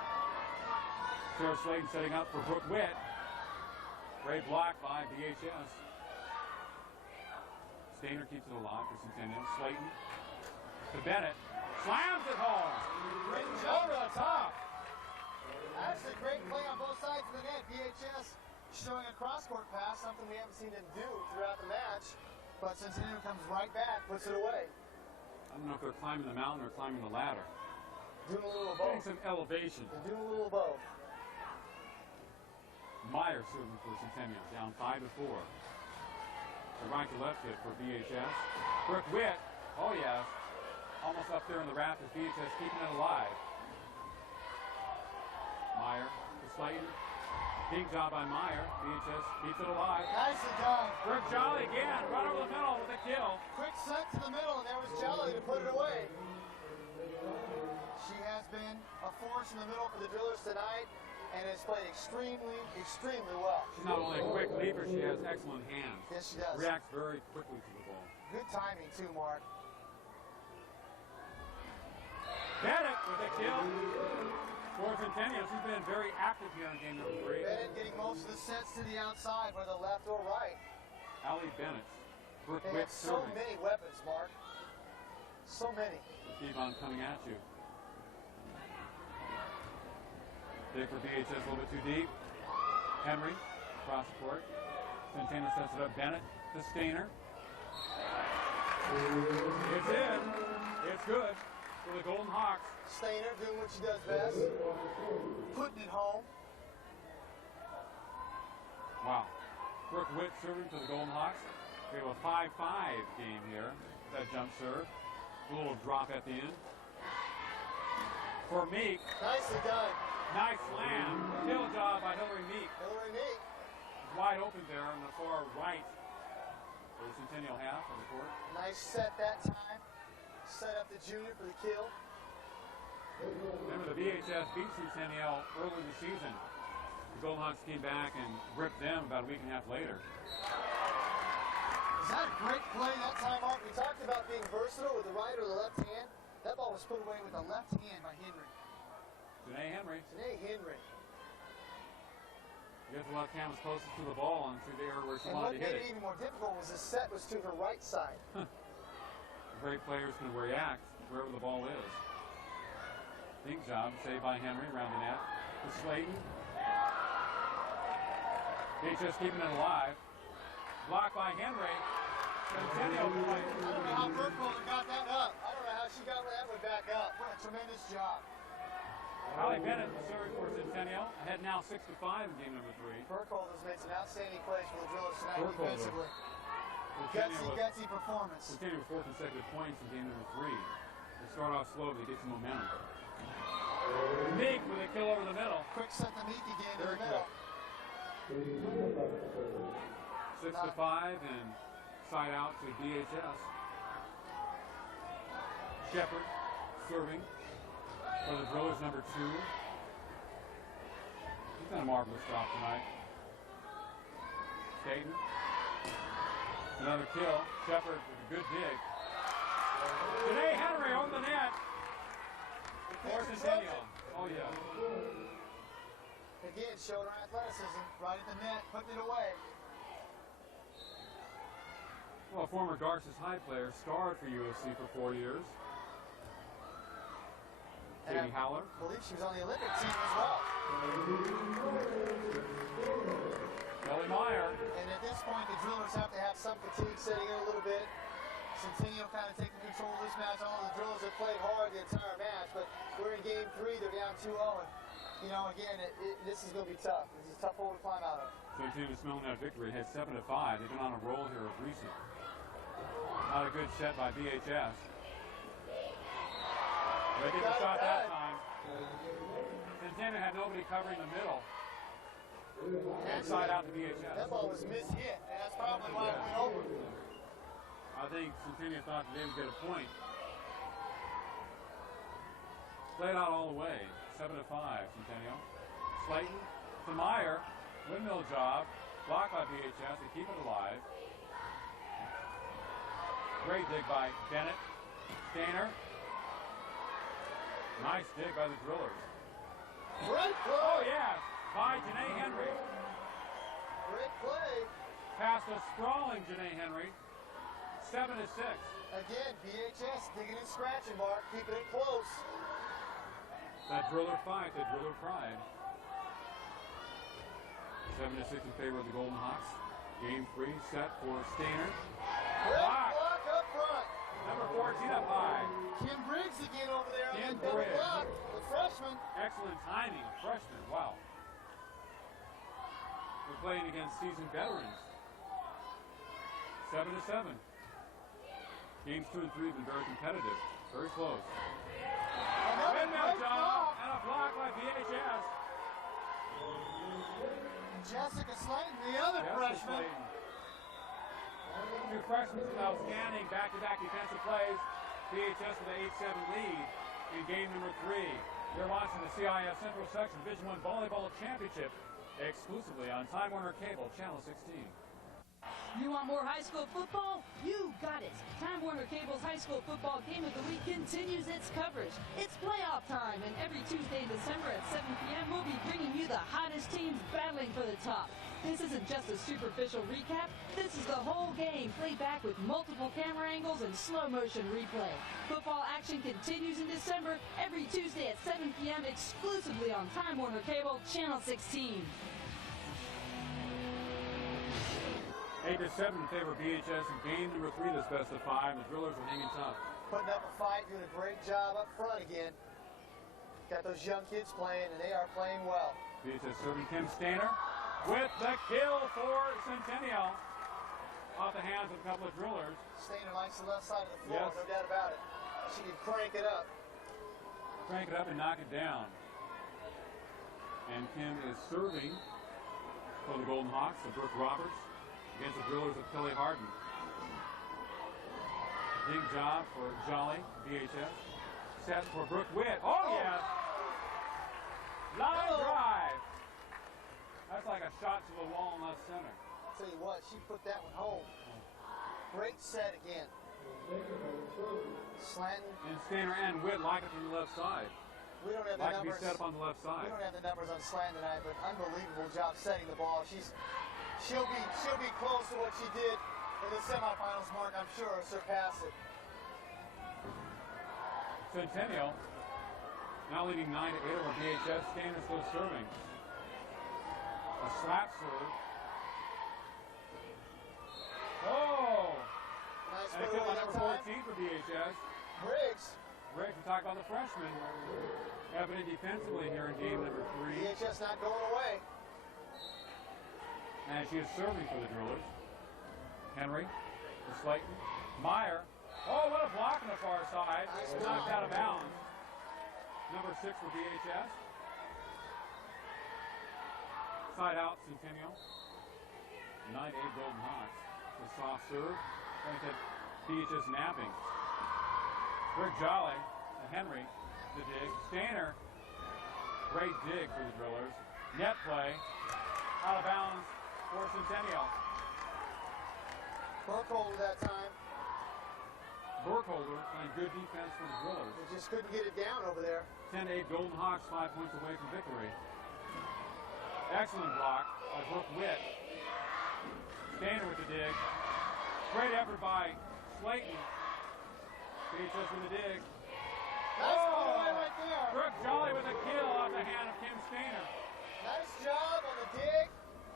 Sarah Slayton setting up for Brooke Witt. Great block by DHS. Stainer keeps it alive for Centennial. Slayton to Bennett. Slams it home. Great job. Over the top. Actually, great play on both sides of the net. VHS showing a cross-court pass, something we haven't seen them do throughout the match. But Centennial comes right back, puts it away. I don't know if they're climbing the mountain or climbing the ladder. Doing a little of Getting both. some elevation. They're doing a little of both. Meyer serving for Centennial, down 5-4. The right to left hit for VHS. Brooke Witt, oh yes, almost up there in the rafters. VHS keeping it alive. Meyer to Slayton. Big job by Meyer. VHS keeps it alive. Nicely done. Brooke Jolly again, right over the middle with a kill. Quick set to the middle, and there was Jolly to put it away. She has been a force in the middle for the Drillers tonight, and has played extremely, extremely well. She's not only a quick leaper, she has excellent hands. Yes, she does. Reacts very quickly to the ball. Good timing, too, Mark. Bennett with a kill for Centennial. She's been very active here in game number 3. Bennett getting most of the sets to the outside, whether left or right. Allie Bennett. Brooke They Witt have so serving. many weapons, Mark. So many. Keep on coming at you. Dig for VHS a little bit too deep. Henry across the court. Centennial sets it up. Bennett to Stainer. It's in. It's good for the Golden Hawks. Stainer doing what she does best. Putting it home. Wow. Brooke Witt serving for the Golden Hawks. We have a 5-5 game here. That jump serve. A little drop at the end. For Meek. Nicely done. Nice slam. Kill job by Hillary Meek. Hillary Meek. It's wide open there on the far right. For the Centennial half of the court. Nice set that time. Set up the junior for the kill. Remember the VHS beat Centennial early in the season. The Golden Hawks came back and ripped them about a week and a half later. Is that a great play that time, Mark? We talked about being versatile with the right or the left hand. That ball was put away with the left hand by Henry. Janae Henry. Janae Henry. You have the left hand was closest to the ball and through the area where she And what wanted to made hit it it. even more difficult was the set was to her right side. Great players can react wherever the ball is. Big job, saved by Henry around the net. To Slayton. VHS keeping it alive. Blocked by Henry. Centennial play. I don't know how Burkholder got that up. I don't know how she got that one back up. What a tremendous job. Allie Bennett serving for Centennial. Ahead now 6-5 in game number 3. Burkholder's made some outstanding plays for the Drillers tonight Burkholder. defensively. Centennial Gutsy performance. Centennial with 4 consecutive points in game number 3. They start off slow, they get some momentum. Meek with a kill over the middle. Quick set to Meek again in Very the middle. 6-5 and side out to DHS. Shepard serving for the Drillers number 2. He's done a marvelous job tonight. Staten. Another kill. Shepard with a good dig. Janae Henry on the net. For Centennial. Oh yeah. Again, showed her athleticism right at the net, putting it away. Well, former Garces High player, starred for USC for 4 years. Katie Howler. I believe she was on the Olympic team as well. Kelly Meyer. And at this point, the Drillers have to have some fatigue setting in a little bit. Centennial kind of taking control of this match. All the Drillers have played hard the entire match, but we're in game 3. They're down 2-0. And, you know, again, this is going to be tough. This is a tough hole to climb out of. Centennial smelling that victory. Had 7-5. They've been on a roll here of recent. Not a good set by VHS. They get the shot that time. Centennial had nobody covering the middle. Inside out to VHS. That ball was mishit, and that's probably why it went over. I think Centennial thought that they would get a point. Played out all the way. 7-5, Centennial. Slayton to Meyer. Windmill job. Blocked by VHS. They keep it alive. Great dig by Bennett. Stainer. Nice dig by the Drillers. Great play. Oh, yeah. By Janae Henry. Great play. Past a sprawling Janae Henry. 7-6. Again, VHS digging and scratching, Mark, keeping it close. That Driller fight, that Driller pride. 7-6 in favor of the Golden Hawks. Game 3 set for Stainer. Great block up front. Number 14 up high. Kim Briggs again over there on Kim that double Briggs. block. The freshman. Excellent timing, a freshman. Wow. We're playing against seasoned veterans. 7-7. Games 2 and 3 have been very competitive. Very close. Windmill job and a block by VHS. Jessica Slayton, the other freshman. Two freshmen with outstanding back-to-back defensive plays. VHS with an 8-7 lead in game number 3. You're watching the CIF Central Section Division I Volleyball Championship exclusively on Time Warner Cable, Channel 16. You want more high school football? You got it. Time Warner Cable's high school football game of the week continues its coverage. It's playoff time, and every Tuesday in December at 7 p.m., we'll be bringing you the hottest teams battling for the top. This isn't just a superficial recap. This is the whole game, played back with multiple camera angles and slow-motion replay. Football action continues in December every Tuesday at 7 p.m. exclusively on Time Warner Cable, Channel 16. 8-7 in favor of VHS in game number 3 this best of 5. The Drillers are hanging tough. Putting up a fight, doing a great job up front again. Got those young kids playing, and they are playing well. VHS serving Kim Stainer with the kill for Centennial. Off the hands of a couple of Drillers. Stainer likes the left side of the floor, Yes. no doubt about it. She can crank it up. Crank it up and knock it down. And Kim is serving for the Golden Hawks of Brooke Roberts against the Drillers of Kelly Harden. Big job for Jolly, VHS. Set for Brooke Witt. Oh, yes! Line drive. That's like a shot to the wall in left center. I'll tell you what, she put that one home. Great set again. Slanton. And Stainer and Witt like it from the left side. We don't have Like the to be numbers. set up on the left We side. don't have the numbers on Slanton tonight, but unbelievable job setting the ball. She'll be close to what she did in the semifinals, Mark. I'm sure surpass it. Centennial now leading 9-8 over VHS. Stainer still serving. A slap serve. Oh! Nice And a move kill on that number time. 14 for VHS. Briggs. Rick, we talk about the freshman. Evident defensively here in game number 3. VHS not going away. And she is serving for the Drillers. Henry, to Slayton, Meyer. Oh, what a block on the far side. Nice Knocked block. out of bounds. Number 6 for VHS. Side out, Centennial. 9-8 Golden Hawks. The soft serve. Going to VHS napping. Rick Jolly to Henry. The dig. Stainer. Great dig for the Drillers. Net play. Out of bounds for Centennial. Burkholder that time. Burkholder playing good defense for the Drillers. They just couldn't get it down over there. 10-8 Golden Hawks, 5 points away from victory. Excellent block by Brooke Witt. Stainer with the dig. Great effort by Slayton. VHS with the dig. Nice put away right there. Brooke Jolly with a kill off the hand of Kim Stainer. Nice job on the dig.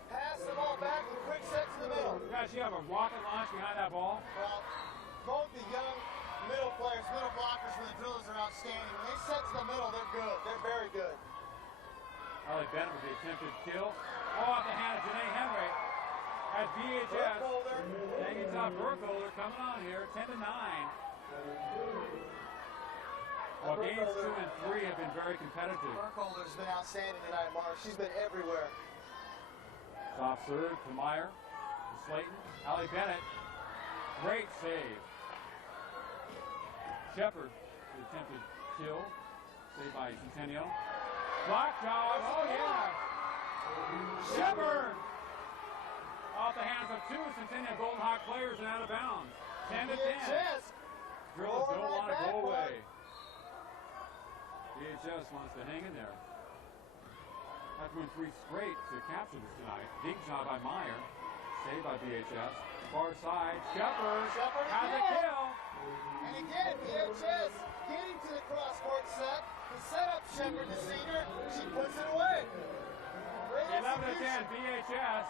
Pass the ball back with a quick set to the middle. Guys, you have a rocket launch behind that ball. Well, both the young middle players, middle blockers for the Drillers are outstanding. When they set to the middle, they're good. They're very good. Ellie Bennett with the attempted kill. Oh, off the hand of Janae Henry. As VHS. Burkholder. Hanging top Burkholder coming on here, 10-9. Well, games 2 and 3 have been very competitive. Burkholder's been outstanding tonight, Mark. She's been everywhere. Soft serve to Meyer, to Slayton, Allie Bennett. Great save. Shepard, the attempted kill, saved by Centennial. Block job, oh yeah! Shepard! Off the hands of 2 Centennial Golden Hawk players and out of bounds. 10-10. VHS. Drillers Going don't right want to back, go Mark. away. VHS wants to hang in there. Have to win 3 straight to capture this tonight. Big job by Meyer. Saved by VHS. Far side. Shepard has a kill. And again, VHS getting to the cross-court set. The setup, Shepard, the senior, she puts it away. Great 11-10 execution. VHS.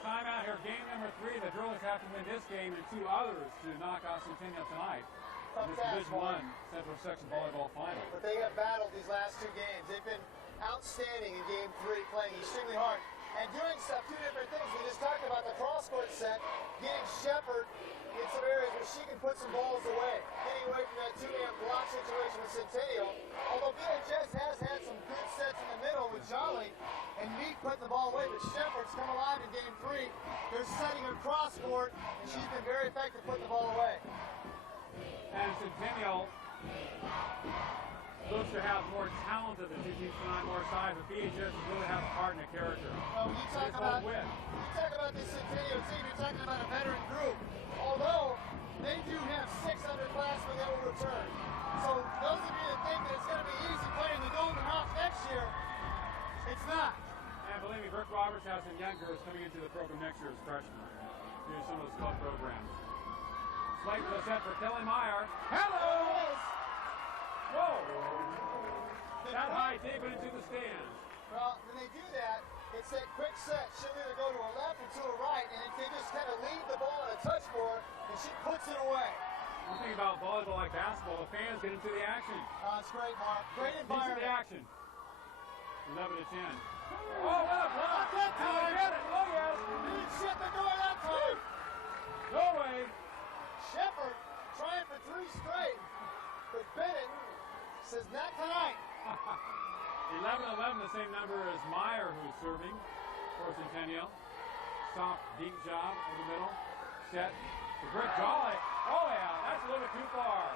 Timeout here, game number 3. The Drillers have to win this game and 2 others to knock out Centennial tonight in this Division I Central Section Volleyball Final. But they have battled these last 2 games. They've been outstanding in game 3, playing extremely hard and doing stuff, 2 different things. We just talked about the cross-court set, getting Shepard in some areas where she can put some balls away, getting away from that 2-man block situation with Centennial. Although BHS has had some good sets in the middle with Jolly and Meek putting the ball away, but Shepard's come alive in game 3. They're setting her cross-court, and she's been very effective putting the ball away. And Centennial looks to have more talent of the 2 teams tonight, more size, but BHS really has a heart and a character. Well, you talk about this Centennial team, you're talking about a veteran group. Although they do have 6 underclassmen that will return. So those of you that think that it's going to be easy playing the Golden Hawks next year, it's not. And believe me, Brooke Roberts has some young girls coming into the program next year as freshmen through some of those club programs. Slate with a set for Kelly Meyer. Hello! Whoa! That high deep into the stands. Well, when they do that, it's that quick set. She'll either go to her left or to her right, and if they just kind of leave the ball on a touch board, and she puts it away. One thing about volleyball like basketball, the fans get into the action. It's great, Mark. Great environment. Into the action. 11 to 10. Oh, what a block! That time. Get it! Oh, yes! He didn't shut the door that time. No way! Shepard trying for 3 straight, but Bennett says not tonight. 11-11, the same number as Meyer, who's serving for Centennial. Soft, deep job in the middle. Set to Britt Jolly. Oh, yeah, that's a little bit too far.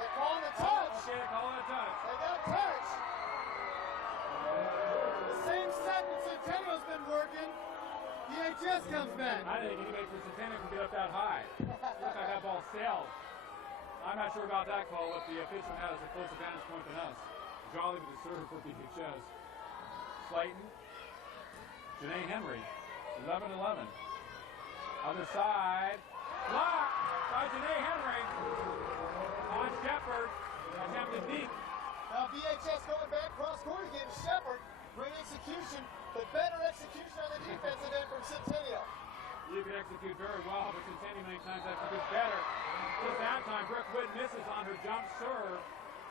They're calling the touch. Okay, calling a touch. They got a touch. The same set that Centennial's been working. DHS comes back. I didn't think anybody from Centennial can get up that high. Looks like that ball sailed. I'm not sure about that call, but the official has a closer vantage point than us. Jolly with the serve for BHS. Slayton. Janae Henry. 11-11. Other side. Blocked by Janae Henry. On Shepard. Attempted deep. Now BHS going back cross court again. Shepard. Great execution, but better execution on the defensive end from Centennial. You can execute very well, but Centennial many times has to do better. Just that time, Brooke Wood misses on her jump serve.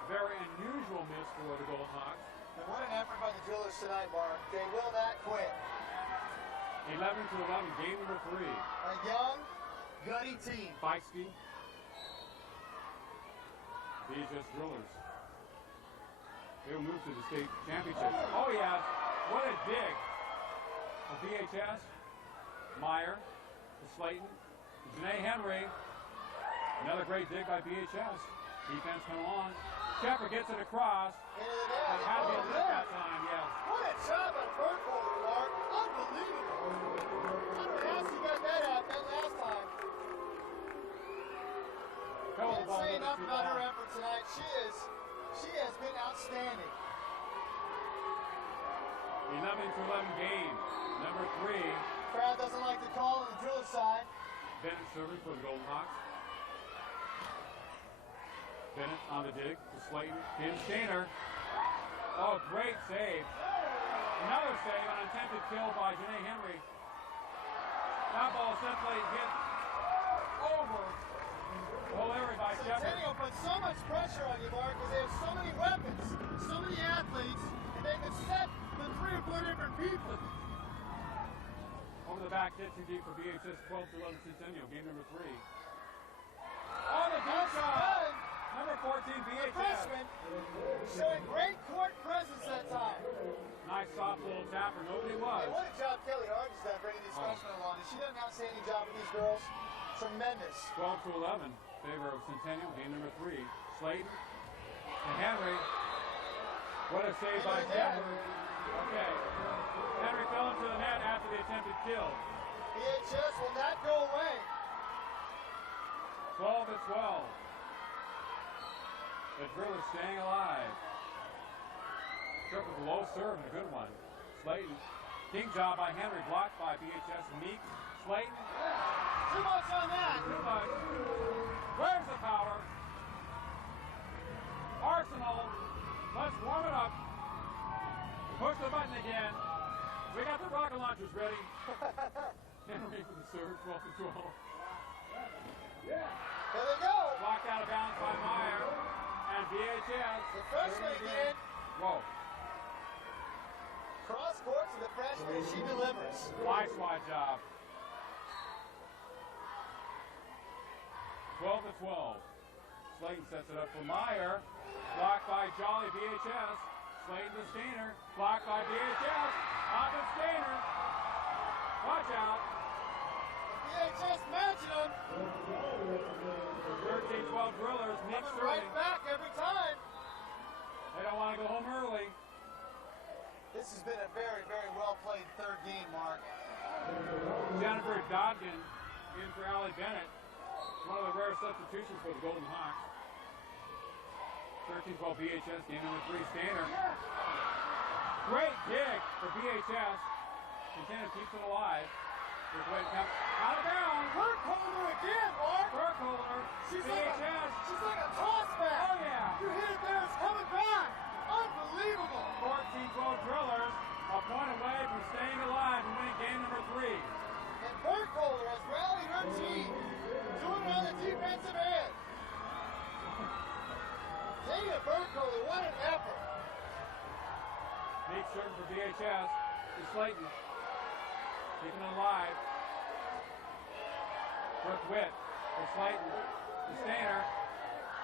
Very unusual miss for the Golden Hawks. And what an effort by the Drillers tonight, Mark. They will not quit. 11-11, game number 3. A young, gutty team. Feisty. BHS Drillers. They'll move to the state championship. Oh, yeah. What a dig for BHS. Meyer to Slayton. To Janae Henry. Another great dig by BHS. Defense coming along. Shepard gets it across. It had to be a lift that time, yes. What a job on Berthold, Mark. Unbelievable. I don't know how she got that out that last time. Can't say enough about her effort tonight. She has been outstanding. 11-11 game. Number 3. Crowd doesn't like the call on the Driller side. Bennett serving for the Golden Hawks. Bennett on the dig to Slayton. Kim Stainer. Oh, great save. Another save, an attempted kill by Janae Henry. That ball simply hit over the whole area by Shepard. Centennial put so much pressure on you, Mark, because they have so many weapons, so many athletes, and they can set the 3 or 4 different people. Over the back, hit too deep for BHS. 12-11 Centennial, game number 3. Oh, the good shot! Number 14, BHS. Freshman showing great court presence that time. Nice soft little tapper. Nobody was. Hey, what a job Kelly Hart has done bringing these freshmen along. Has she done an outstanding job with these girls? Tremendous. 12-11. Favor of Centennial, game number 3. Slayton and Henry. What a save by Shepard. Okay. Henry fell into the net after the attempted kill. BHS will not go away. 12-12. The Drillers staying alive. Took with a low serve and a good one. Slayton. King job by Henry, blocked by BHS. Meek. Slayton. Too much on that. Too much. Where's the power? Arsenal. Let's warm it up. Push the button again. We got the rocket launchers ready. Henry for the serve, 12-12. There they go. Blocked out of bounds by Meyer. And VHS. The freshman again. Whoa. Cross court to the freshman, and she delivers. Fly squad job. 12-12. Slayton sets it up for Meyer. Blocked by Jolly, VHS. Slayton to Stainer. Blocked by VHS. Off of Stainer. Watch out. VHS matching them. 13-12 drillers. Nick Coming Sterling. right back every time. They don't want to go home early. This has been a very, very well played third game, Mark. Jennifer Dodgen in for Allie Bennett. One of the rare substitutions for the Golden Hawks. 13-12 VHS, game number 3, Stainer. Great dig for VHS. Centennial keeps it alive. This way to come out of bounds. Burkholder again, Mark. Burkholder. She's VHS. like a toss back. Oh, yeah. You hit it there, it's coming back. Unbelievable. 14-12 drillers. A point away from staying alive and winning game number 3. And Burkholder has rallied her team. Doing it on the defensive end. Dana Burkholder, what an effort. Neat serve for VHS to Slayton. Keeping it alive. Brooke Witt for Slayton. To Stainer.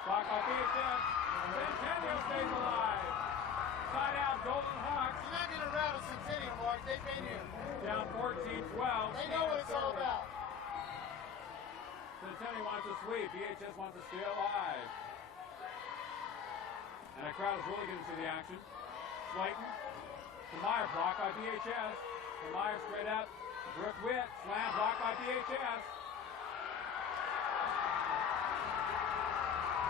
Blocked by VHS. Centennial stays alive. Side out, Golden Hawks. You're not going to rattle Centennial, Mark. They've been here. Down 14-12. They know what it's all about. Centennial wants to sweep. VHS wants to stay alive. And the crowd is really getting to the action. Slayton to Meyer, blocked by VHS. To Meyer straight up. Brooke Witt, slam blocked by VHS.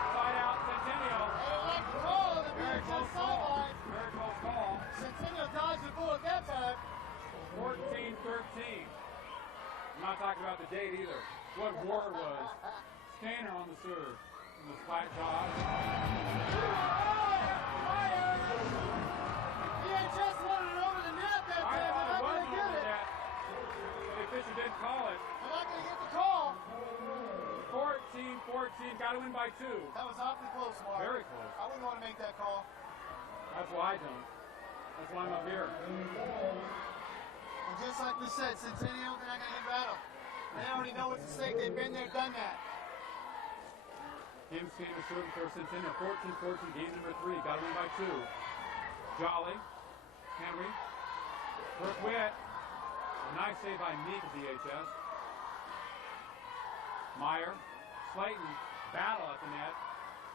Side out, Centennial. They don't like the call on the Very VHS close call. sideline. Very close call. Centennial dodged the bullet that time. 14-13. I'm not talking about the date either. What war it was. Stainer on the serve. In the flat job. VHS wanted it over the net that time. They're not going to get it. The official didn't call it. They're not going to get the call. 14-14. Got to win by 2. That was awfully close, Mark. Very close. I wouldn't want to make that call. That's why I don't. That's why I'm up here. And just like we said, Centennial, they're not going to get rattled. They already know what's at stake. They've been there, done that. Kim Stainer serving for Centennial. 14-14. Game number 3. Got to win by 2. Jolly. Henry. Brooke Witt. A nice save by Meek of VHS. Meyer. Slayton. Battle at the net.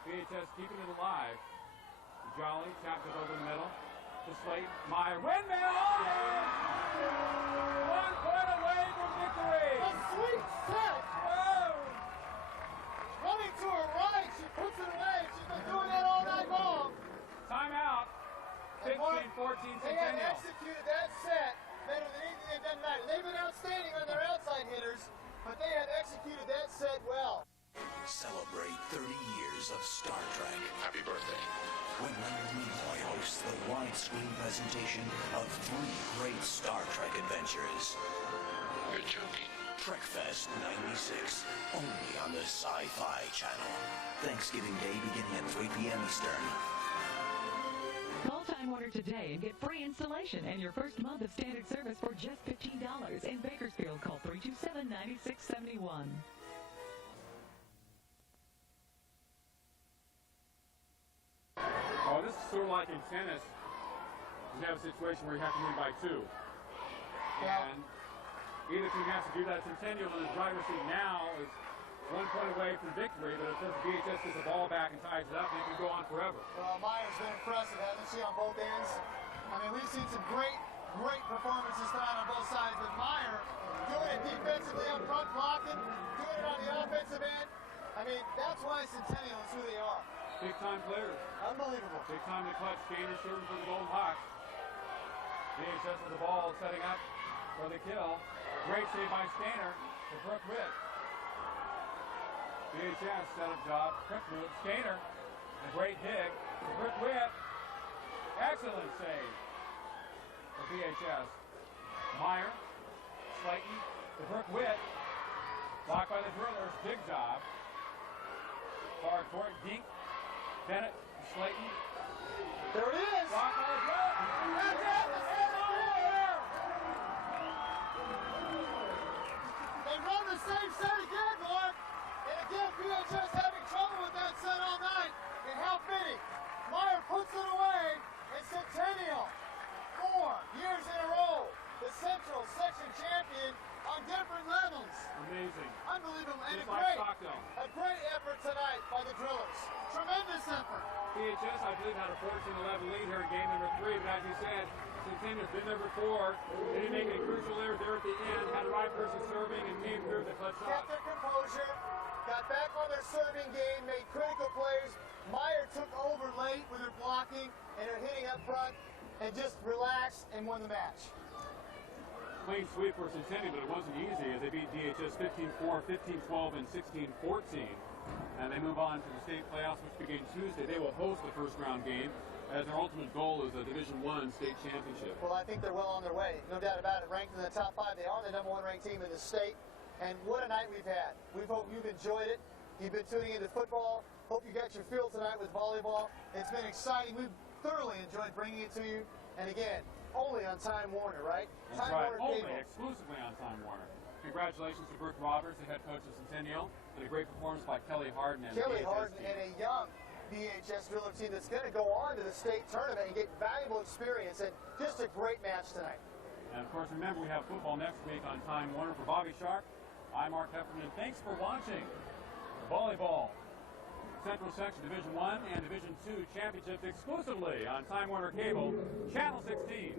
VHS keeping it alive. Jolly tapped it over the middle. To Slayton. Meyer. Windmill! Oh, yeah! 1 point away from victory! A sweet set. Whoa! Running to her right. She puts it away. She's been doing that all night long. Timeout. And Mark, 15-14 they have Centennial. executed that set better than anything they've done tonight. They've been outstanding on their outside hitters, but they have executed that set well. Celebrate 30 years of Star Trek. Happy birthday. When Leonard Nimoy hosts the widescreen presentation of 3 great Star Trek adventures. You're joking. Trekfest 96, only on the Sci-Fi Channel. Thanksgiving Day beginning at 3 p.m. Eastern. Call Time Warner today and get free installation and your first month of standard service for just $15. In Bakersfield, call 327-9671. Oh, this is sort of like in tennis. You have a situation where you have to win by 2. And either team has to do that. Centennial in the driver's seat now is 1 point away from victory, but if VHS gets the ball back and ties it up, it can go on forever. Well, Meyer's been impressive, hasn't she, on both ends? I mean, we've seen some great performances tonight on both sides, but Meyer doing it defensively up front, blocking, doing it on the offensive end. I mean, that's why Centennial is who they are. Big-time players. Unbelievable. Big time to clutch. Gainer serving for the Golden Hawks. VHS with the ball, setting up for the kill. Great save by Stainer to Brooke Witt. VHS setup job. Quick move. Stainer. A great dig to Brooke Witt. Excellent save for VHS. Meyer, Slayton, to Brooke Witt. Blocked by the Drillers. Big job. Far court, Dink, Bennett, Slayton. There it is. Blocked by the Drillers. That's it. It's over. They run the same set again, Mark. And again, PHS having trouble with that set all night. And how fitting. Meyer puts it away. And Centennial, 4 years in a row, the Central Section champion on different levels. Amazing. Unbelievable. And Just like Stockdale. a great effort tonight by the Drillers. Tremendous effort. PHS, I believe, had a 14-11 lead here in game number 3, but as you said, Centennial's been there before. They didn't make any crucial errors there at the end. Had the right person serving and came through the clutch shot. Kept their composure, got back on their serving game, made critical plays. Meyer took over late with her blocking and her hitting up front and just relaxed and won the match. Clean sweep for Centennial, but it wasn't easy as they beat DHS 15-4, 15-12, and 16-14. And they move on to the state playoffs, which begin Tuesday. They will host the first round game as their ultimate goal is a Division I state championship. Well, I think they're well on their way. No doubt about it. Ranked in the top 5. They are the #1 ranked team in the state. And what a night we've had. We hope you've enjoyed it. You've been tuning into football. Hope you got your feel tonight with volleyball. It's been exciting. We've thoroughly enjoyed bringing it to you. And again, only on Time Warner, right? That's Time right. Warner Only Cable. exclusively on Time Warner. Congratulations to Brooke Roberts, the head coach of Centennial, and a great performance by Kelly Harden and Kelly the Harden team. and a young BHS Driller team that's going to go on to the state tournament and get valuable experience. And just a great match tonight. And of course, remember, we have football next week on Time Warner. For Bobby Sharp, I'm Mark Heffernan. Thanks for watching Volleyball Central Section Division I and Division II championships exclusively on Time Warner Cable, Channel 16.